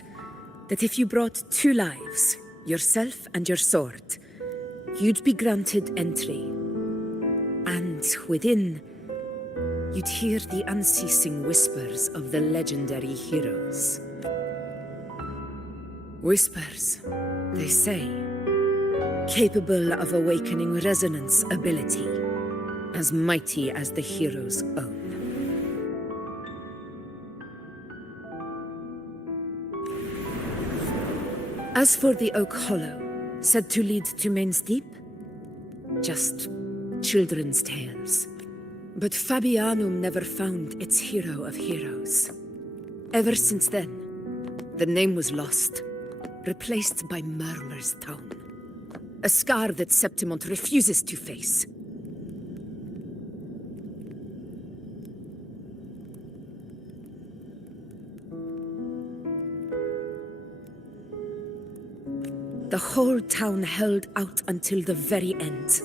that if you brought 2 lives, yourself and your sword, you'd be granted entry. And within, you'd hear the unceasing whispers of the legendary heroes. Whispers, they say, capable of awakening resonance ability, as mighty as the hero's own. As for the Oak Hollow, said to lead to Main's Deep, just children's tales. But Fabianum never found its hero of heroes. Ever since then, the name was lost, replaced by Murmur's Tone. A scar that Septimont refuses to face. The whole town held out until the very end.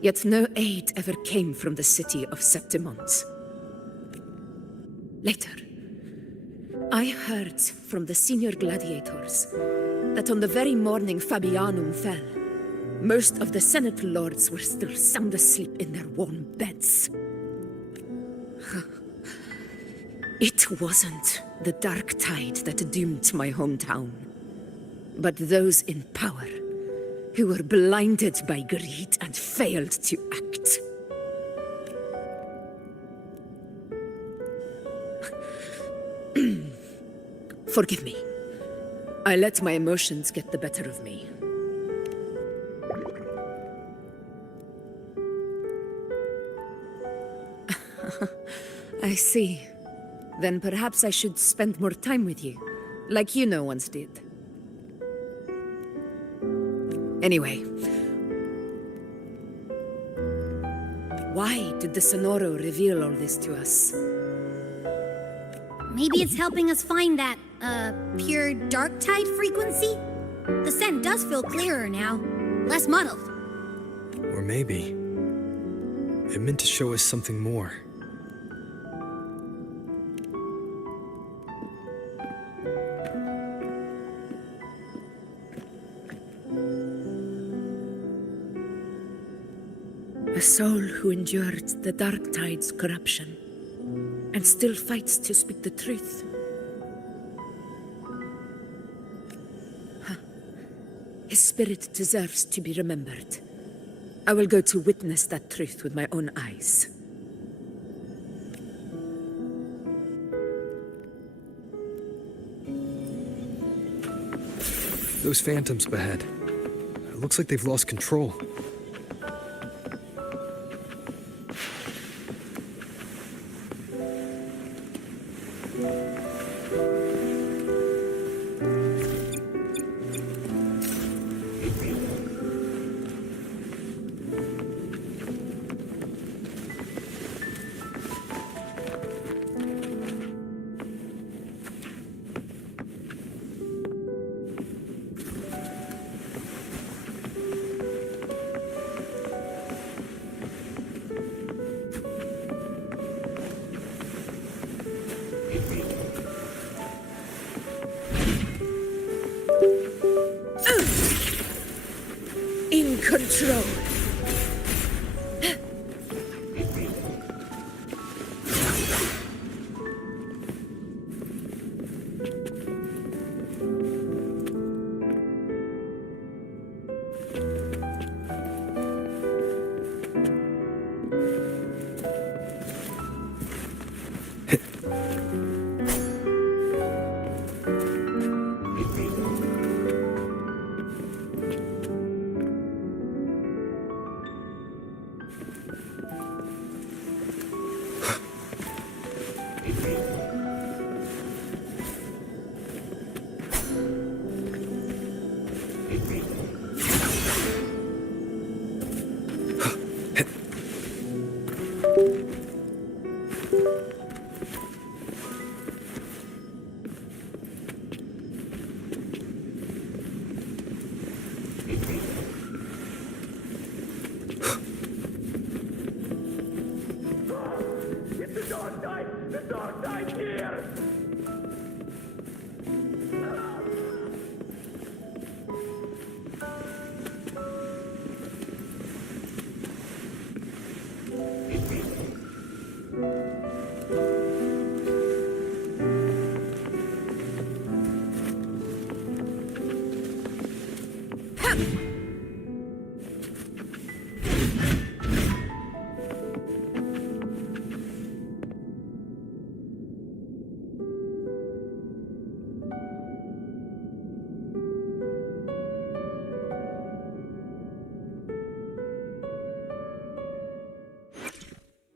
Yet no aid ever came from the city of Septimont. Later, I heard from the senior gladiators that on the very morning Fabianum fell, most of the Senate lords were still sound asleep in their warm beds. It wasn't the dark tide that doomed my hometown, but those in power who were blinded by greed and failed to act. Forgive me. I let my emotions get the better of me. I see. Then perhaps I should spend more time with you, like you once did. Anyway, why did the Sonoro reveal all this to us? Maybe it's helping us find that, pure dark tide frequency? The scent does feel clearer now, less muddled. Or maybe it meant to show us something more. A soul who endured the dark tide's corruption and still fights to speak the truth. His spirit deserves to be remembered. I will go to witness that truth with my own eyes. Those phantoms ahead. It looks like they've lost control. In control.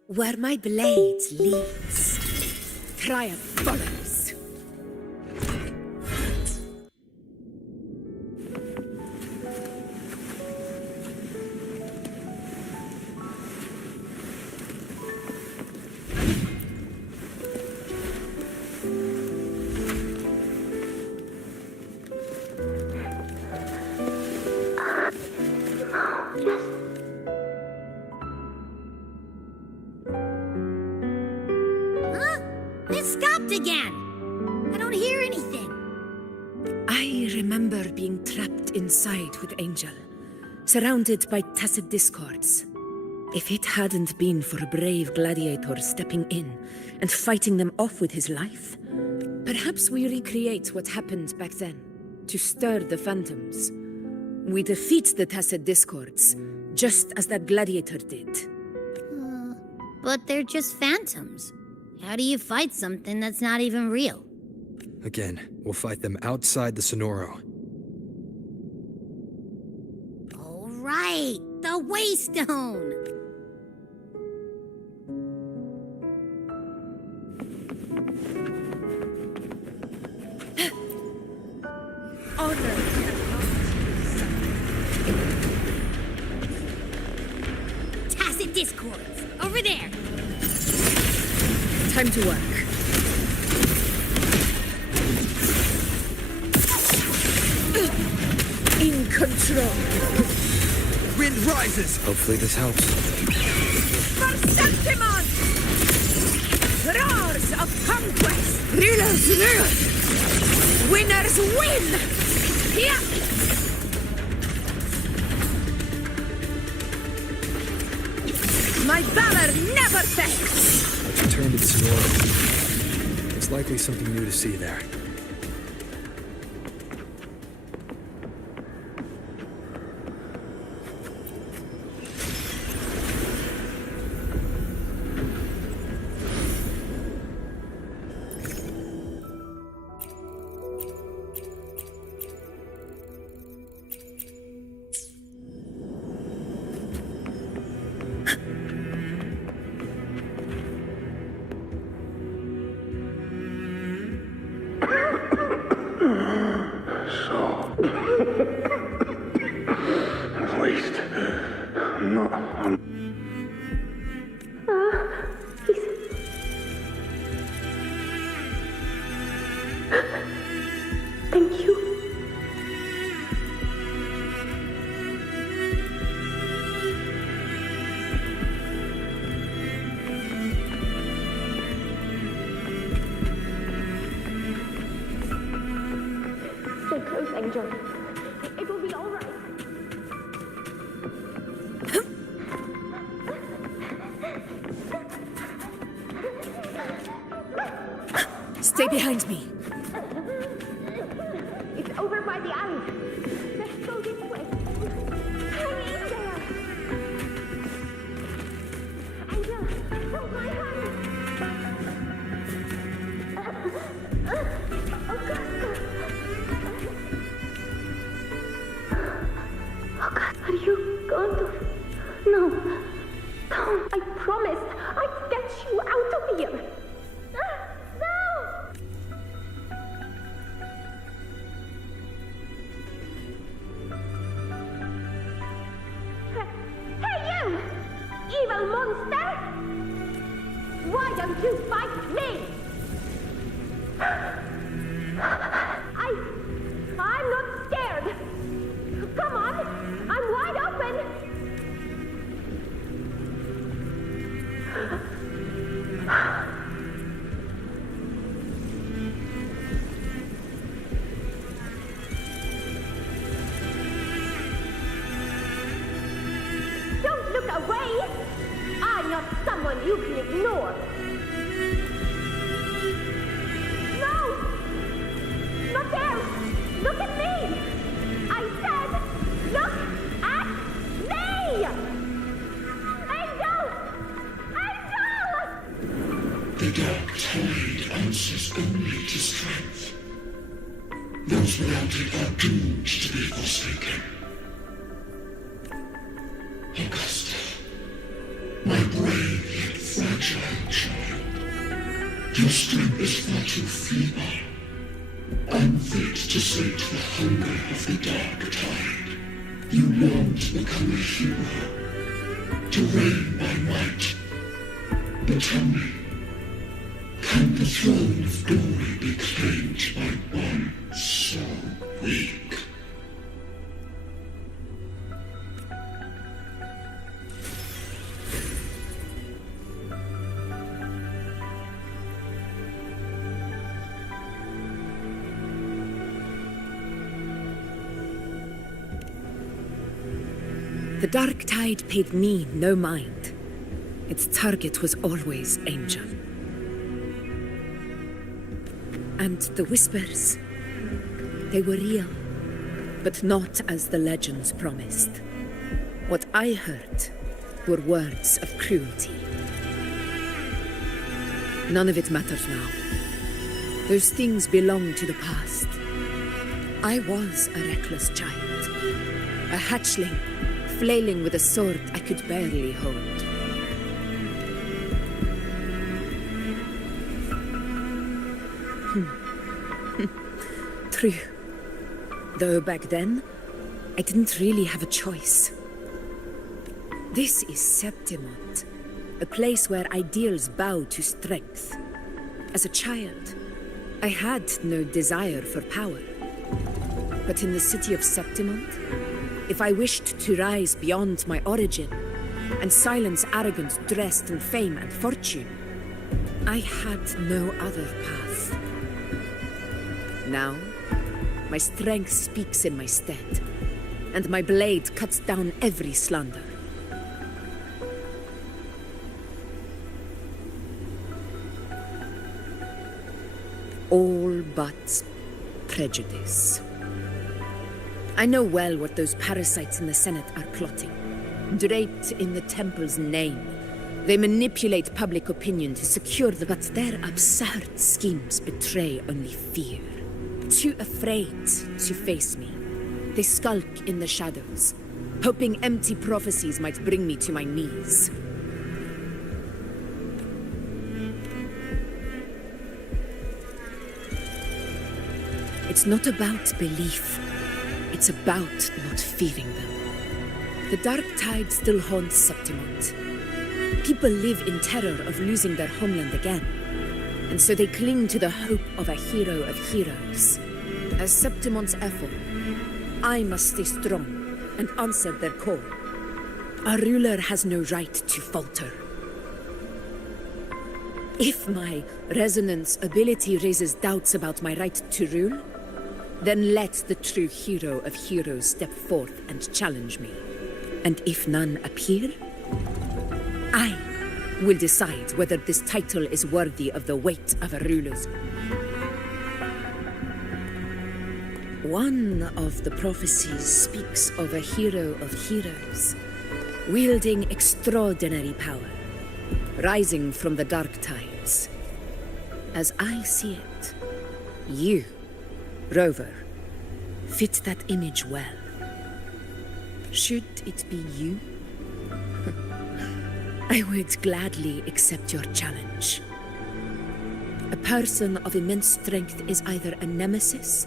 Where my blade leads, triumph follows. Huh? It stopped again. I don't hear anything. I remember being trapped inside with Angel, surrounded by tacit discords. If it hadn't been for a brave gladiator stepping in and fighting them off with his life, perhaps we recreate what happened back then, to stir the phantoms. We defeat the tacit discords, just as that gladiator did. But they're just phantoms. How do you fight something that's not even real? Again, we'll fight them outside the Sonoro. All right, the Waystone. Tacit discords, over there. Time to work. In control. Wind rises. Hopefully this helps. Perceptimon! Roars of conquest! Winners win! Yeah! My valor never fails! Let's return to the Sonoro. There's likely something new to see there. At least, I'm not on. Thank you. Stay close, Angel. It will be all right. Stay behind me. It's over by the alley. Let's go this way. Hang in there. Angel, hold my hand. Oh God, are you going to? No, don't. I promised I'd get you out of here. No! Hey, you! Evil monster! Why don't you fight me? I'm not scared. Come on, I'm wide open. Don't look away. I'm not someone you can ignore. No! Not there! Look at me! I said, look at me! Angel! Angel! The dark tide answers only to strength. Those without it are doomed to be forsaken. Augusta, my brave yet Your strength is far too feeble, unfit to sate the hunger of the dark tide. You long to become a hero, to reign by might. But tell me, can the throne of glory be claimed by one so weak? The dark tide paid me no mind. Its target was always Angel. And the whispers, they were real, but not as the legends promised. What I heard were words of cruelty. None of it matters now. Those things belong to the past. I was a reckless child, a hatchling, flailing with a sword I could barely hold. True. Though back then, I didn't really have a choice. This is Septimont, a place where ideals bow to strength. As a child, I had no desire for power. But in the city of Septimont, if I wished to rise beyond my origin and silence arrogance dressed in fame and fortune, I had no other path. Now, my strength speaks in my stead, and my blade cuts down every slander. All but prejudice. I know well what those parasites in the Senate are plotting. Draped in the Temple's name, they manipulate public opinion to secure the... But their absurd schemes betray only fear. Too afraid to face me, they skulk in the shadows, hoping empty prophecies might bring me to my knees. It's not about belief. It's about not fearing them. The dark tide still haunts Septimont. People live in terror of losing their homeland again, and so they cling to the hope of a hero of heroes. As Septimont's Ephor, I must stay strong and answer their call. A ruler has no right to falter. If my resonance ability raises doubts about my right to rule, then let the true hero of heroes step forth and challenge me. And if none appear, I will decide whether this title is worthy of the weight of a ruler's. One of the prophecies speaks of a hero of heroes, wielding extraordinary power, rising from the dark tides. As I see it, you, Rover, fit that image well. Should it be you? I would gladly accept your challenge. A person of immense strength is either a nemesis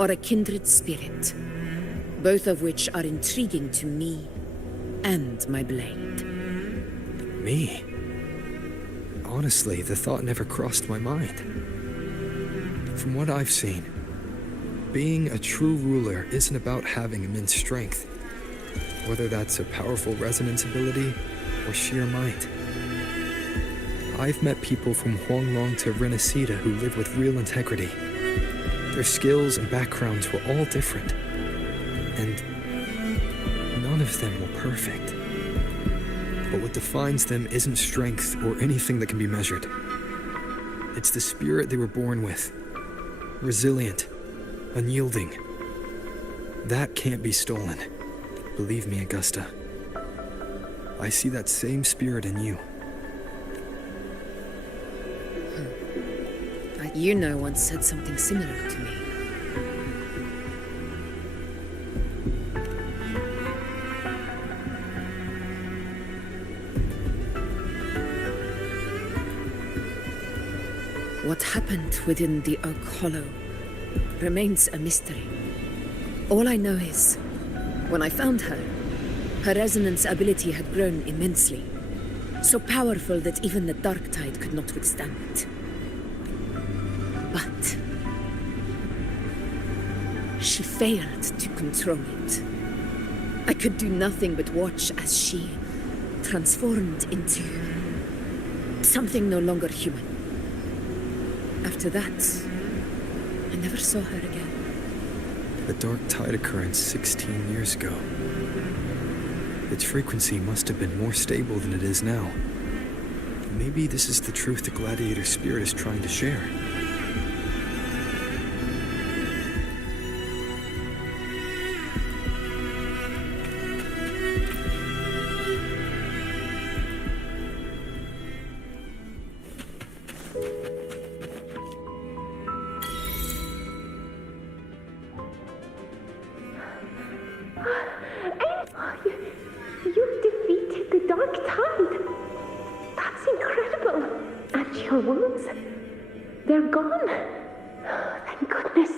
or a kindred spirit, both of which are intriguing to me and my blade. Me? Honestly, the thought never crossed my mind. From what I've seen, being a true ruler isn't about having immense strength, whether that's a powerful resonance ability or sheer might. I've met people from Huanglong to Renacida who live with real integrity. Their skills and backgrounds were all different, and none of them were perfect. But what defines them isn't strength or anything that can be measured. It's the spirit they were born with. Resilient, unyielding. That can't be stolen. Believe me, Augusta. I see that same spirit in you. You know, once said something similar to me. What happened within the Oak Hollow remains a mystery. All I know is, when I found her, her resonance ability had grown immensely. So powerful that even the Dark Tide could not withstand it. But she failed to control it. I could do nothing but watch as she transformed into something no longer human. After that, I never saw her again. The Dark Tide occurrence 16 years ago. Its frequency must have been more stable than it is now. Maybe this is the truth the Gladiator spirit is trying to share. You've defeated the Dark Tide. That's incredible. And your wounds, they're gone. Thank goodness.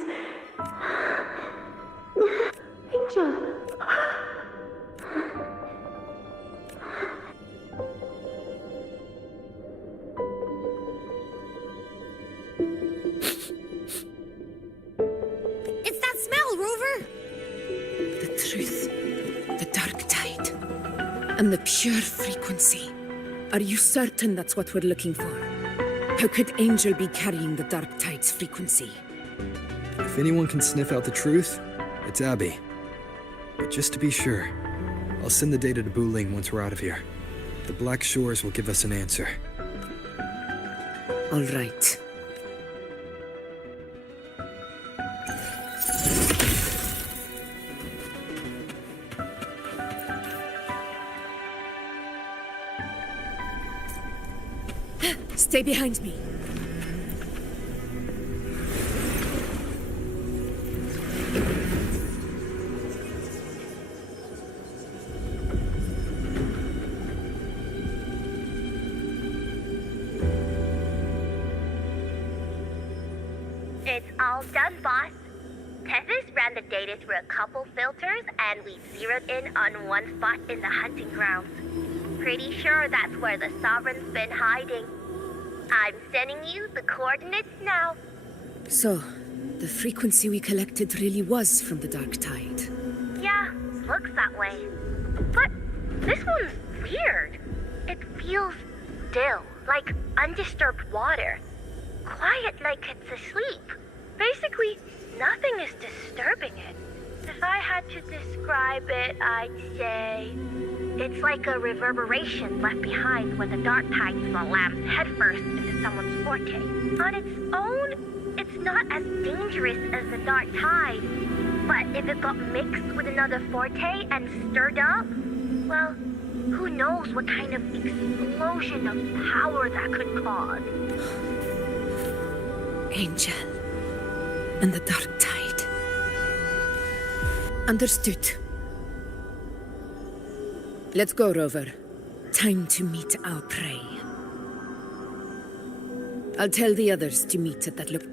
Angel. It's that smell, Rover! The truth, the Dark Tide, and the pure frequency. Are you certain that's what we're looking for? How could Angel be carrying the Dark Tide's frequency? If anyone can sniff out the truth, it's Abby. But just to be sure, I'll send the data to Wuling once we're out of here. The Black Shores will give us an answer. All right. Stay behind me. It's all done, boss. Tethys ran the data through a couple filters, and we zeroed in on one spot in the hunting grounds. Pretty sure that's where the Sovereign's been hiding. I'm sending you the coordinates now. So, the frequency we collected really was from the Dark Tide. Yeah, looks that way. But this one's weird. It feels still, like undisturbed water. Quiet like it's asleep. Basically, nothing is disturbing it. If I had to describe it, I'd say it's like a reverberation left behind when the Dark Tide slams headfirst into someone's forte. On its own, it's not as dangerous as the Dark Tide. But if it got mixed with another forte and stirred up, well, who knows what kind of explosion of power that could cause. Angel and the Dark Tide. Understood. Let's go, Rover. Time to meet our prey. I'll tell the others to meet at that location.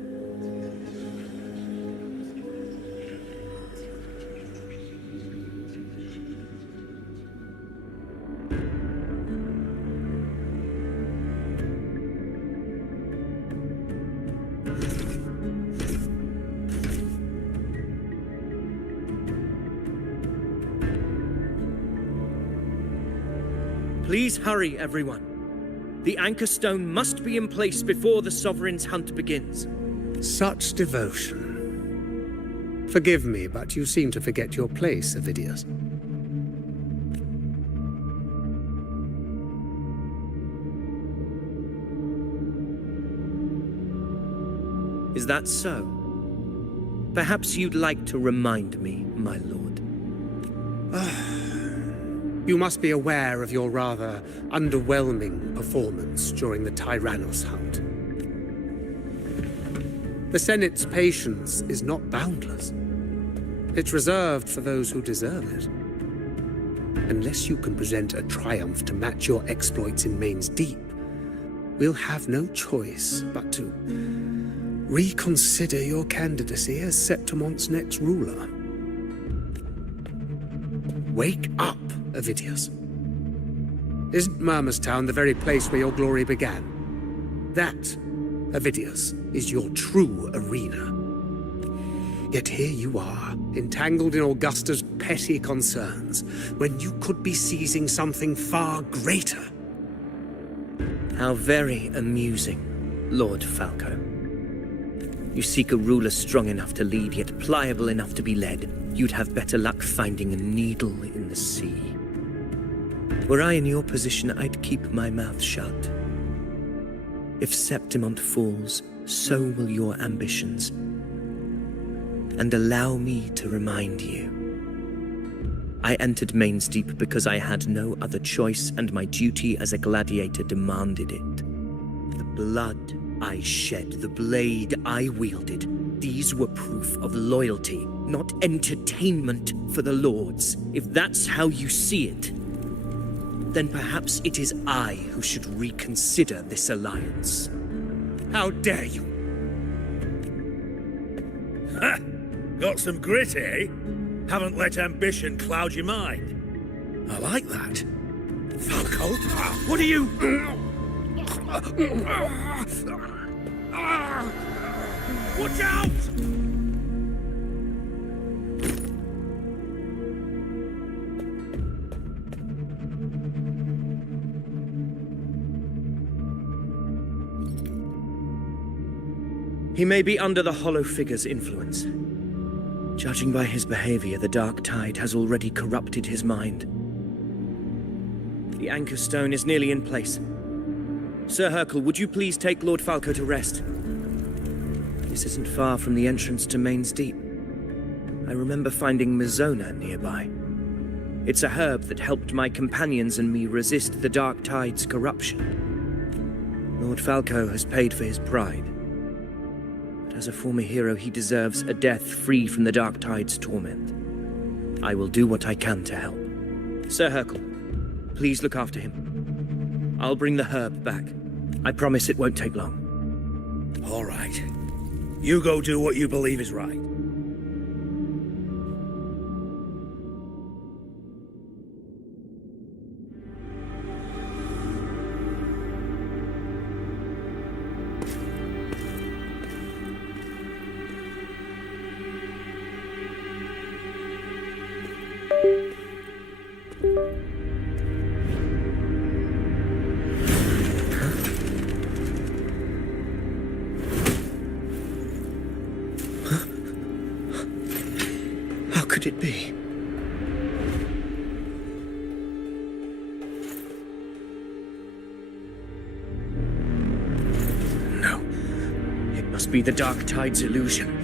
Please hurry, everyone. The Anchor Stone must be in place before the Sovereign's hunt begins. Such devotion. Forgive me, but you seem to forget your place, Avidius. Is that so? Perhaps you'd like to remind me, my lord. You must be aware of your rather underwhelming performance during the Tyrannos hunt. The Senate's patience is not boundless. It's reserved for those who deserve it. Unless you can present a triumph to match your exploits in Main's Deep, we'll have no choice but to reconsider your candidacy as Septimon's next ruler. Wake up, Ovidius. Isn't Murmurstown the very place where your glory began? That, Ovidius, is your true arena. Yet here you are, entangled in Augusta's petty concerns, when you could be seizing something far greater. How very amusing, Lord Falco. You seek a ruler strong enough to lead, yet pliable enough to be led. You'd have better luck finding a needle in the sea. Were I in your position, I'd keep my mouth shut. If Septimont falls, so will your ambitions. And allow me to remind you. I entered Main's Deep because I had no other choice, and my duty as a gladiator demanded it. The blood I shed, the blade I wielded, these were proof of loyalty, not entertainment for the lords. If that's how you see it, then perhaps it is I who should reconsider this alliance. How dare you? Ha! Got some grit, eh? Haven't let ambition cloud your mind. I like that. Falco, what are you... Watch out! He may be under the Hollow Figure's influence. Judging by his behavior, the Dark Tide has already corrupted his mind. The Anchor Stone is nearly in place. Sir Hercule, would you please take Lord Falco to rest? This isn't far from the entrance to Main's Deep. I remember finding Mizona nearby. It's a herb that helped my companions and me resist the Dark Tide's corruption. Lord Falco has paid for his pride. But as a former hero, he deserves a death free from the Dark Tide's torment. I will do what I can to help. Sir Hercule, please look after him. I'll bring the herb back. I promise it won't take long. All right. You go do what you believe is right. How could it be? No. It must be the Dark Tide's illusion.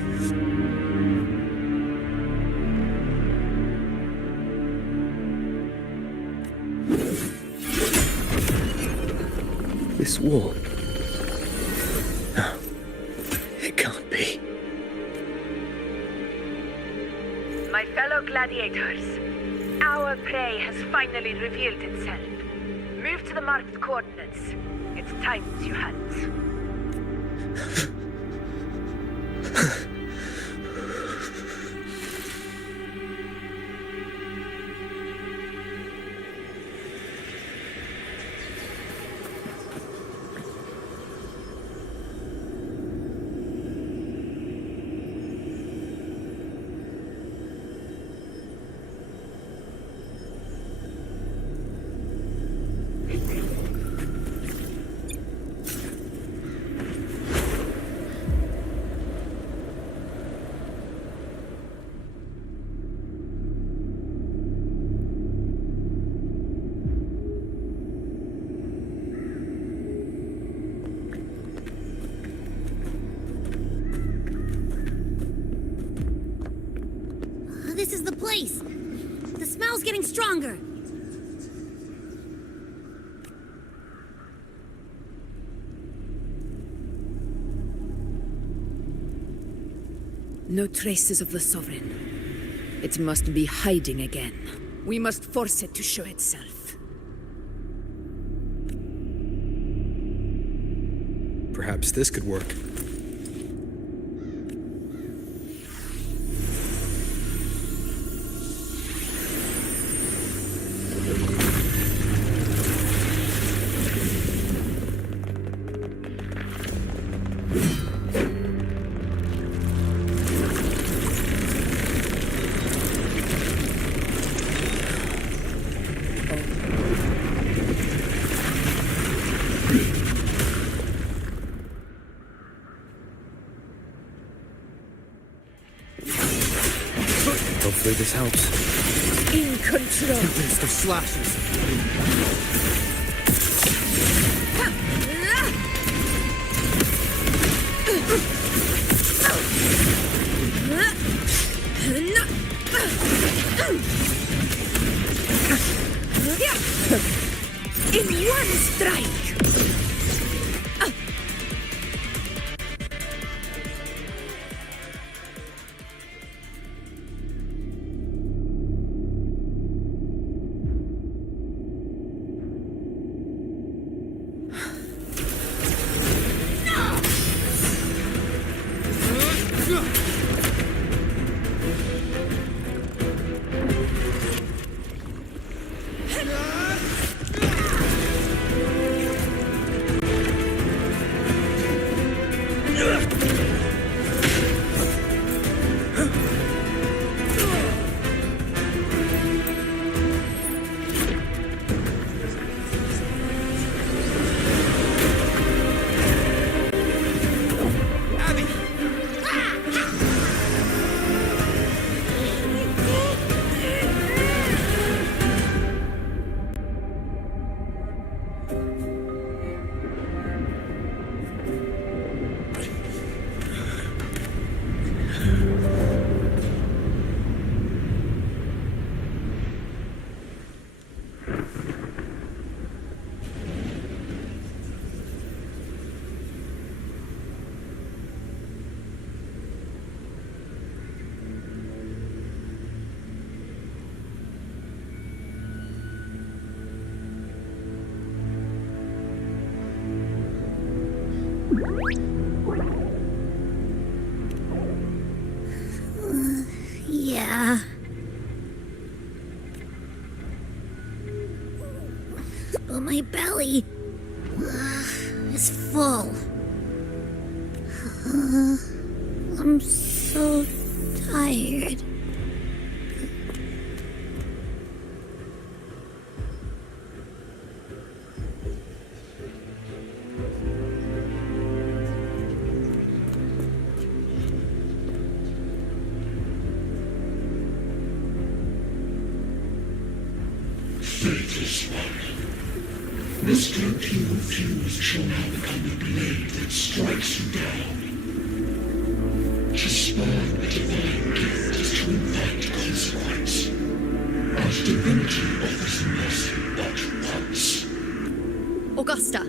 This wall. No. It can't be. My fellow gladiators, our prey has finally revealed itself. Move to the marked coordinates. It's time to hunt. This is the place. The smell's getting stronger. No traces of the Sovereign. It must be hiding again. We must force it to show itself. Perhaps this could work. Hopefully this helps. In control. Tempest of slashes. In one strike. Yeah. But my belly is full. I'm so tired. Faithless one. This cloaking fuse shall now become a blade that strikes you down. To spawn a divine gift is to invite consequence. As divinity offers mercy but once. Augusta!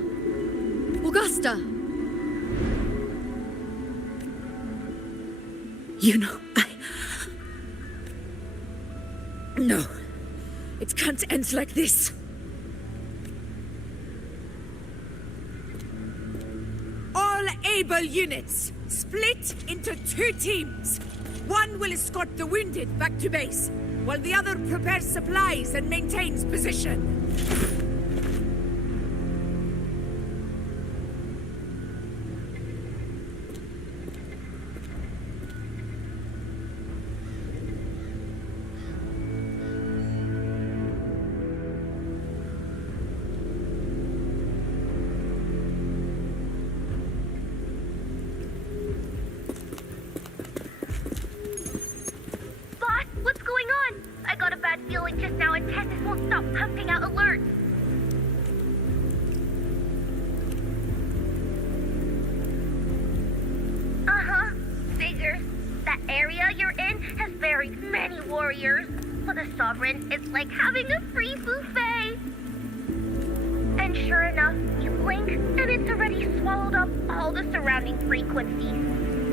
Augusta! You know, No. It can't end like this. All able units, split into 2 teams. One will escort the wounded back to base, while the other prepares supplies and maintains position. Just now, and Tessus won't stop pumping out alerts. Figures. That area you're in has very many warriors. For the Sovereign, it's like having a free buffet. And sure enough, you blink, and it's already swallowed up all the surrounding frequencies.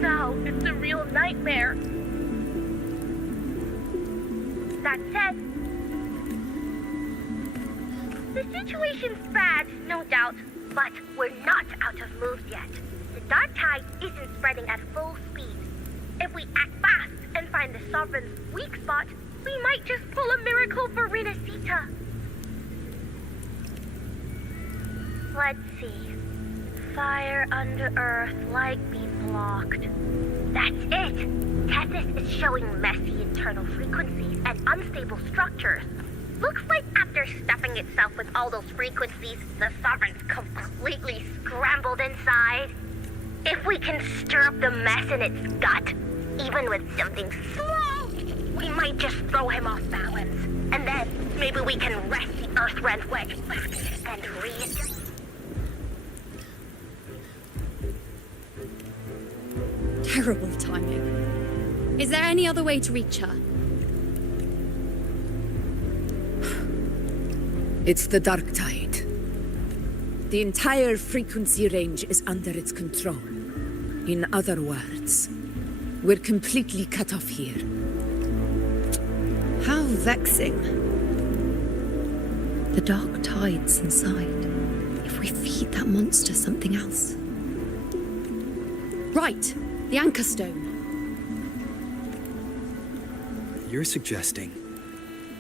Now it's a real nightmare. That said, the situation's bad, no doubt, But we're not out of moves yet. The dark tide isn't spreading at full speed. If we act fast and find the Sovereign's weak spot, we might just pull a miracle for Renacita. Let's see. Fire under earth, light be blocked. That's it! Tethys is showing messy internal frequencies and unstable structures. Looks like after stuffing itself with all those frequencies, the Sovereign's completely scrambled inside. If we can stir up the mess in its gut, even with something small, we might just throw him off balance. And then maybe we can wrest the Earthrend wedge back and readjust. Terrible timing. Is there any other way to reach her? It's the dark tide. The entire frequency range is under its control. In other words, we're completely cut off here. How vexing. The dark tide's inside. If we feed that monster something else. Right, the anchor stone. You're suggesting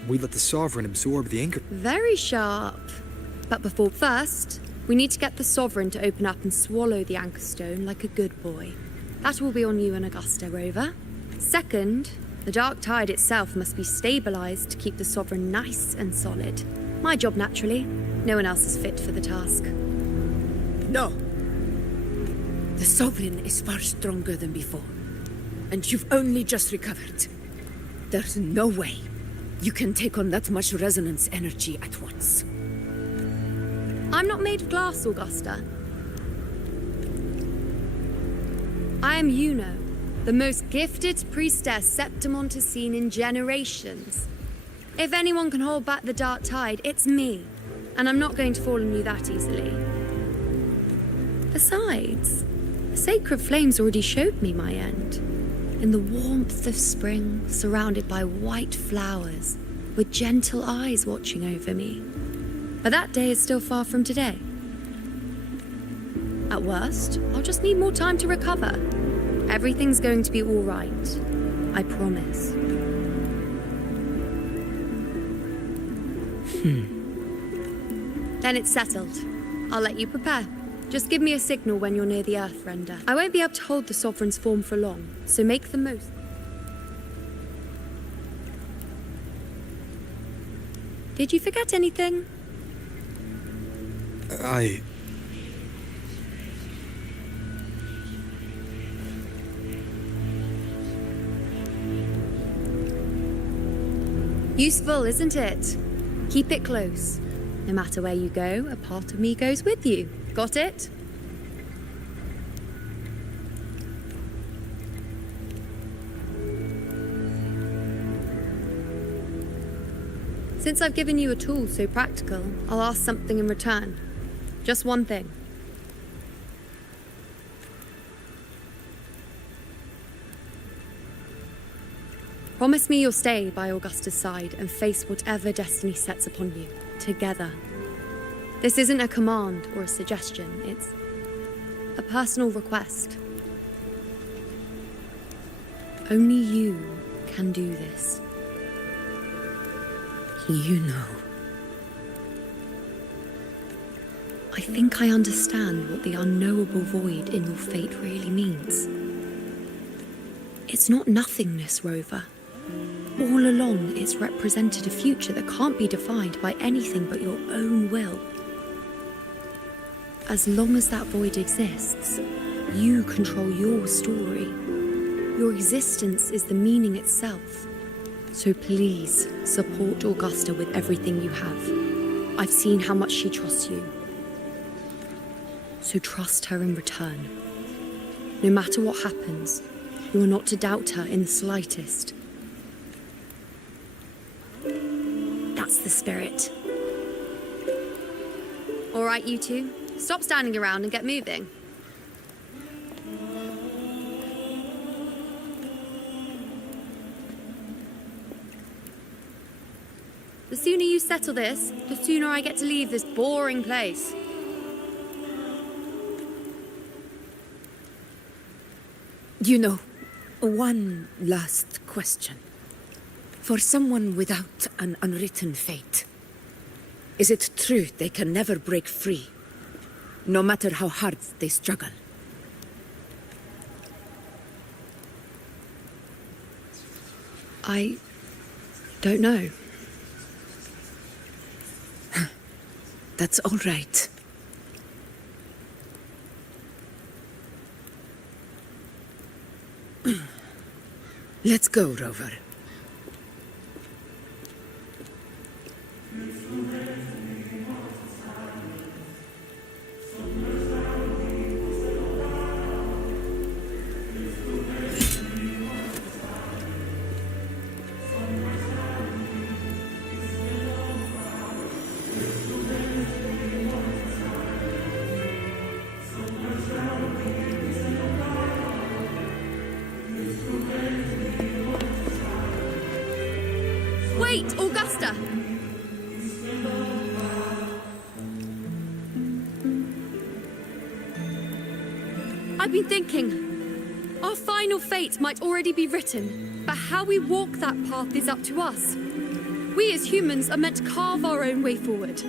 we let the Sovereign absorb the anchor? Very sharp. But before first, we need to get the Sovereign to open up and swallow the anchor stone like a good boy. That will be on you and Augusta, Rover. Second, the dark tide itself must be stabilized to keep the Sovereign nice and solid. My job, naturally. No one else is fit for the task. No. The Sovereign is far stronger than before. And you've only just recovered. There's no way you can take on that much resonance energy at once. I'm not made of glass, Augusta. I am Juno, the most gifted priestess Septimon has seen in generations. If anyone can hold back the dark tide, it's me. And I'm not going to fall on you that easily. Besides, the sacred flames already showed me my end. In the warmth of spring, surrounded by white flowers, with gentle eyes watching over me. But that day is still far from today. At worst, I'll just need more time to recover. Everything's going to be all right. I promise. Then it's settled. I'll let you prepare. Just give me a signal when you're near the Earthrender. I won't be able to hold the Sovereign's form for long, so make the most. Did you forget anything? Useful, isn't it? Keep it close. No matter where you go, a part of me goes with you. Got it? Since I've given you a tool so practical, I'll ask something in return. Just one thing. Promise me you'll stay by Augusta's side and face whatever destiny sets upon you, together. This isn't a command or a suggestion, it's a personal request. Only you can do this. You know. I think I understand what the unknowable void in your fate really means. It's not nothingness, Rover. All along, it's represented a future that can't be defined by anything but your own will. As long as that void exists, you control your story. Your existence is the meaning itself. So please, support Augusta with everything you have. I've seen how much she trusts you. So trust her in return. No matter what happens, you are not to doubt her in the slightest. That's the spirit. All right, you two. Stop standing around and get moving. The sooner you settle this, the sooner I get to leave this boring place. You know, one last question. For someone without an unwritten fate, is it true they can never break free, no matter how hard they struggle? I don't know. That's all right. Let's go, Rover. Wait, Augusta! I've been thinking, our final fate might already be written, but how we walk that path is up to us. We as humans are meant to carve our own way forward.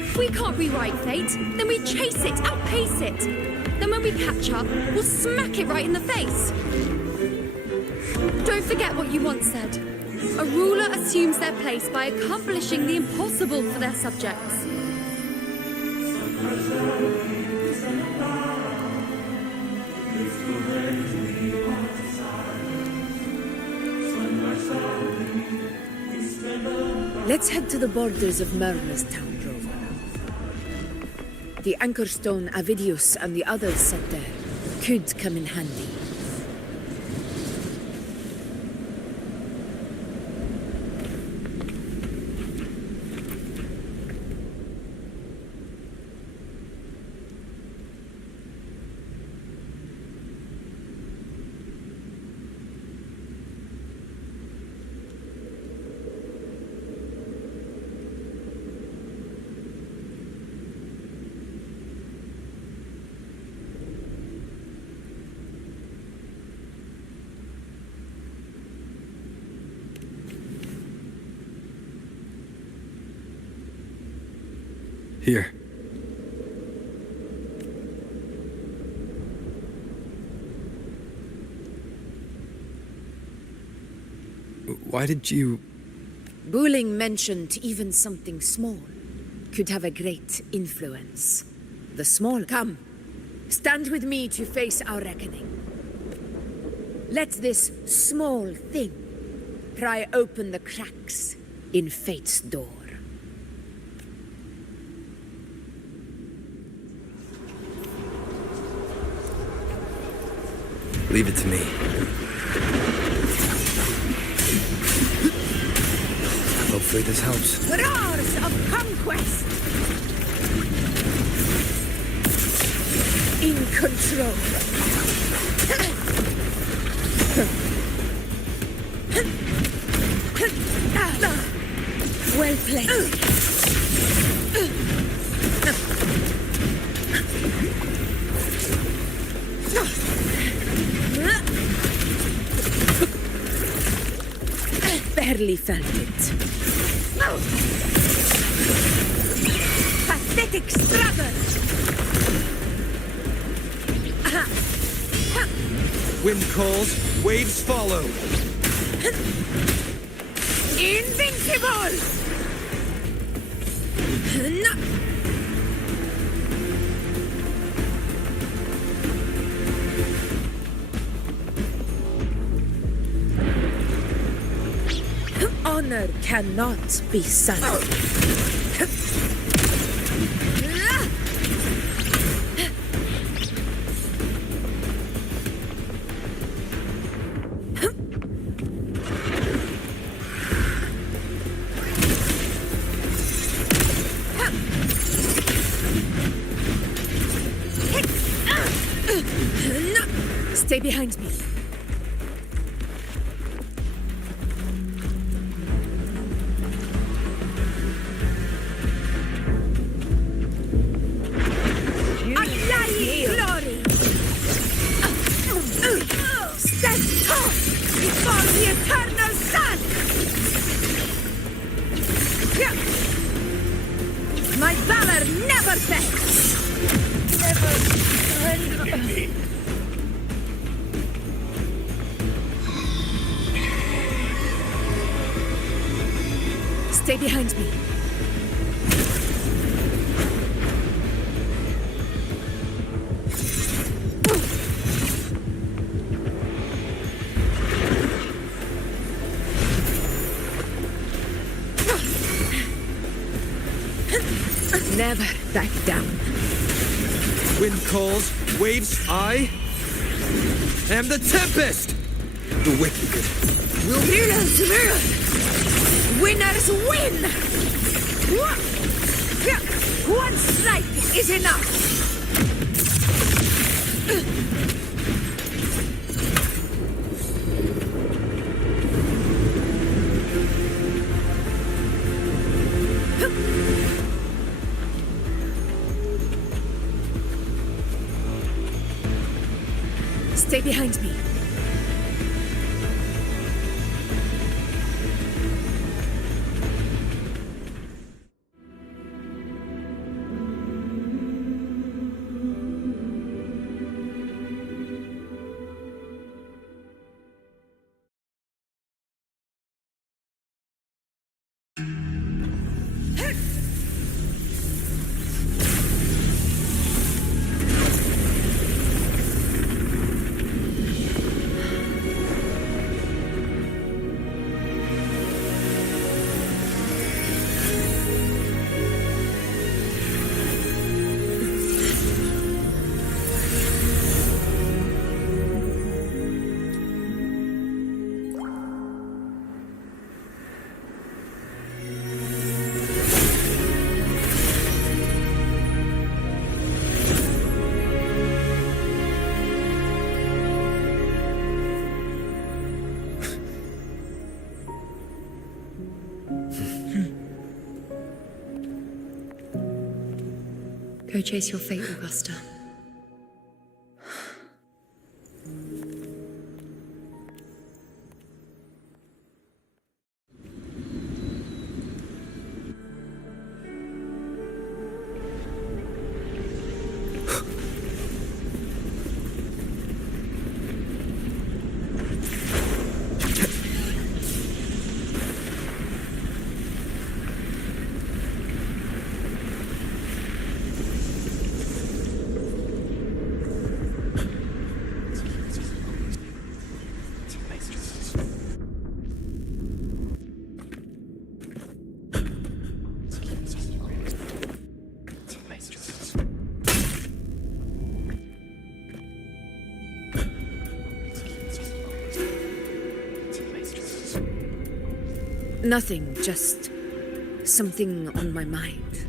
If we can't rewrite fate, then we chase it, outpace it. Then when we catch up, we'll smack it right in the face. Don't forget what you once said. A ruler assumes their place by accomplishing the impossible for their subjects. Let's head to the borders of Town, Rover. The anchor stone Avidius and the others set there could come in handy. Here. Why did you... Buling mentioned even something small could have a great influence. The small... Come, stand with me to face our reckoning. Let this small thing pry open the cracks in fate's door. Leave it to me. Hopefully this helps. Roars of conquest! In control. Well played. Barely felt it. Pathetic struggle! Wind calls, waves follow. Invincible! Honor cannot be sullied. Stay behind me. My valor never fails! Never surrender. Stay behind me. Never back down. Wind calls, waves, I am the Tempest! The wicked will Rulers rule! Winners win! One strike is enough! Stay behind me. Go chase your fate, Augusta. Nothing, just something on my mind.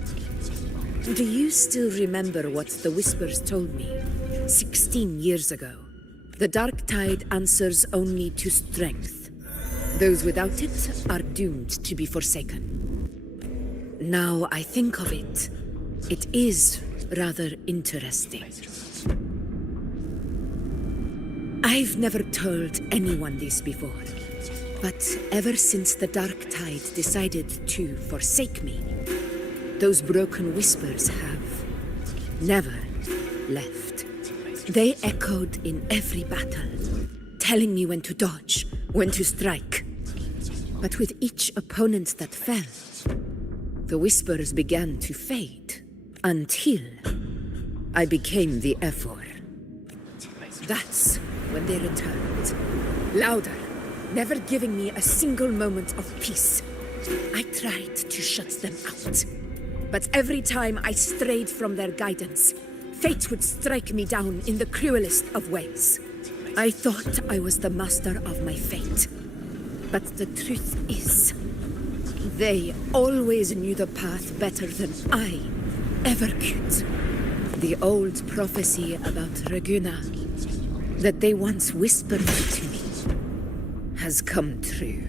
Do you still remember what the Whispers told me 16 years ago? The dark tide answers only to strength. Those without it are doomed to be forsaken. Now I think of it, it is rather interesting. I've never told anyone this before. But ever since the dark tide decided to forsake me, those broken whispers have never left. They echoed in every battle, telling me when to dodge, when to strike. But with each opponent that fell, the whispers began to fade, until I became the Ephor. That's when they returned, louder, never giving me a single moment of peace. I tried to shut them out. But every time I strayed from their guidance, fate would strike me down in the cruelest of ways. I thought I was the master of my fate. But the truth is, they always knew the path better than I ever could. The old prophecy about Reguna, that they once whispered to me, has come true.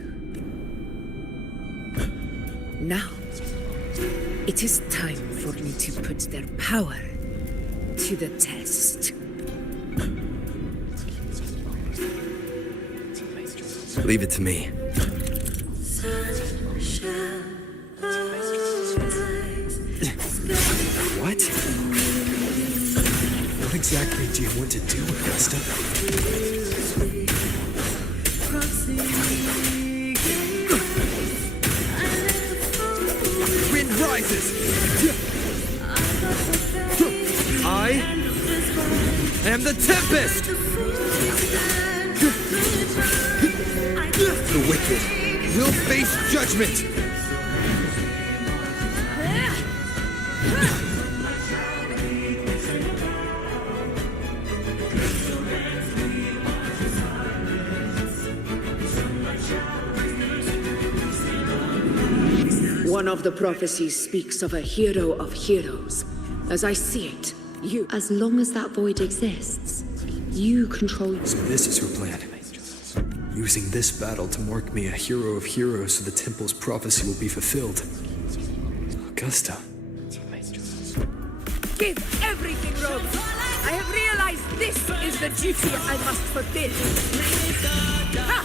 Now, it is time for me to put their power to the test. Leave it to me. What? What exactly do you want to do, Augusta? Wind rises! I am the Tempest! The wicked will face judgment! One of the prophecies speaks of a hero of heroes. As I see it, you... As long as that void exists, you control... So this is her plan. Using this battle to mark me a hero of heroes so the temple's prophecy will be fulfilled. Augusta. Give everything, Rogue! I have realized this is the duty I must fulfill. Ha!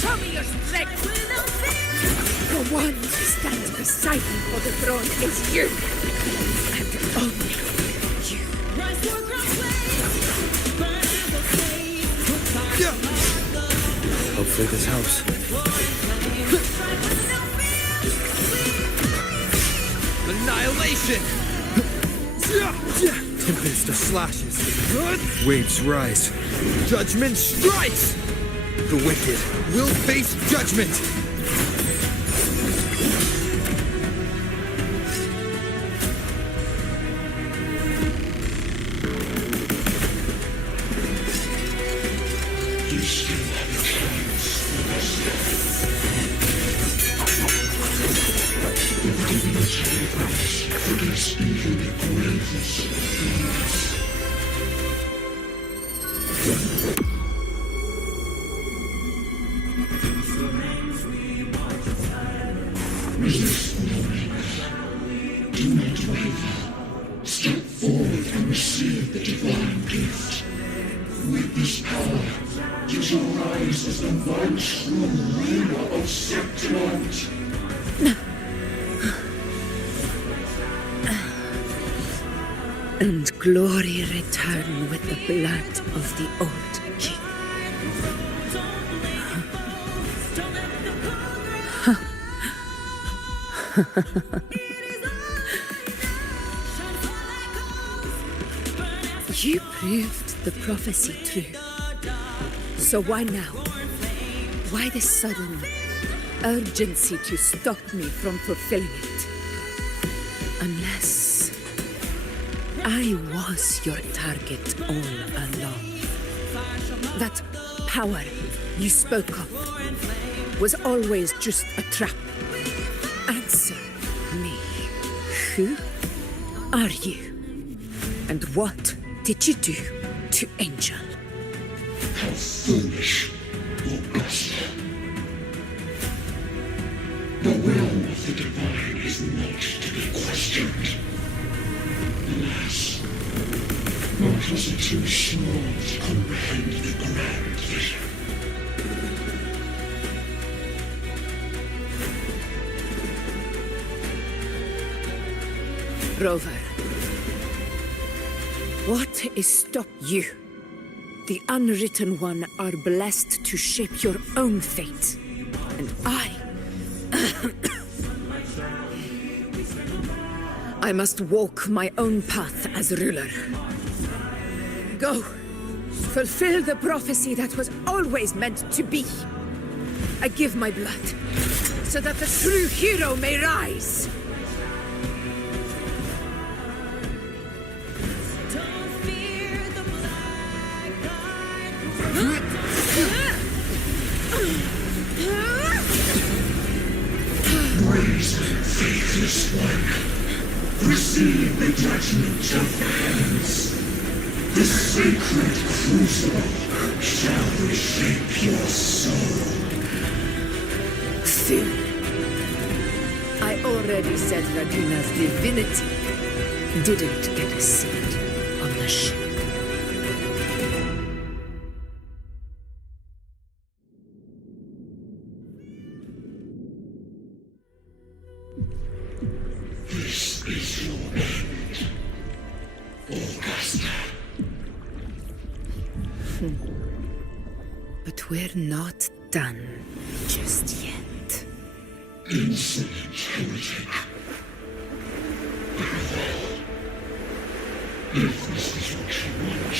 Show me your strength! The one who stands beside me for the throne is you! And only you. Hopefully this helps. Annihilation! Tempest of slashes. Waves rise. Judgment strikes! The wicked will face judgment! You still have a chance for us. The divinity of us forgets even the greatest. Resist no longer. Do not waver. Step forward and receive the divine gift. With this power, you shall rise as the one true ruler of Septimont. And glory return with the blood of the old king. You proved the prophecy true. So why now? Why this sudden urgency to stop me from fulfilling it? Unless I was your target all along. That power you spoke of was always just a trap. Answer me. Who are you? And what did you do to Angel? How foolish, Augusta. The will of the divine is not to be questioned. Alas, mortals are too small to comprehend the grand vision. Rover, what is stop you? The unwritten one are blessed to shape your own fate. And I must walk my own path as ruler. Go, fulfill the prophecy that was always meant to be. I give my blood, so that the true hero may rise. Faithless one, receive the judgment of hands. The sacred crucible shall reshape your soul. Fool. I already said Raguna's divinity didn't get a seat on the ship. This is your But we're not done just yet. Insolent heretic. If this is what you want,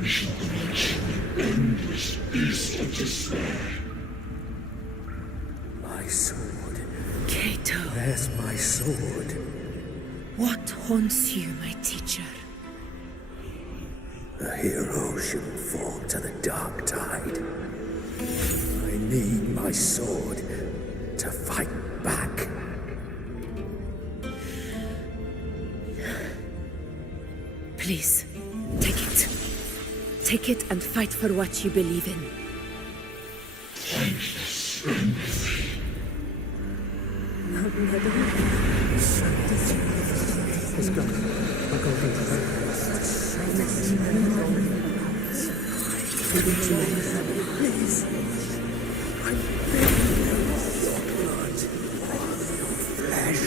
we shall grant you an endless beast of despair. My sword. Cato. Where's my sword? What haunts you, my teacher? A hero shouldn't fall to the dark tide. I need my sword to fight back. Please, take it. Take it and fight for what you believe in. Thankless empathy. Let's go. I'll go please. I beg your blood on your flesh.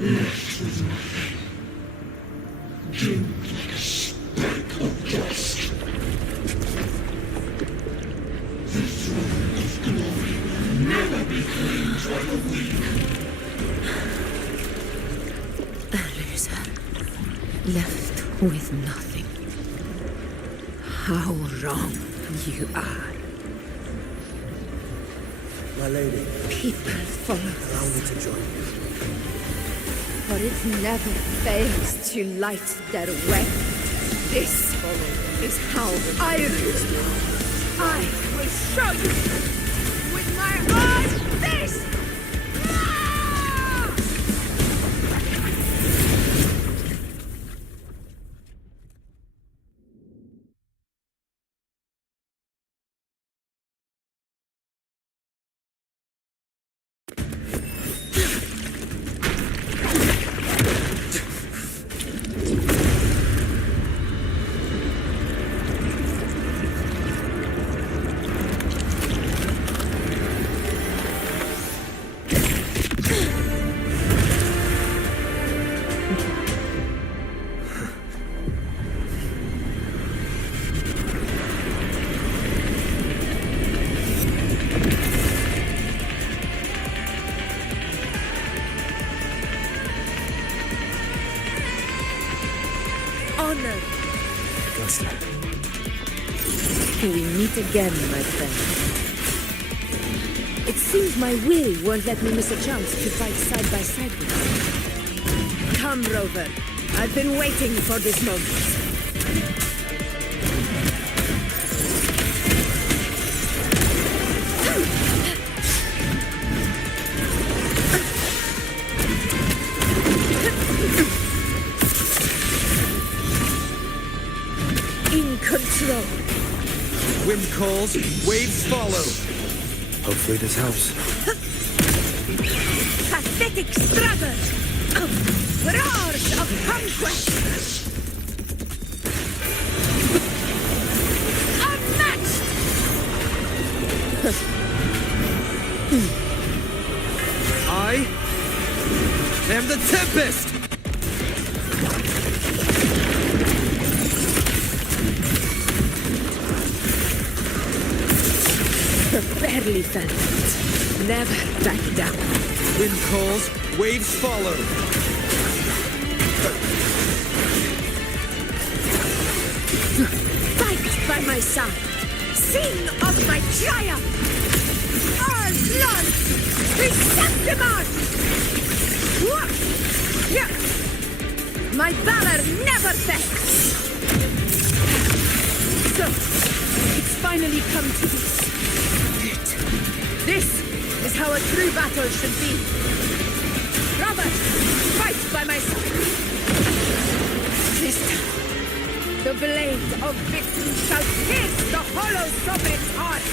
Left with nothing. Doomed like a speck of dust. The throne of glory will never be claimed by the weak. A loser. Left with nothing. How wrong you are. My lady. People follow Allow me to join you. For it never fails to light their way. This is how I rule. I will show you with my own fist! Augusta. We meet again, my friend. It seems my will won't let me miss a chance to fight side by side with you. Come, Rover. I've been waiting for this moment. In control. Wind calls, waves follow. Hopefully this helps. Pathetic struggle! Roars of conquest! Unmatched! I am the Tempest! Barely fell. Never back down. Wind calls, waves follow. Fight by my side. Sing of my triumph. All blood. Receptimon. My valor never fails. So, it's finally come to this. This is how a true battle should be. Robert, fight by my side. This time, the blade of victory shall pierce the hollow sovereign's heart.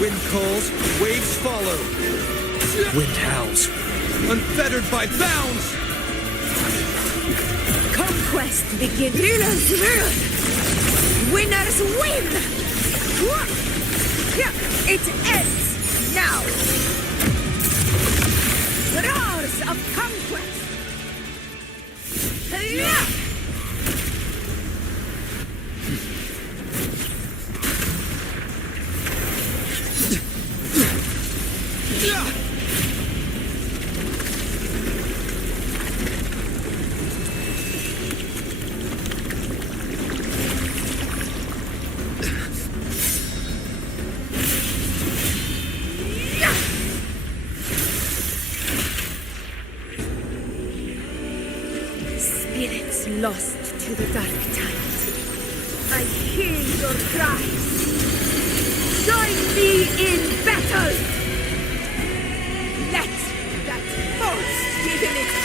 Wind calls, waves follow. Wind howls, unfettered by bounds. Conquest begins. Rulers rule. Winners win. It ends now! Roars of conquest! Spirits lost to the dark tide. I hear your cries. Join me in battle! Let that false divinity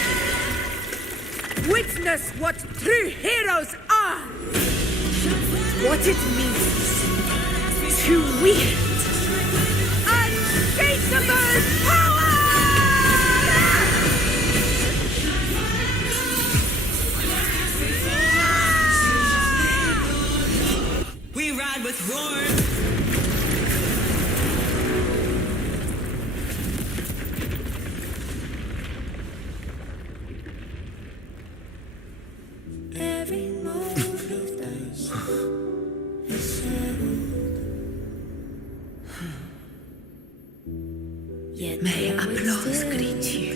witness what true heroes are! What it means to wield unshakable power! We ride with Roar. Every moment of this is settled. Yet May applause greet you,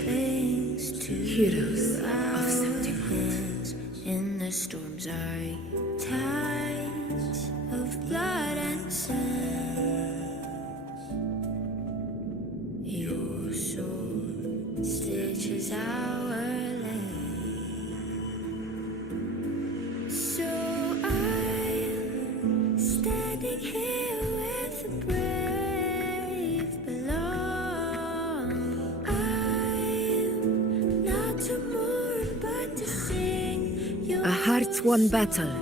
heroes of Septimont. In the storms are tides of blood and sand. Your sword stitches our land. So I'm standing here with the brave belong. I'm not to mourn but to sing your A hard-won battle,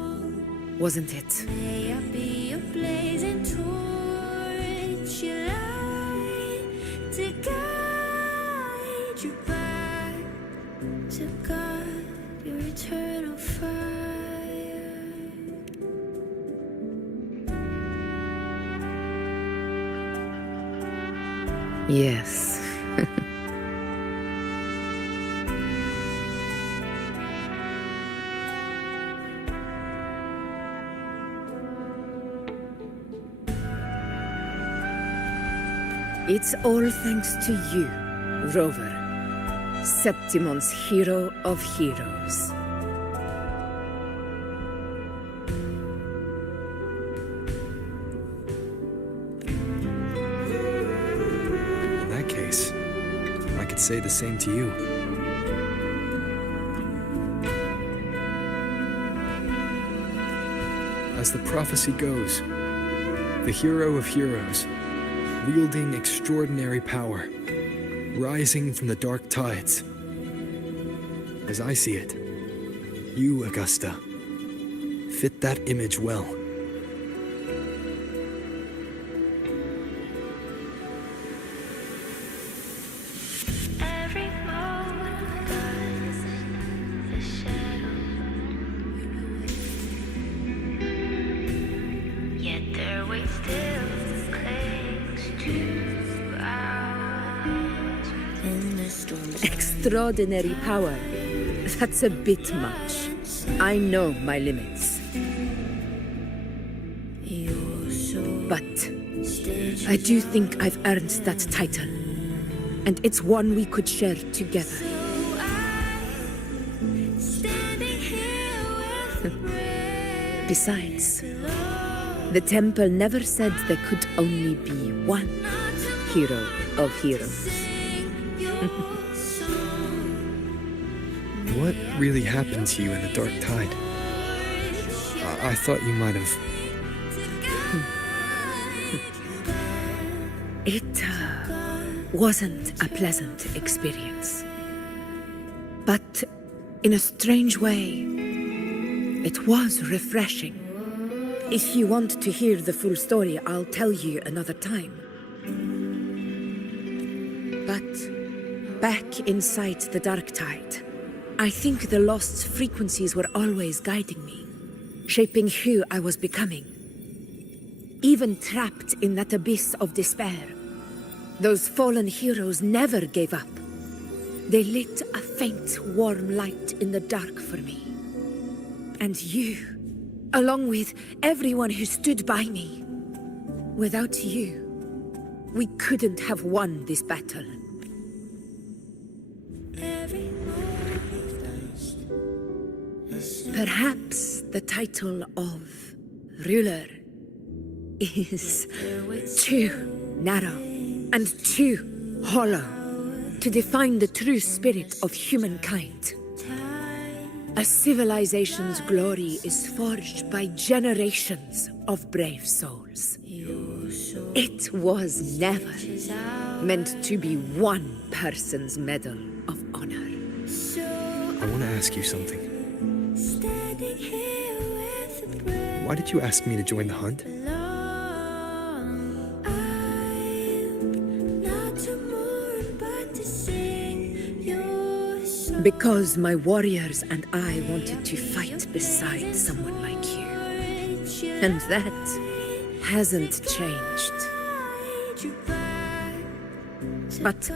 wasn't it? May I be a blazing torch, your light to guide you back to God, your eternal fire. Yes. It's all thanks to you, Rover, Septimon's hero of heroes. In that case, I could say the same to you. As the prophecy goes, the hero of heroes, wielding extraordinary power, rising from the dark tides. As I see it, you, Augusta, fit that image well. Every moment was the shadow. Yet their weight still clings to ours. In the storms. Extraordinary power. That's a bit much. I know my limits. But I do think I've earned that title. And it's one we could share together. Besides, the temple never said there could only be one hero of heroes. What really happened to you in the dark tide? I thought you might have... It wasn't a pleasant experience. But in a strange way, it was refreshing. If you want to hear the full story, I'll tell you another time. But back inside the dark tide, I think the lost frequencies were always guiding me, shaping who I was becoming. even trapped in that abyss of despair, those fallen heroes never gave up. They lit a faint, warm light in the dark for me. And you, along with everyone who stood by me. Without you, we couldn't have won this battle. Perhaps the title of ruler is too narrow and too hollow to define the true spirit of humankind. A civilization's glory is forged by generations of brave souls. It was never meant to be one person's medal of honor. I want to ask you something. Why did you ask me to join the hunt? Because my warriors and I wanted to fight beside someone like you. And that hasn't changed. But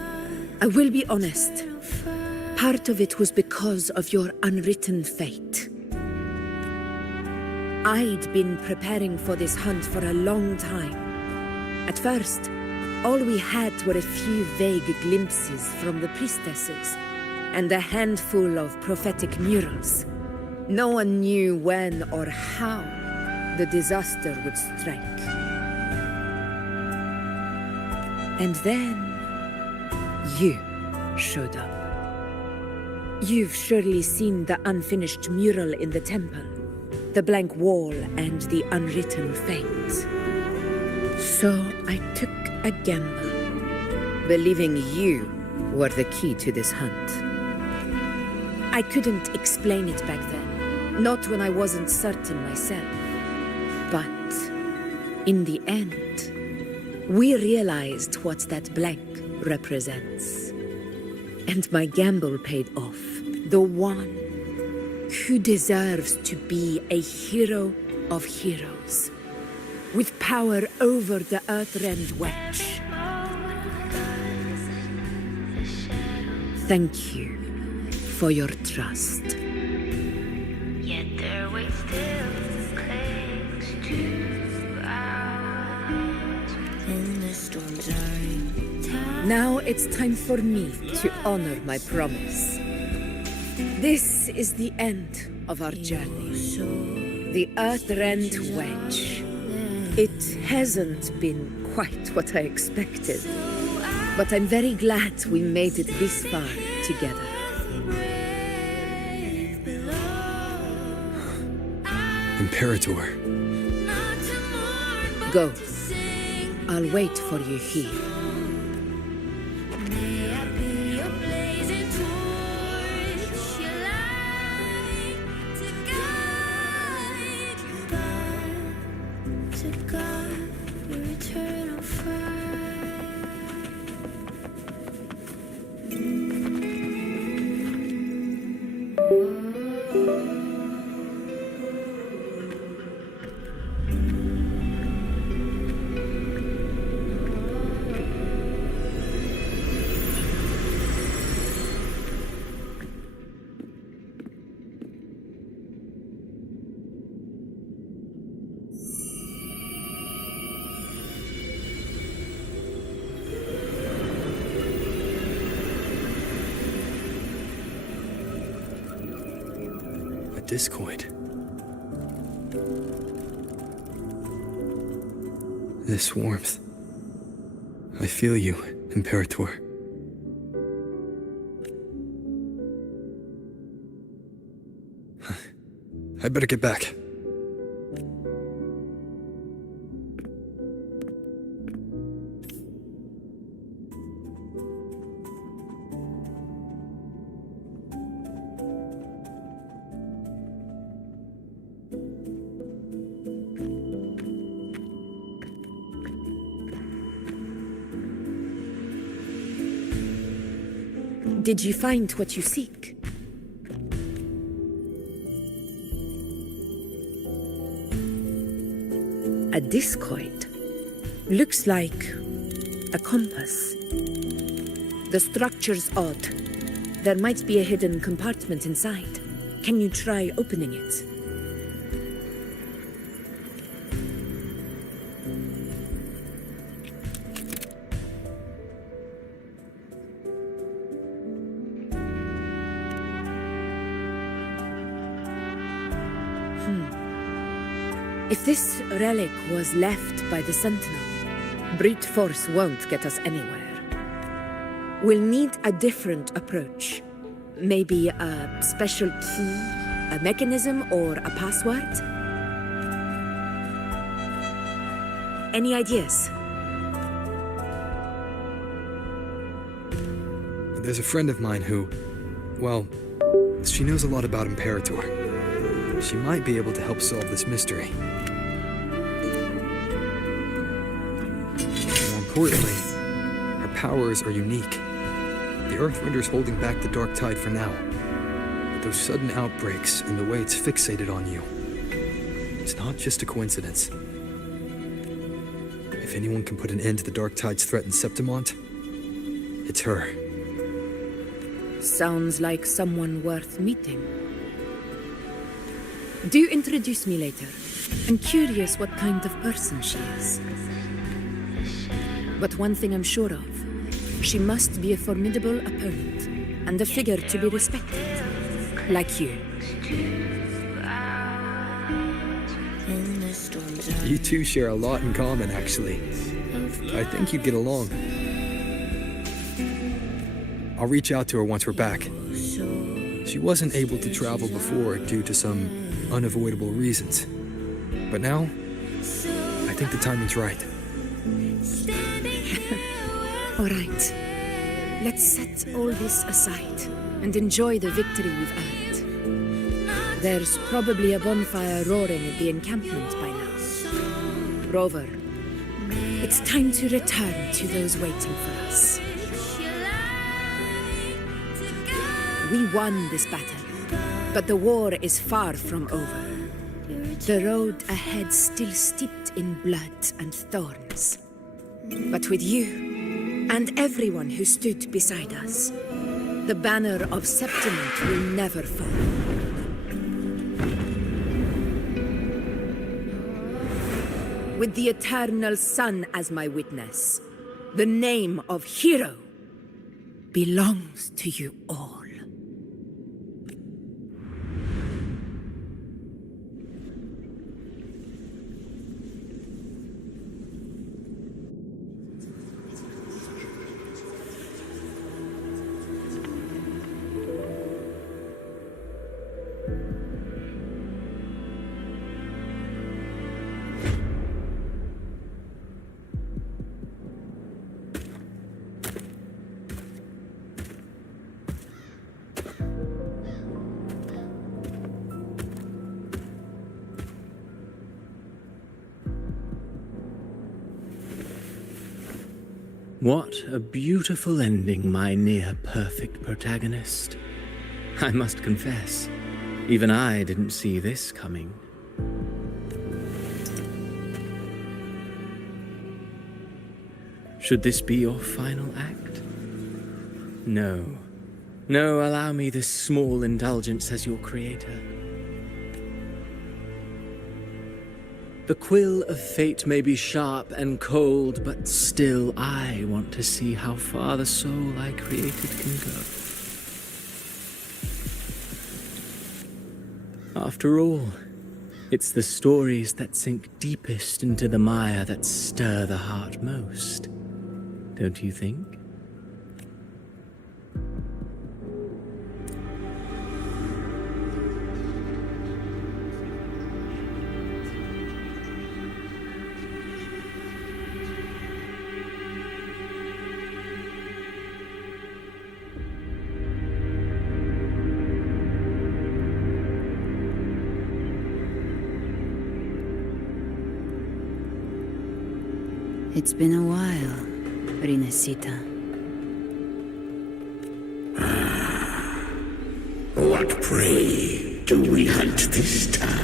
I will be honest. Part of it was because of your unwritten fate. I'd been preparing for this hunt for a long time. At first, all we had were a few vague glimpses from the priestesses and a handful of prophetic murals. No one knew when or how the disaster would strike. And then, you showed up. You've surely seen the unfinished mural in the temple, the blank wall and the unwritten fate. So I took a gamble, believing you were the key to this hunt. I couldn't explain it back then, not when I wasn't certain myself. But in the end, we realized what that blank represents. And my gamble paid off. The one who deserves to be a hero of heroes, with power over the Earthrend Wedge. Thank you for your trust. Yet their weight still clings to ours. And the storms are Now it's time for me to honor my promise. This is the end of our journey. The Earthrend Wedge. It hasn't been quite what I expected, but I'm very glad we made it this far together. Imperator. Go. I'll wait for you here. Discord. This warmth. I feel you, Imperator. I better get back. Did you find what you seek? a discoid. Looks like a compass. The structure's odd. There might be a hidden compartment inside. Can you try opening it? If this relic was left by the Sentinel, brute force won't get us anywhere. We'll need a different approach. Maybe a special key, a mechanism, or a password? Any ideas? There's a friend of mine who, well, she knows a lot about Imperator. She might be able to help solve this mystery. More importantly, her powers are unique. The Earthrender's holding back the dark tide for now. But those sudden outbreaks and the way it's fixated on you, it's not just a coincidence. If anyone can put an end to the dark tide's threat in Septimont, it's her. Sounds like someone worth meeting. Do introduce me later. I'm curious what kind of person she is. But one thing I'm sure of, she must be a formidable opponent and a figure to be respected, like you. You two share a lot in common, actually. I think you'd get along. I'll reach out to her once we're back. She wasn't able to travel before due to some unavoidable reasons. But now, I think the timing's right. All right. Let's set all this aside and enjoy the victory we've earned. There's probably a bonfire roaring at the encampment by now. Rover, it's time to return to those waiting for us. We won this battle, but the war is far from over. The road ahead still steeped in blood and thorns. But with you, and everyone who stood beside us, the banner of Septimont will never fall. With the eternal sun as my witness, the name of hero belongs to you all. What a beautiful ending, my near-perfect protagonist. I must confess, even I didn't see this coming. Should this be your final act? No. No, allow me this small indulgence as your creator. The quill of fate may be sharp and cold, but still I want to see how far the soul I created can go. After all, it's the stories that sink deepest into the mire that stir the heart most, don't you think? It's been a while, Rinesita. What prey do we hunt this time?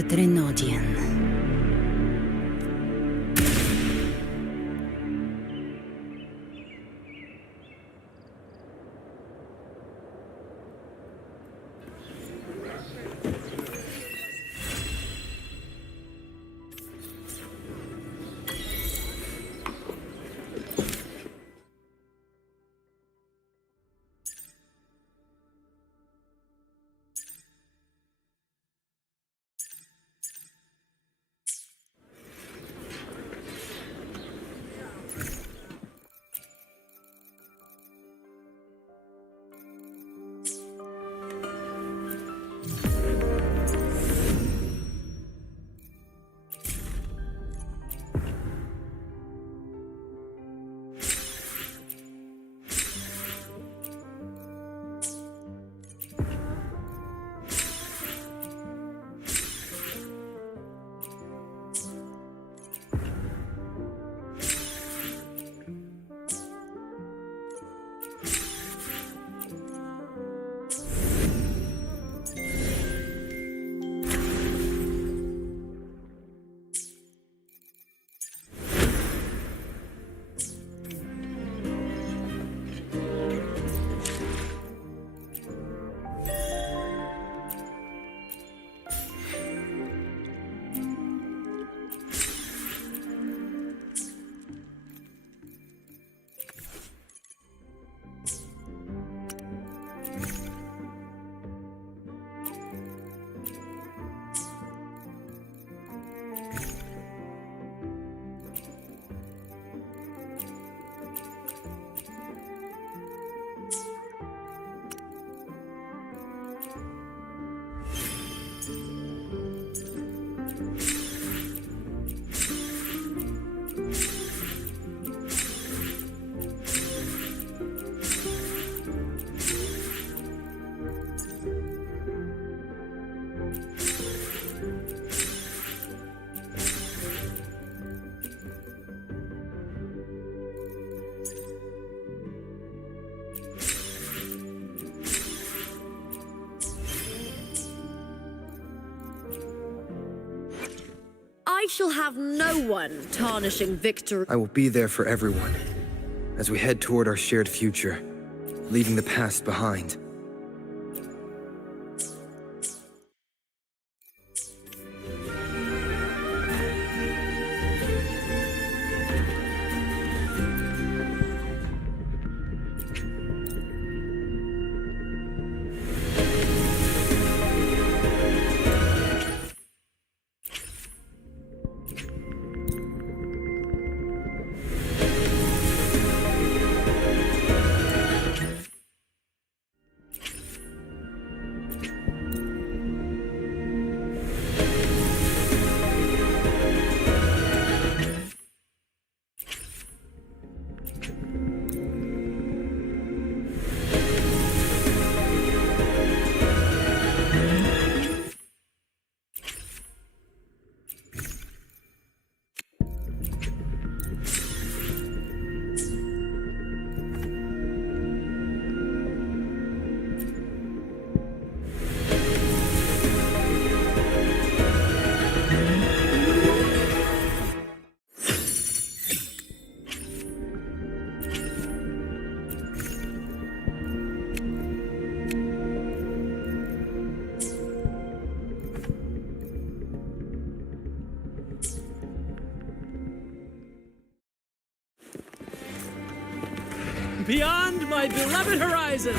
the Trinodian. I shall have no one tarnishing victory. I will be there for everyone as we head toward our shared future, leaving the past behind. Beyond my beloved horizon,